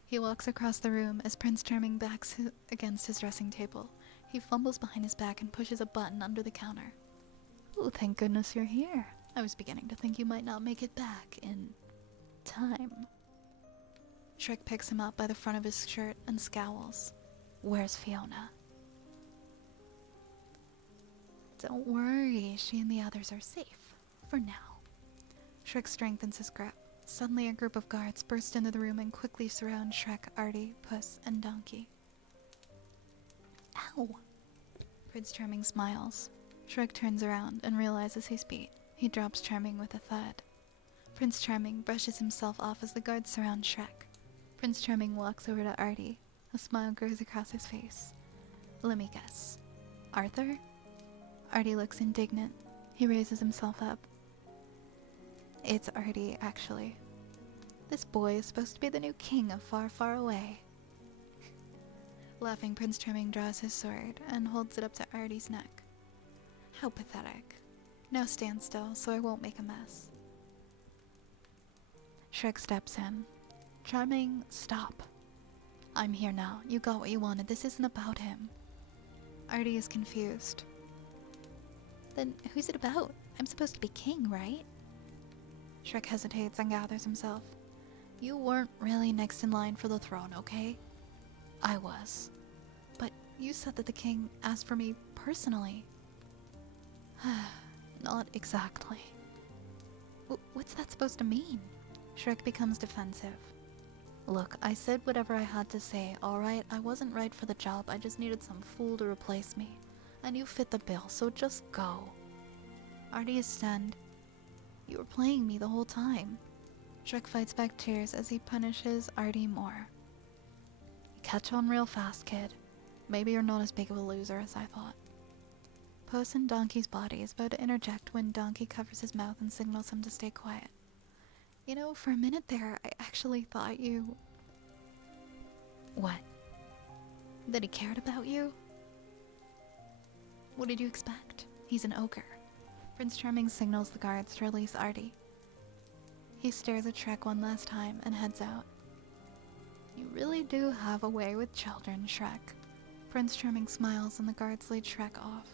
He walks across the room as Prince Charming backs against his dressing table. He fumbles behind his back and pushes a button under the counter. Oh, thank goodness you're here. I was beginning to think you might not make it back in time. Shrek picks him up by the front of his shirt and scowls. Where's Fiona? Don't worry, she and the others are safe. For now. Shrek strengthens his grip. Suddenly a group of guards burst into the room and quickly surround Shrek, Artie, Puss, and Donkey. Ow! Prince Charming smiles. Shrek turns around and realizes he's beat. He drops Charming with a thud. Prince Charming brushes himself off as the guards surround Shrek. Prince Charming walks over to Artie. A smile grows across his face. Let me guess. Arthur? Artie looks indignant. He raises himself up. It's Artie, actually. This boy is supposed to be the new king of Far, Far Away. Laughing, Prince Charming draws his sword and holds it up to Artie's neck. How pathetic. Now stand still so I won't make a mess. Shrek steps in. Charming, stop. I'm here now. You got what you wanted. This isn't about him. Artie is confused. Then who's it about? I'm supposed to be king, right? Shrek hesitates and gathers himself. You weren't really next in line for the throne, okay? I was. But you said that the king asked for me personally. Not exactly. What's that supposed to mean? Shrek becomes defensive. Look, I said whatever I had to say, alright? I wasn't right for the job, I just needed some fool to replace me. And you fit the bill, so just go. Artie is stunned. You were playing me the whole time. Shrek fights back tears as he punishes Artie more. You catch on real fast, kid. Maybe you're not as big of a loser as I thought. Puss in Donkey's body is about to interject when Donkey covers his mouth and signals him to stay quiet. You know, for a minute there, I actually thought you... What? That he cared about you? What did you expect? He's an ogre. Prince Charming signals the guards to release Artie. He stares at Shrek one last time and heads out. You really do have a way with children, Shrek. Prince Charming smiles and the guards lead Shrek off.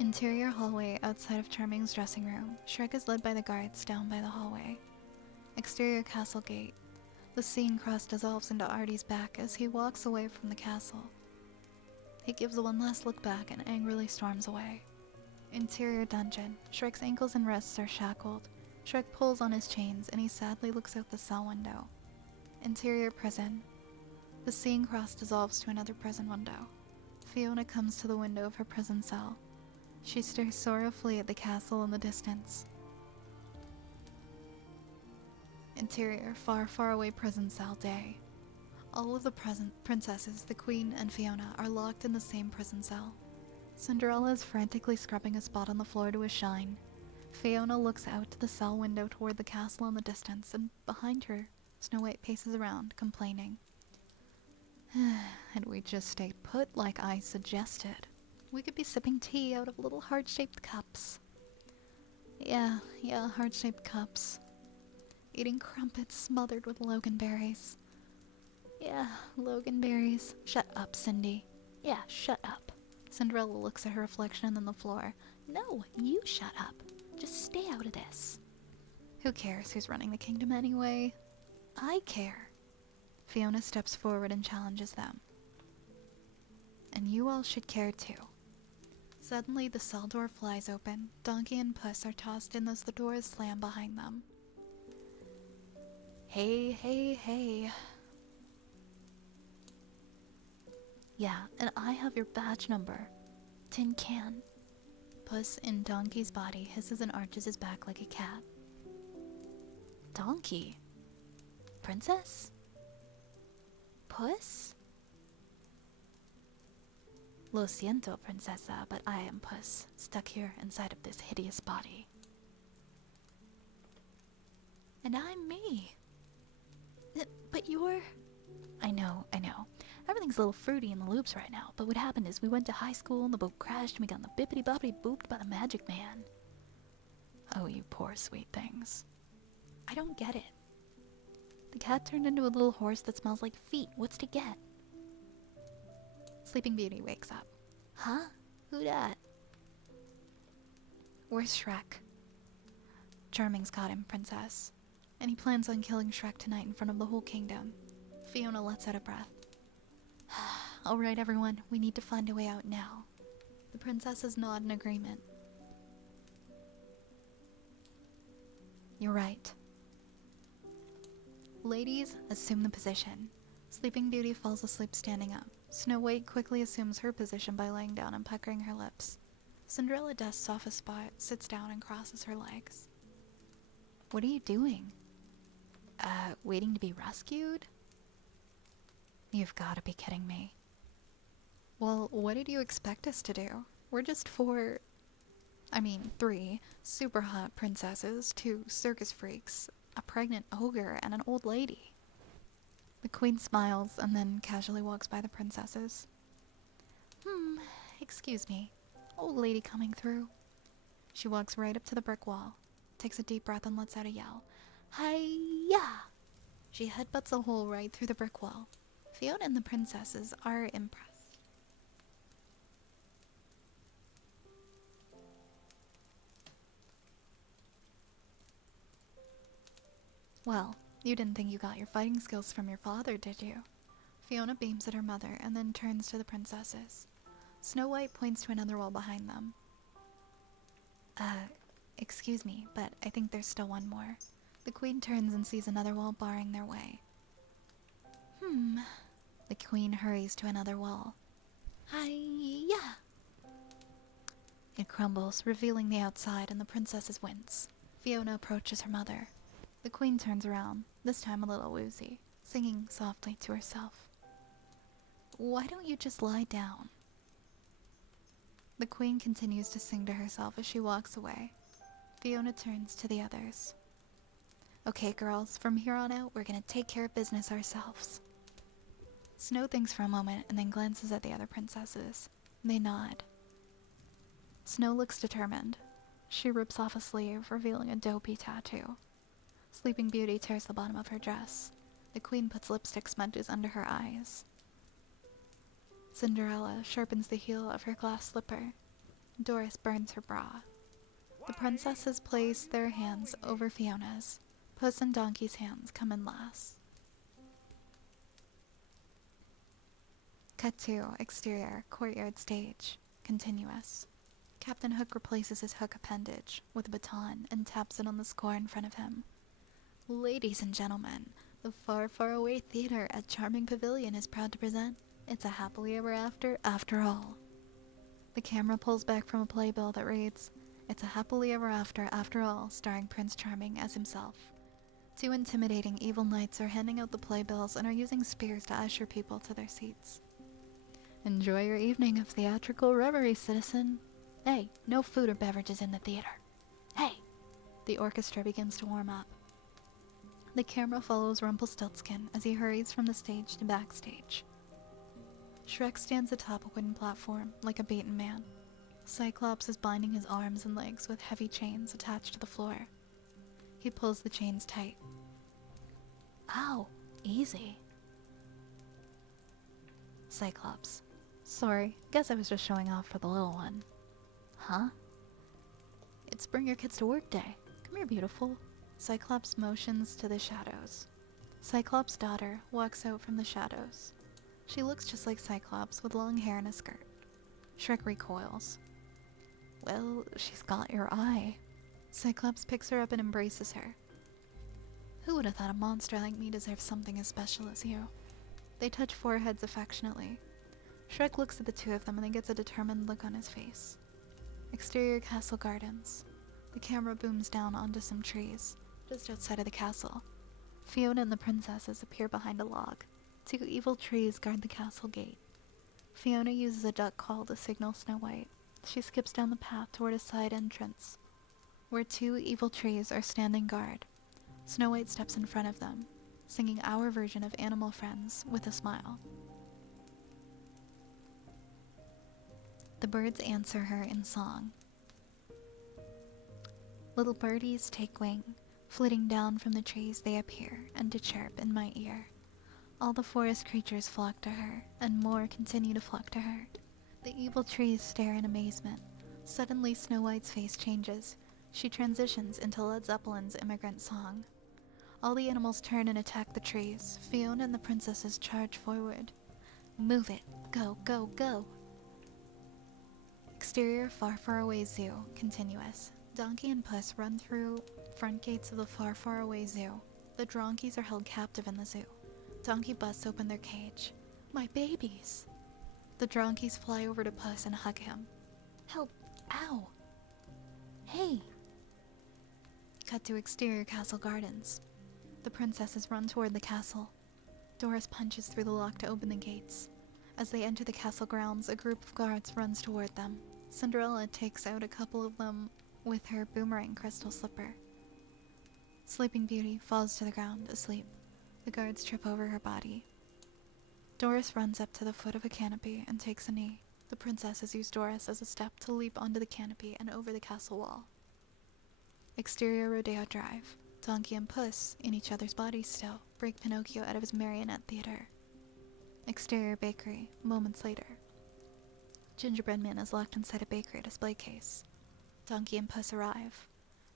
Interior hallway outside of Charming's dressing room. Shrek is led by the guards down by the hallway. Exterior castle gate. The scene cross dissolves into Artie's back as he walks away from the castle. He gives one last look back and angrily storms away. Interior dungeon. Shrek's ankles and wrists are shackled. Shrek pulls on his chains and he sadly looks out the cell window. Interior prison. The scene cross dissolves to another prison window. Fiona comes to the window of her prison cell. She stares sorrowfully at the castle in the distance. Interior, far, far away prison cell day. All of the princesses, the queen and Fiona, are locked in the same prison cell. Cinderella is frantically scrubbing a spot on the floor to a shine. Fiona looks out to the cell window toward the castle in the distance, and behind her, Snow White paces around, complaining. Had we just stayed put like I suggested, we could be sipping tea out of little heart-shaped cups. Yeah, heart-shaped cups. eating crumpets smothered with loganberries. Yeah, loganberries. Shut up, Cindy. Yeah, shut up. Cinderella looks at her reflection on the floor. No, you shut up. Just stay out of this. Who cares who's running the kingdom anyway? I care. Fiona steps forward and challenges them. And you all should care too. Suddenly, the cell door flies open. Donkey and Puss are tossed in as the doors slam behind them. Hey, hey, hey. Yeah, and I have your badge number. Tin can. Puss in Donkey's body hisses and arches his back like a cat. Donkey? Princess? Puss? Lo siento, princesa, but I am Puss, stuck here inside of this hideous body. And I'm me. But you're... I know. Everything's a little fruity in the loops right now, but what happened is we went to high school and the boat crashed and we got in the bippity-boppity booped by the magic man. Oh, you poor sweet things. I don't get it. The cat turned into a little horse that smells like feet. What's to get? Sleeping Beauty wakes up. Huh? Who dat? Where's Shrek? Charming's got him, princess. And he plans on killing Shrek tonight in front of the whole kingdom. Fiona lets out a breath. Alright, everyone, we need to find a way out now. The princesses nod in agreement. You're right. Ladies, assume the position. Sleeping Beauty falls asleep standing up. Snow White quickly assumes her position by laying down and puckering her lips. Cinderella dusts off a spot, sits down, and crosses her legs. What are you doing? Waiting to be rescued? You've got to be kidding me. Well, what did you expect us to do? We're just three super hot princesses, 2 circus freaks, a pregnant ogre, and an old lady. The queen smiles and then casually walks by the princesses. Excuse me. Old lady coming through. She walks right up to the brick wall, takes a deep breath and lets out a yell. Hi-ya! She headbutts a hole right through the brick wall. Fiona and the princesses are impressed. Well, you didn't think you got your fighting skills from your father, did you? Fiona beams at her mother and then turns to the princesses. Snow White points to another wall behind them. Excuse me, but I think there's still one more. The queen turns and sees another wall barring their way. The queen hurries to another wall. Hi-ya! It crumbles, revealing the outside, and the princesses wince. Fiona approaches her mother. The queen turns around, this time a little woozy, singing softly to herself. Why don't you just lie down? The queen continues to sing to herself as she walks away. Fiona turns to the others. Okay, girls, from here on out, we're gonna take care of business ourselves. Snow thinks for a moment and then glances at the other princesses. They nod. Snow looks determined. She rips off a sleeve, revealing a dopey tattoo. Sleeping Beauty tears the bottom of her dress. The queen puts lipstick smudges under her eyes. Cinderella sharpens the heel of her glass slipper. Doris burns her bra. The princesses place their hands over Fiona's. Puss and Donkey's hands come in last. Cut to exterior, courtyard stage. Continuous. Captain Hook replaces his hook appendage with a baton and taps it on the score in front of him. Ladies and gentlemen, the far, far away theater at Charming Pavilion is proud to present It's a Happily Ever After All. The camera pulls back from a playbill that reads, It's a Happily Ever After All, starring Prince Charming as himself. 2 intimidating evil knights are handing out the playbills and are using spears to usher people to their seats. Enjoy your evening of theatrical reverie, citizen. Hey, no food or beverages in the theater. Hey! The orchestra begins to warm up. The camera follows Rumpelstiltskin as he hurries from the stage to backstage. Shrek stands atop a wooden platform, like a beaten man. Cyclops is binding his arms and legs with heavy chains attached to the floor. He pulls the chains tight. Ow. Easy. Cyclops. Sorry, guess I was just showing off for the little one. Huh? It's bring your kids to work day. Come here, beautiful. Cyclops motions to the shadows. Cyclops' daughter walks out from the shadows. She looks just like Cyclops with long hair and a skirt. Shrek recoils. Well, she's got your eye. Cyclops picks her up and embraces her. Who would have thought a monster like me deserves something as special as you? They touch foreheads affectionately. Shrek looks at the two of them and he gets a determined look on his face. Exterior castle gardens. The camera booms down onto some trees, just outside of the castle. Fiona and the princesses appear behind a log. Two evil trees guard the castle gate. Fiona uses a duck call to signal Snow White. She skips down the path toward a side entrance, where two evil trees are standing guard. Snow White steps in front of them, singing our version of Animal Friends with a smile. The birds answer her in song. Little birdies take wing, flitting down from the trees they appear, and to chirp in my ear. All the forest creatures flock to her, and more continue to flock to her. The evil trees stare in amazement. Suddenly Snow White's face changes. She transitions into Led Zeppelin's Immigrant Song. All the animals turn and attack the trees. Fiona and the princesses charge forward. Move it. Go, go, go. Exterior far, far away zoo. Continuous. Donkey and Puss run through front gates of the far, far away zoo. The donkeys are held captive in the zoo. Donkey busts open their cage. My babies! The donkeys fly over to Puss and hug him. Help! Ow! Hey! Cut to exterior castle gardens. The princesses run toward the castle. Doris punches through the lock to open the gates. As they enter the castle grounds, a group of guards runs toward them. Cinderella takes out a couple of them with her boomerang crystal slipper. Sleeping Beauty falls to the ground, asleep. The guards trip over her body. Doris runs up to the foot of a canopy and takes a knee. The princesses use Doris as a step to leap onto the canopy and over the castle wall. Exterior Rodeo Drive. Donkey and Puss, in each other's bodies still, break Pinocchio out of his marionette theater. Exterior bakery. Moments later. Gingerbread Man is locked inside a bakery display case. Donkey and Puss arrive.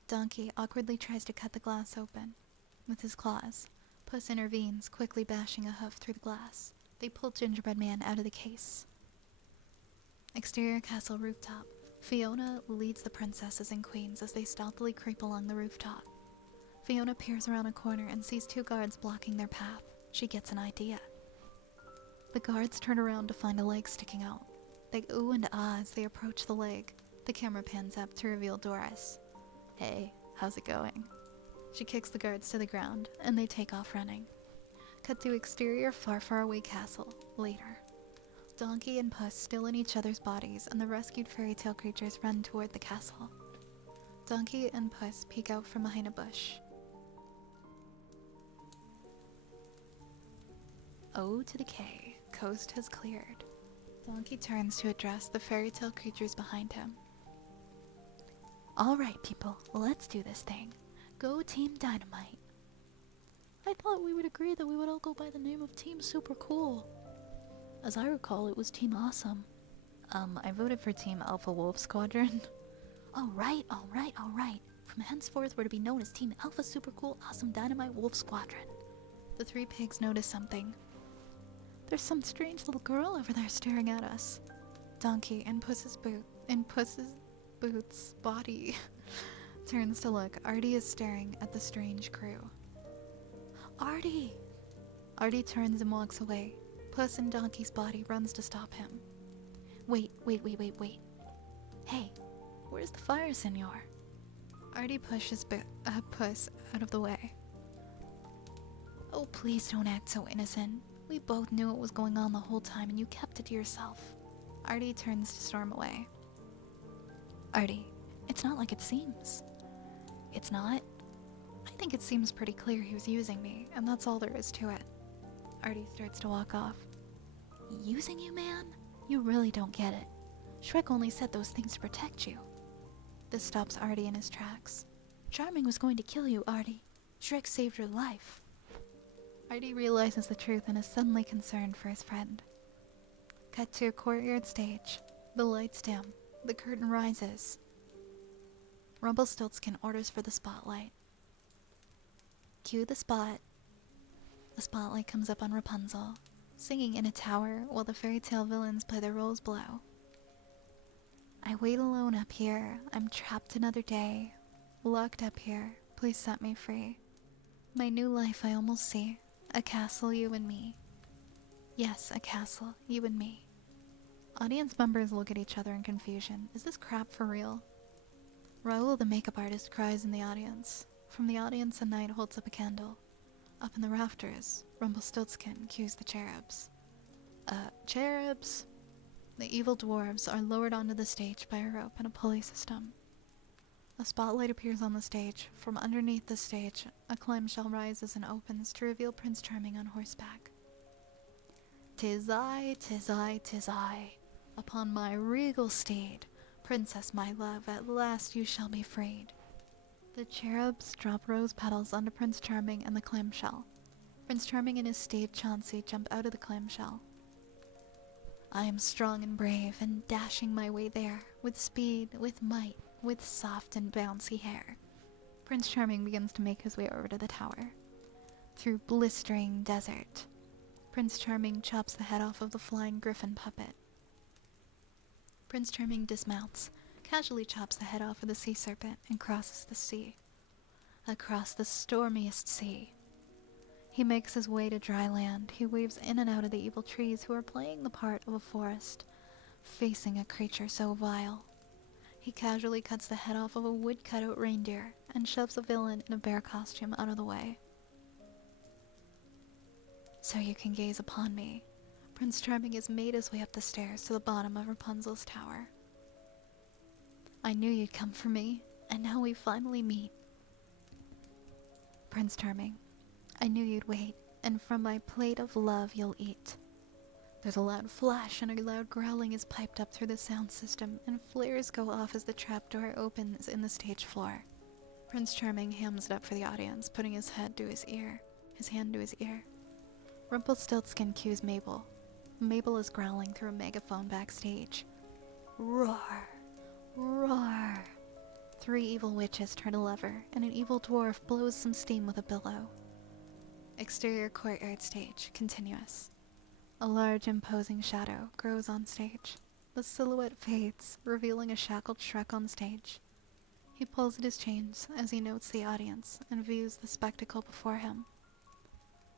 Donkey awkwardly tries to cut the glass open with his claws. Puss intervenes, quickly bashing a hoof through the glass. They pull Gingerbread Man out of the case. Exterior castle rooftop. Fiona leads the princesses and queens as they stealthily creep along the rooftop. Fiona peers around a corner and sees two guards blocking their path. She gets an idea. The guards turn around to find a leg sticking out. They ooh and ah as they approach the leg. The camera pans up to reveal Doris. Hey, how's it going? She kicks the guards to the ground, and they take off running. Cut to exterior far, far away castle. Later. Donkey and Puss still in each other's bodies, and the rescued fairy tale creatures run toward the castle. Donkey and Puss peek out from behind a bush. O to the K. Coast has cleared. Donkey turns to address the fairy tale creatures behind him. Alright, people, let's do this thing. Go Team Dynamite. I thought we would agree that we would all go by the name of Team Super Cool. As I recall, it was Team Awesome. I voted for Team Alpha Wolf Squadron. Alright. From henceforth, we're to be known as Team Alpha Super Cool Awesome Dynamite Wolf Squadron. The three pigs notice something. There's some strange little girl over there staring at us. Donkey in Puss's boots body turns to look. Artie is staring at the strange crew. Artie! Artie turns and walks away. Puss in Donkey's body runs to stop him. Wait. Hey, where's the fire, senor? Artie pushes Puss out of the way. Oh, please don't act so innocent. We both knew what was going on the whole time and you kept it to yourself. Artie turns to storm away. Artie, it's not like it seems. It's not? I think it seems pretty clear he was using me, and that's all there is to it. Artie starts to walk off. Using you, man? You really don't get it. Shrek only said those things to protect you. This stops Artie in his tracks. Charming was going to kill you, Artie. Shrek saved your life. Artie realizes the truth and is suddenly concerned for his friend. Cut to a courtyard stage. The lights dim. The curtain rises. Rumpelstiltskin orders for the spotlight. Cue the spot. The spotlight comes up on Rapunzel, singing in a tower while the fairy tale villains play their roles below. I wait alone up here. I'm trapped another day. Locked up here. Please set me free. My new life I almost see. A castle, you and me. Yes, a castle, you and me. Audience members look at each other in confusion. Is this crap for real? Raoul, the makeup artist, cries in the audience. From the audience, a knight holds up a candle. Up in the rafters, Rumpelstiltskin cues the cherubs. Cherubs? The evil dwarves are lowered onto the stage by a rope and a pulley system. A spotlight appears on the stage. From underneath the stage, a clamshell rises and opens to reveal Prince Charming on horseback. 'Tis I, 'tis I, 'tis I. Upon my regal steed, princess my love, at last you shall be freed. The cherubs drop rose petals onto Prince Charming and the clamshell. Prince Charming and his steed Chauncey jump out of the clamshell. I am strong and brave, and dashing my way there, with speed, with might, with soft and bouncy hair. Prince Charming begins to make his way over to the tower. Through blistering desert, Prince Charming chops the head off of the flying griffin puppet. Prince Charming dismounts, casually chops the head off of the sea serpent, and crosses the sea. Across the stormiest sea. He makes his way to dry land. He weaves in and out of the evil trees who are playing the part of a forest, facing a creature so vile. He casually cuts the head off of a wood-cut-out reindeer and shoves a villain in a bear costume out of the way. So you can gaze upon me. Prince Charming has made his way up the stairs to the bottom of Rapunzel's tower. I knew you'd come for me, and now we finally meet. Prince Charming, I knew you'd wait, and from my plate of love you'll eat. There's a loud flash and a loud growling is piped up through the sound system, and flares go off as the trapdoor opens in the stage floor. Prince Charming hams it up for the audience, putting his hand to his ear. Rumpelstiltskin cues Mabel. Mabel is growling through a megaphone backstage. Roar! Roar! 3 evil witches turn a lever, and an evil dwarf blows some steam with a billow. Exterior courtyard stage, continuous. A large, imposing shadow grows on stage. The silhouette fades, revealing a shackled Shrek on stage. He pulls at his chains as he notes the audience and views the spectacle before him.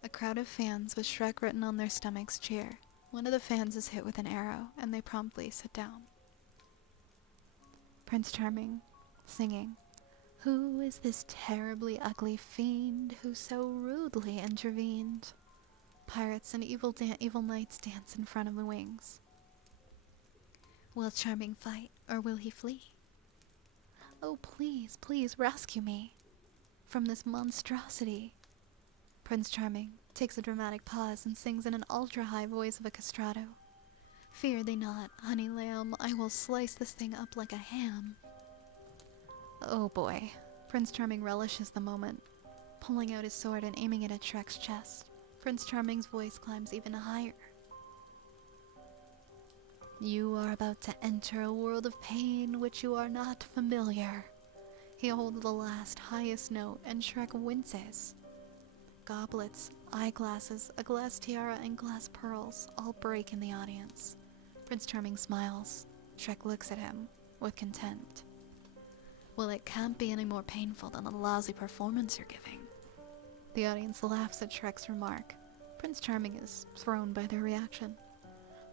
A crowd of fans with Shrek written on their stomachs cheer. One of the fans is hit with an arrow, and they promptly sit down. Prince Charming, singing, Who is this terribly ugly fiend who so rudely intervened? Pirates and evil knights dance in front of the wings. Will Charming fight, or will he flee? Oh, please, please rescue me from this monstrosity. Prince Charming takes a dramatic pause and sings in an ultra-high voice of a castrato. Fear thee not, honey lamb, I will slice this thing up like a ham. Oh boy. Prince Charming relishes the moment, pulling out his sword and aiming it at Shrek's chest. Prince Charming's voice climbs even higher. You are about to enter a world of pain which you are not familiar. He holds the last, highest note, and Shrek winces. Goblets, eyeglasses, a glass tiara, and glass pearls all break in the audience. Prince Charming smiles. Shrek looks at him with contempt. Well, it can't be any more painful than the lousy performance you're giving. The audience laughs at Shrek's remark. Prince Charming is thrown by their reaction.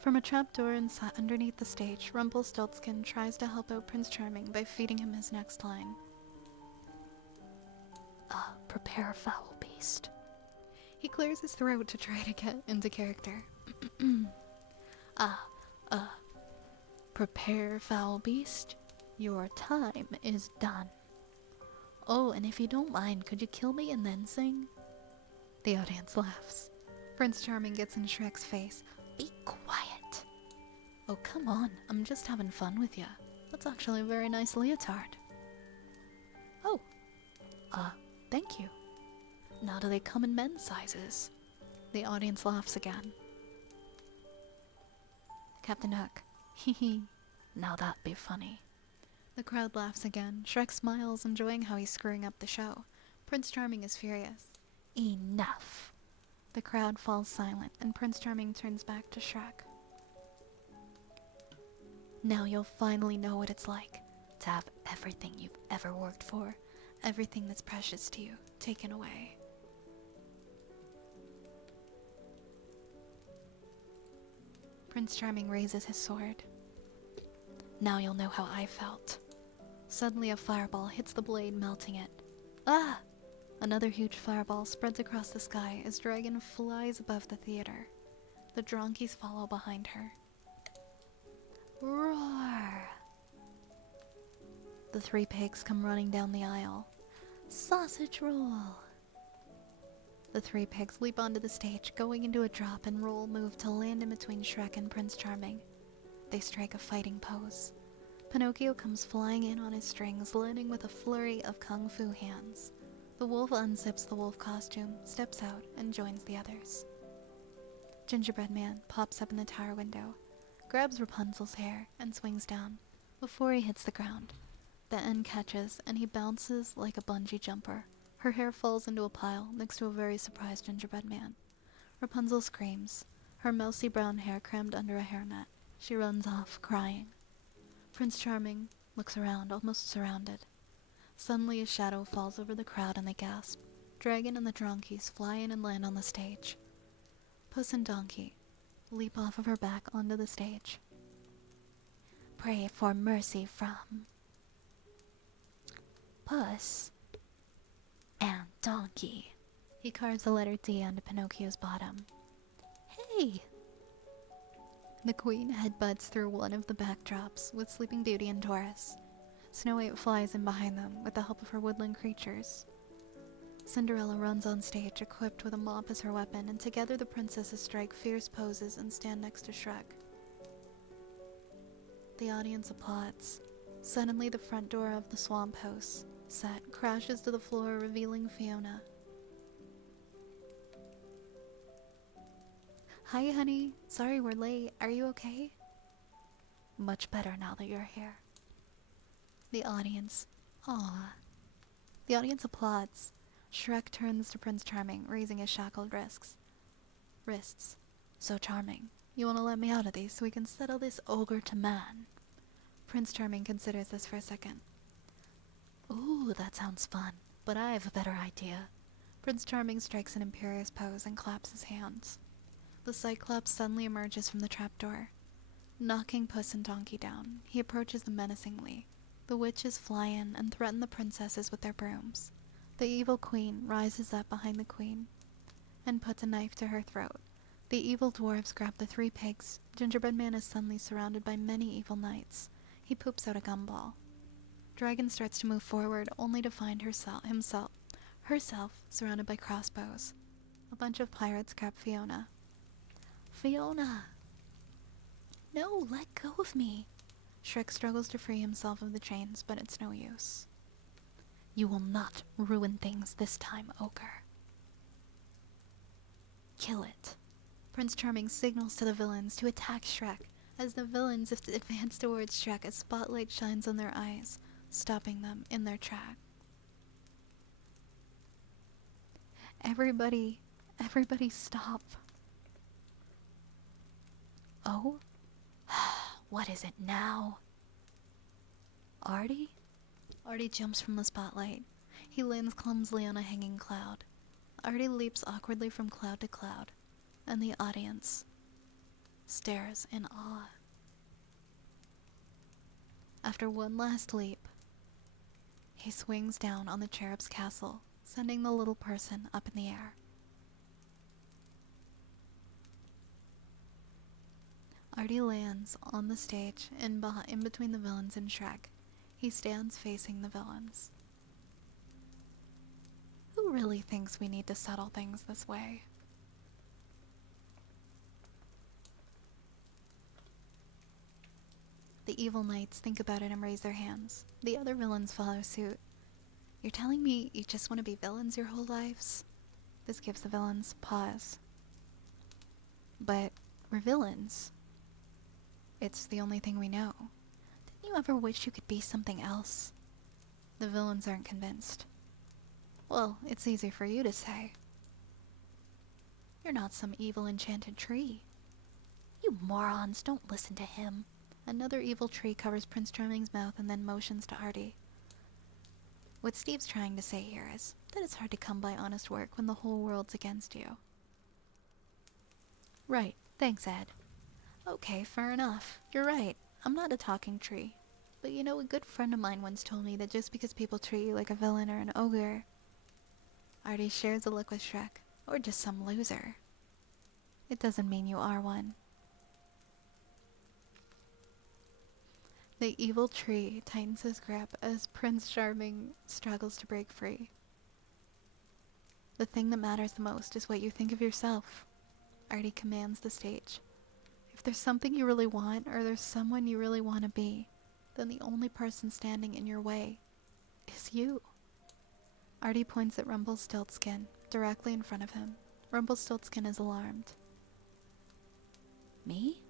From a trapdoor underneath the stage, Rumpelstiltskin tries to help out Prince Charming by feeding him his next line. Prepare, foul beast. He clears his throat to try to get into character. Prepare, foul beast. Your time is done. Oh, and if you don't mind, could you kill me and then sing? The audience laughs. Prince Charming gets in Shrek's face. Be quiet. Oh, come on. I'm just having fun with ya. That's actually a very nice leotard. Oh. Thank you. Now do they come in men's sizes? The audience laughs again. Captain Hook. Hee hee. Now that'd be funny. The crowd laughs again. Shrek smiles, enjoying how he's screwing up the show. Prince Charming is furious. Enough. The crowd falls silent, and Prince Charming turns back to Shrek. Now you'll finally know what it's like to have everything you've ever worked for, everything that's precious to you, taken away. Prince Charming raises his sword. Now you'll know how I felt. Suddenly a fireball hits the blade, melting it. Ah! Another huge fireball spreads across the sky as Dragon flies above the theater. The Dronkies follow behind her. Roar! The three pigs come running down the aisle. Sausage roll! The three pigs leap onto the stage, going into a drop and roll move to land in between Shrek and Prince Charming. They strike a fighting pose. Pinocchio comes flying in on his strings, landing with a flurry of kung fu hands. The wolf unzips the wolf costume, steps out, and joins the others. Gingerbread Man pops up in the tower window, grabs Rapunzel's hair, and swings down. Before he hits the ground, the end catches, and he bounces like a bungee jumper. Her hair falls into a pile next to a very surprised Gingerbread Man. Rapunzel screams, her mousy brown hair crammed under a hairnet. She runs off, crying. Prince Charming looks around, almost surrounded. Suddenly a shadow falls over the crowd and they gasp. Dragon and the Dronkies fly in and land on the stage. Puss and Donkey leap off of her back onto the stage. Pray for mercy from Puss and Donkey. He carves the letter D onto Pinocchio's bottom. Hey! The Queen headbutts through one of the backdrops with Sleeping Beauty and Taurus. Snow White flies in behind them with the help of her woodland creatures. Cinderella runs on stage equipped with a mop as her weapon, and together the princesses strike fierce poses and stand next to Shrek. The audience applauds. Suddenly the front door of the swamp house set crashes to the floor, revealing Fiona. Hi, honey. Sorry we're late. Are you okay? Much better now that you're here. The audience. Aww. The audience applauds. Shrek turns to Prince Charming, raising his shackled wrists. So Charming, you want to let me out of these so we can settle this ogre to man? Prince Charming considers this for a second. Ooh, that sounds fun, but I have a better idea. Prince Charming strikes an imperious pose and claps his hands. The Cyclops suddenly emerges from the trapdoor. Knocking Puss and Donkey down, he approaches them menacingly. The witches fly in and threaten the princesses with their brooms. The evil queen rises up behind the queen and puts a knife to her throat. The evil dwarves grab the three pigs. Gingerbread Man is suddenly surrounded by many evil knights. He poops out a gumball. Dragon starts to move forward, only to find herself surrounded by crossbows. A bunch of pirates grab Fiona. Fiona! No, let go of me! Shrek struggles to free himself of the chains, but it's no use. You will not ruin things this time, ogre. Kill it. Prince Charming signals to the villains to attack Shrek. As the villains advance towards Shrek, a spotlight shines on their eyes, stopping them in their track. Everybody stop. Oh? What is it now? Artie? Artie jumps from the spotlight. He lands clumsily on a hanging cloud. Artie leaps awkwardly from cloud to cloud, and the audience stares in awe. After one last leap, he swings down on the cherub's castle, sending the little person up in the air. Artie lands on the stage in between the villains and Shrek. He stands facing the villains. Who really thinks we need to settle things this way? The evil knights think about it and raise their hands. The other villains follow suit. You're telling me you just want to be villains your whole lives? This gives the villains pause. But we're villains. It's the only thing we know. Didn't you ever wish you could be something else? The villains aren't convinced. Well, it's easy for you to say. You're not some evil enchanted tree. You morons, don't listen to him. Another evil tree covers Prince Charming's mouth and then motions to Artie. What Steve's trying to say here is that it's hard to come by honest work when the whole world's against you. Right, thanks, Ed. Okay, fair enough. You're right. I'm not a talking tree. But you know, a good friend of mine once told me that just because people treat you like a villain or an ogre, Artie shares a look with Shrek, or just some loser, it doesn't mean you are one. The evil tree tightens his grip as Prince Charming struggles to break free. The thing that matters the most is what you think of yourself, Artie commands the stage. If there's something you really want, or there's someone you really want to be, then the only person standing in your way is you. Artie points at Rumpelstiltskin, directly in front of him. Rumpelstiltskin is alarmed. Me?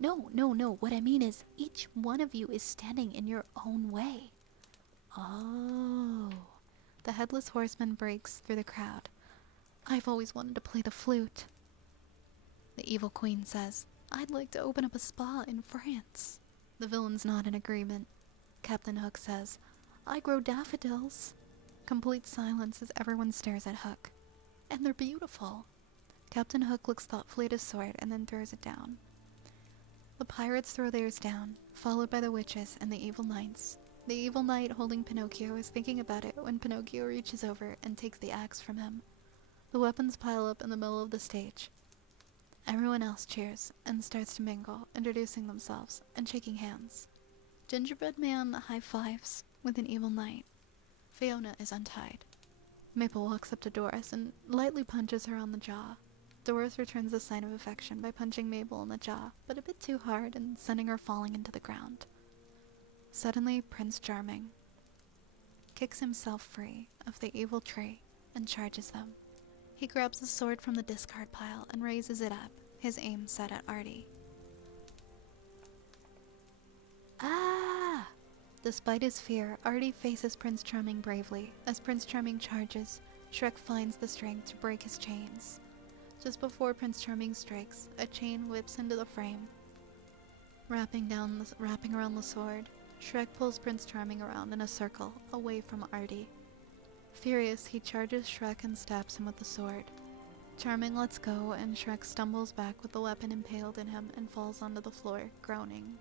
No, no, no. What I mean is, each one of you is standing in your own way. Oh. The headless horseman breaks through the crowd. I've always wanted to play the flute. The evil queen says, I'd like to open up a spa in France. The villains nod in agreement. Captain Hook says, I grow daffodils. Complete silence as everyone stares at Hook. And they're beautiful. Captain Hook looks thoughtfully at his sword and then throws it down. The pirates throw theirs down, followed by the witches and the evil knights. The evil knight holding Pinocchio is thinking about it when Pinocchio reaches over and takes the axe from him. The weapons pile up in the middle of the stage. Everyone else cheers and starts to mingle, introducing themselves and shaking hands. Gingerbread Man high-fives with an evil knight. Fiona is untied. Maple walks up to Doris and lightly punches her on the jaw. Doris returns the sign of affection by punching Mabel in the jaw, but a bit too hard and sending her falling into the ground. Suddenly, Prince Charming kicks himself free of the evil tree and charges them. He grabs the sword from the discard pile and raises it up, his aim set at Artie. Ah! Despite his fear, Artie faces Prince Charming bravely. As Prince Charming charges, Shrek finds the strength to break his chains. Just before Prince Charming strikes, a chain whips into the frame. Wrapping around the sword, Shrek pulls Prince Charming around in a circle, away from Artie. Furious, he charges Shrek and stabs him with the sword. Charming lets go, and Shrek stumbles back with the weapon impaled in him and falls onto the floor, groaning.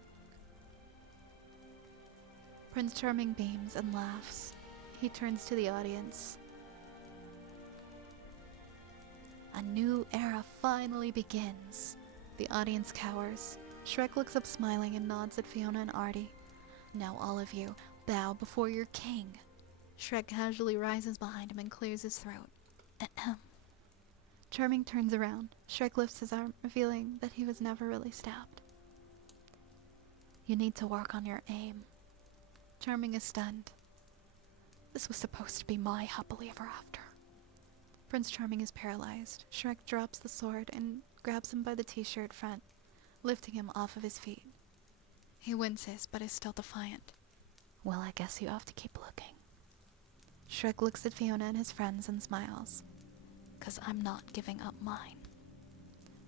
Prince Charming beams and laughs. He turns to the audience. A new era finally begins. The audience cowers. Shrek looks up smiling and nods at Fiona and Artie. Now all of you, bow before your king. Shrek casually rises behind him and clears his throat. Ahem. Charming turns around. Shrek lifts his arm, revealing that he was never really stabbed. You need to work on your aim. Charming is stunned. This was supposed to be my happily ever after. Prince Charming is paralyzed. Shrek drops the sword and grabs him by the t-shirt front, lifting him off of his feet. He winces, but is still defiant. Well, I guess you have to keep looking. Shrek looks at Fiona and his friends and smiles. 'Cause I'm not giving up mine.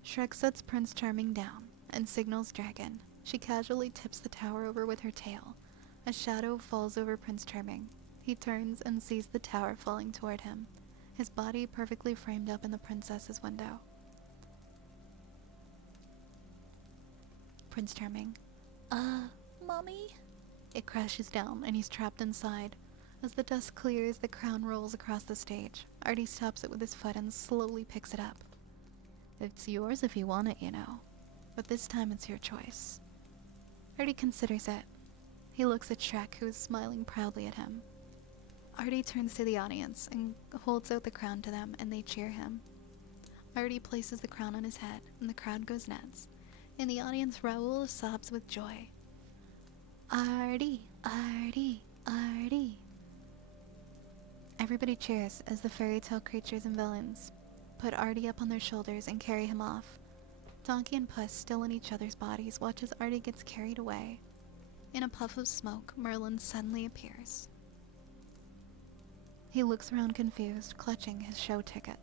Shrek sets Prince Charming down and signals Dragon. She casually tips the tower over with her tail. A shadow falls over Prince Charming. He turns and sees the tower falling toward him, his body perfectly framed up in the princess's window. Prince Charming. Mommy? It crashes down and he's trapped inside. As the dust clears, the crown rolls across the stage. Artie stops it with his foot and slowly picks it up. It's yours if you want it, you know. But this time it's your choice. Artie considers it. He looks at Shrek, who's smiling proudly at him. Artie turns to the audience and holds out the crown to them, and they cheer him. Artie places the crown on his head, and the crowd goes nuts. In the audience, Raoul sobs with joy. Artie, Artie, Artie. Everybody cheers as the fairy tale creatures and villains put Artie up on their shoulders and carry him off. Donkey and Puss, still in each other's bodies, watch as Artie gets carried away. In a puff of smoke, Merlin suddenly appears. He looks around confused, clutching his show ticket.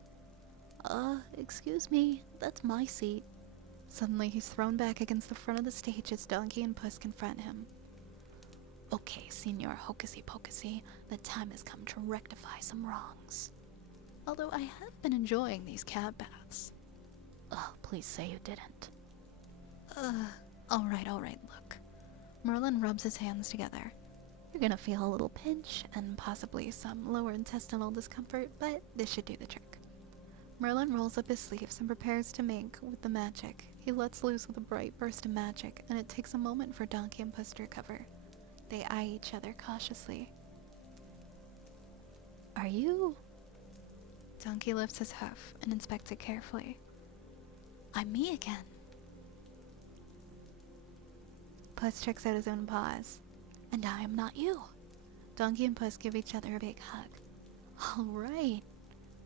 Excuse me, that's my seat. Suddenly, he's thrown back against the front of the stage as Donkey and Puss confront him. Okay, Senor Hocusy Pocusy, the time has come to rectify some wrongs. Although I have been enjoying these cab baths. Oh, please say you didn't. Alright, look. Merlin rubs his hands together. You're gonna feel a little pinch and possibly some lower intestinal discomfort, but this should do the trick. Merlin rolls up his sleeves and prepares to make with the magic. He lets loose with a bright burst of magic, and it takes a moment for Donkey and Puss to recover. They eye each other cautiously. Are you? Donkey lifts his hoof and inspects it carefully. I'm me again. Puss checks out his own paws. And I am not you. Donkey and Puss give each other a big hug. All right.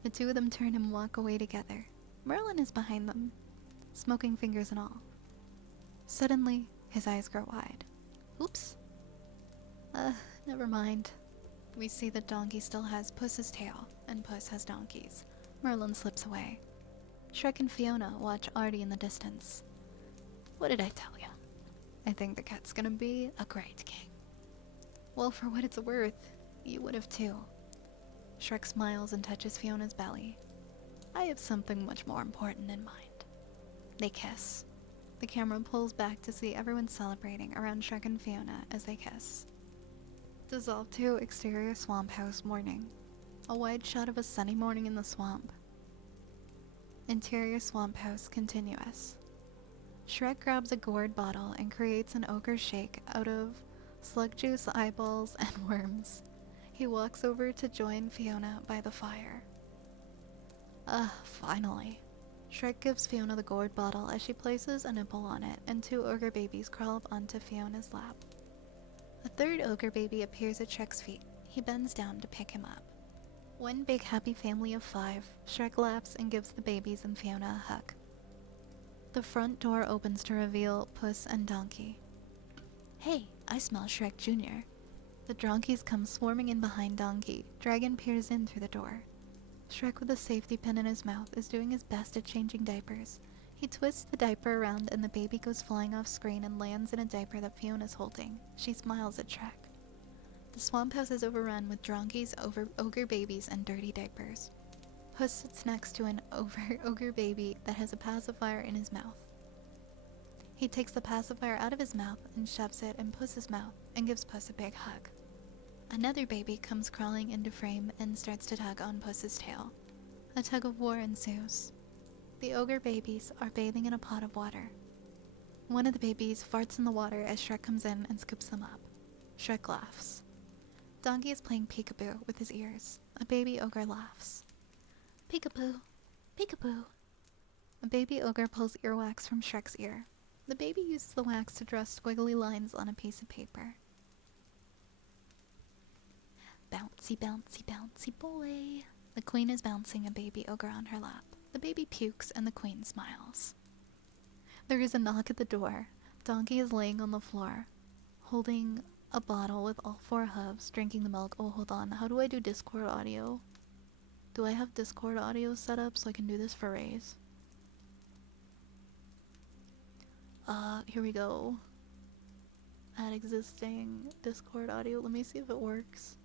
The two of them turn and walk away together. Merlin is behind them, smoking fingers and all. Suddenly, his eyes grow wide. Oops. Never mind. We see that Donkey still has Puss's tail, and Puss has Donkey's. Merlin slips away. Shrek and Fiona watch Artie in the distance. What did I tell you? I think the cat's gonna be a great king. Well, for what it's worth, you would have too. Shrek smiles and touches Fiona's belly. I have something much more important in mind. They kiss. The camera pulls back to see everyone celebrating around Shrek and Fiona as they kiss. Dissolve to exterior swamp house morning. A wide shot of a sunny morning in the swamp. Interior swamp house continuous. Shrek grabs a gourd bottle and creates an ogre shake out of slug juice, eyeballs, and worms. He walks over to join Fiona by the fire. Finally. Shrek gives Fiona the gourd bottle as she places a nipple on it, and two ogre babies crawl up onto Fiona's lap. A third ogre baby appears at Shrek's feet. He bends down to pick him up. One big happy family of 5, Shrek laughs and gives the babies and Fiona a hug. The front door opens to reveal Puss and Donkey. Hey, I smell Shrek Jr. The donkeys come swarming in behind Donkey. Dragon peers in through the door. Shrek with a safety pin in his mouth is doing his best at changing diapers. He twists the diaper around and the baby goes flying off screen and lands in a diaper that Fiona's holding. She smiles at Shrek. The swamp house is overrun with donkeys, ogre babies, and dirty diapers. Puss sits next to an ogre baby that has a pacifier in his mouth. He takes the pacifier out of his mouth and shoves it in Puss's mouth and gives Puss a big hug. Another baby comes crawling into frame and starts to tug on Puss's tail. A tug of war ensues. The ogre babies are bathing in a pot of water. One of the babies farts in the water as Shrek comes in and scoops them up. Shrek laughs. Donkey is playing peekaboo with his ears. A baby ogre laughs. Peekaboo, peekaboo. A baby ogre pulls earwax from Shrek's ear. The baby uses the wax to draw squiggly lines on a piece of paper. Bouncy, bouncy, bouncy boy. The queen is bouncing a baby ogre on her lap. The baby pukes and the queen smiles. There is a knock at the door. Donkey is laying on the floor, holding a bottle with all 4 hooves, drinking the milk. Oh, hold on. How do I do Discord audio? Do I have Discord audio set up so I can do this for Rays? Here we go. Add existing Discord audio. Let me see if it works.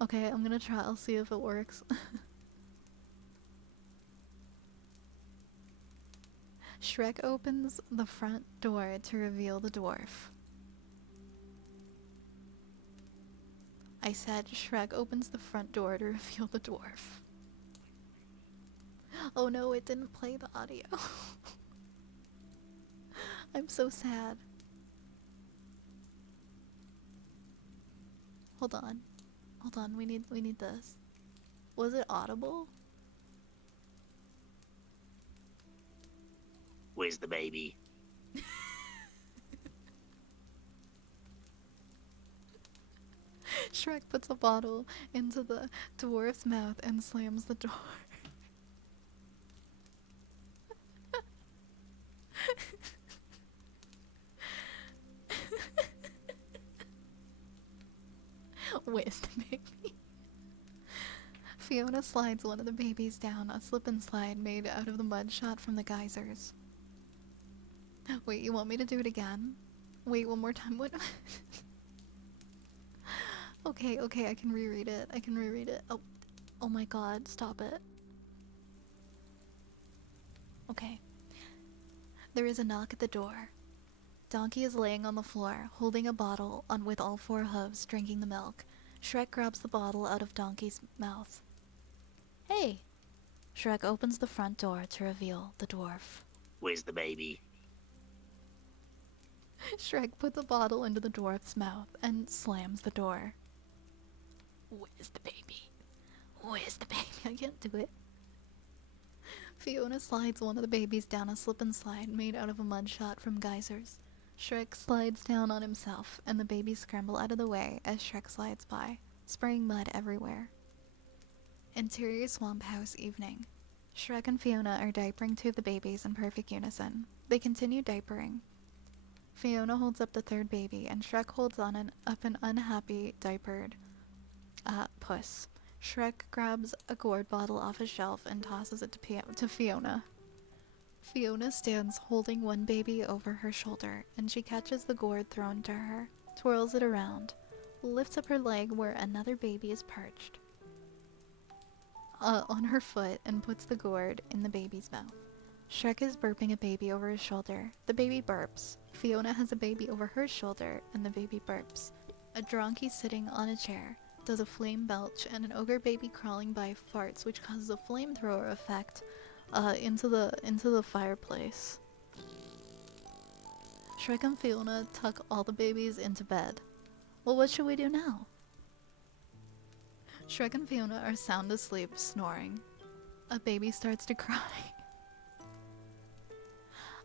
Okay, I'm gonna try. I'll see if it works. Shrek opens the front door to reveal the dwarf. I said Shrek opens the front door to reveal the dwarf. Oh no, it didn't play the audio. I'm so sad. Hold on. Hold on, we need this. Was it audible? Where's the baby? Shrek puts a bottle into the dwarf's mouth and slams the door. Where's the baby? Fiona slides one of the babies down a slip and slide made out of the mud shot from the geysers. Wait, you want me to do it again? Wait, one more time. What? Okay, okay, I can reread it. I can reread it. Oh, oh my god, stop it. Okay. There is a knock at the door. Donkey is laying on the floor, holding a bottle on with all four hooves, drinking the milk. Shrek grabs the bottle out of Donkey's mouth. Hey! Shrek opens the front door to reveal the dwarf. Where's the baby? Shrek puts the bottle into the dwarf's mouth and slams the door. Where's the baby? Where's the baby? I can't do it. Fiona slides one of the babies down a slip and slide made out of a mud shot from geysers. Shrek slides down on himself, and the babies scramble out of the way as Shrek slides by, spraying mud everywhere. Interior swamp house evening. Shrek and Fiona are diapering two of the babies in perfect unison. They continue diapering. Fiona holds up the third baby, and Shrek holds up an unhappy, diapered puss. Shrek grabs a gourd bottle off a shelf and tosses it to Fiona. Fiona stands holding one baby over her shoulder, and she catches the gourd thrown to her, twirls it around, lifts up her leg where another baby is perched on her foot, and puts the gourd in the baby's mouth. Shrek is burping a baby over his shoulder. The baby burps. Fiona has a baby over her shoulder, and the baby burps. A donkey sitting on a chair does a flame belch, and an ogre baby crawling by farts, which causes a flamethrower effect into the fireplace. Shrek and Fiona tuck all the babies into bed. Well, what should we do now? Shrek and Fiona are sound asleep, snoring. A baby starts to cry.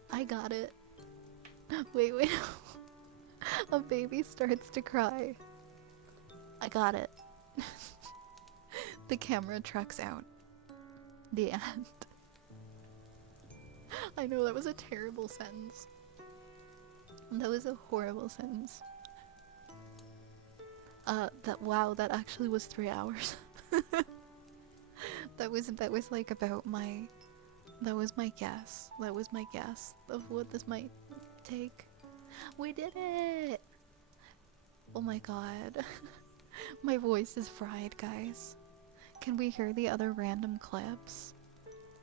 I got it. Wait. A baby starts to cry. I got it. The camera tracks out. The end. I know, that was a terrible sentence. That was a horrible sentence. That actually was 3 hours. That was like about my, that was my guess. That was my guess of what this might take. We did it! Oh my god. My voice is fried, guys. Can we hear the other random clips?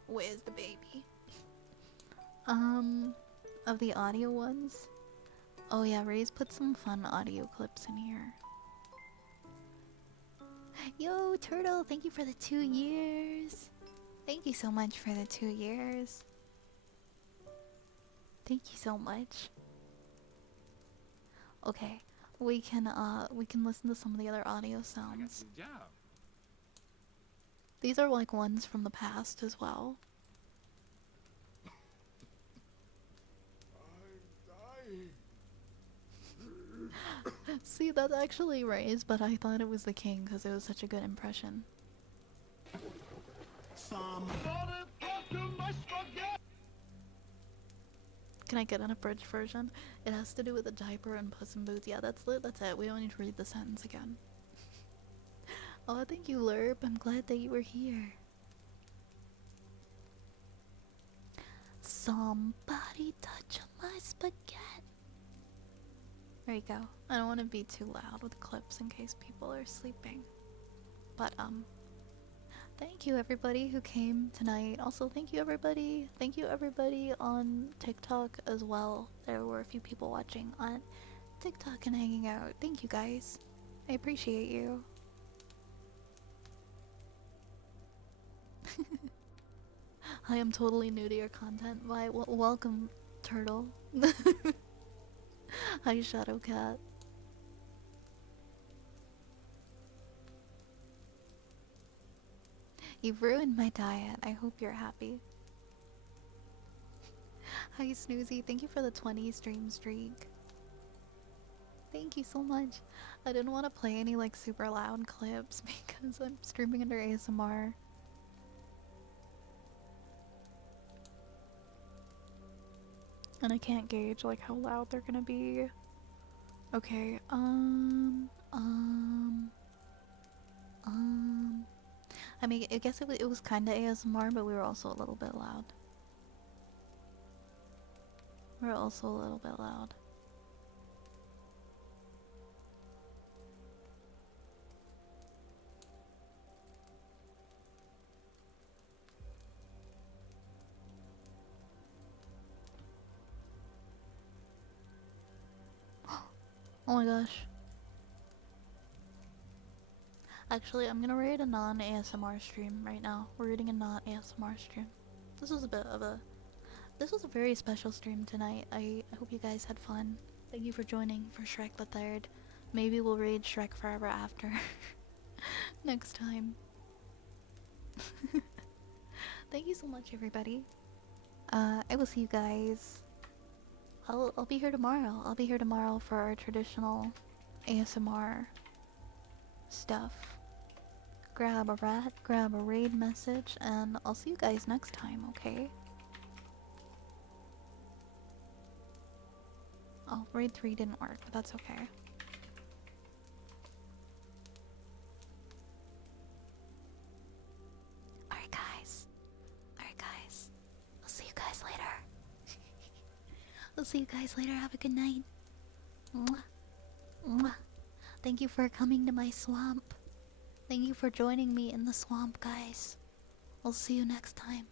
Where's the baby? Of the audio ones? Oh yeah, Ray's put some fun audio clips in here. Yo, Turtle, thank you for the 2 years. Thank you so much for the 2 years. Thank you so much. Okay, we can listen to some of the other audio sounds. These are like ones from the past as well. See, that's actually Ray's, but I thought it was the king because it was such a good impression. Can I get an abridged version? It has to do with a diaper and Puss in Boots. Yeah, that's it. We don't need to read the sentence again. Oh, thank you, Lerp. I'm glad that you were here. Somebody touch my spaghetti. There you go. I don't want to be too loud with clips in case people are sleeping. But, thank you everybody who came tonight. Also, thank you everybody on TikTok as well. There were a few people watching on TikTok and hanging out. Thank you guys. I appreciate you. I am totally new to your content. Why, welcome, Turtle. Hi, Shadowcat. You've ruined my diet. I hope you're happy. Hi, Snoozy. Thank you for the 20 stream streak. Thank you so much. I didn't want to play any like super loud clips because I'm streaming under ASMR. And I can't gauge like how loud they're gonna be. Okay, Um, I mean, I guess it was kind of ASMR, but we were also a little bit loud. We were also a little bit loud. Oh my gosh. Actually, I'm gonna read a non-ASMR stream right now. We're reading a non-ASMR stream. This was a bit of a... This was a very special stream tonight. I hope you guys had fun. Thank you for joining for Shrek the Third. Maybe we'll read Shrek Forever After next time. Thank you so much, everybody. I will see you guys. I'll be here tomorrow. I'll be here tomorrow for our traditional ASMR stuff. Grab a rat, grab a raid message, and I'll see you guys next time, okay? Oh, raid 3 didn't work, but that's okay. Alright guys. Alright guys. I'll see you guys later. I'll see you guys later. Have a good night. Mwah. Mwah. Thank you for coming to my swamp. Thank you for joining me in the swamp, guys. I'll see you next time.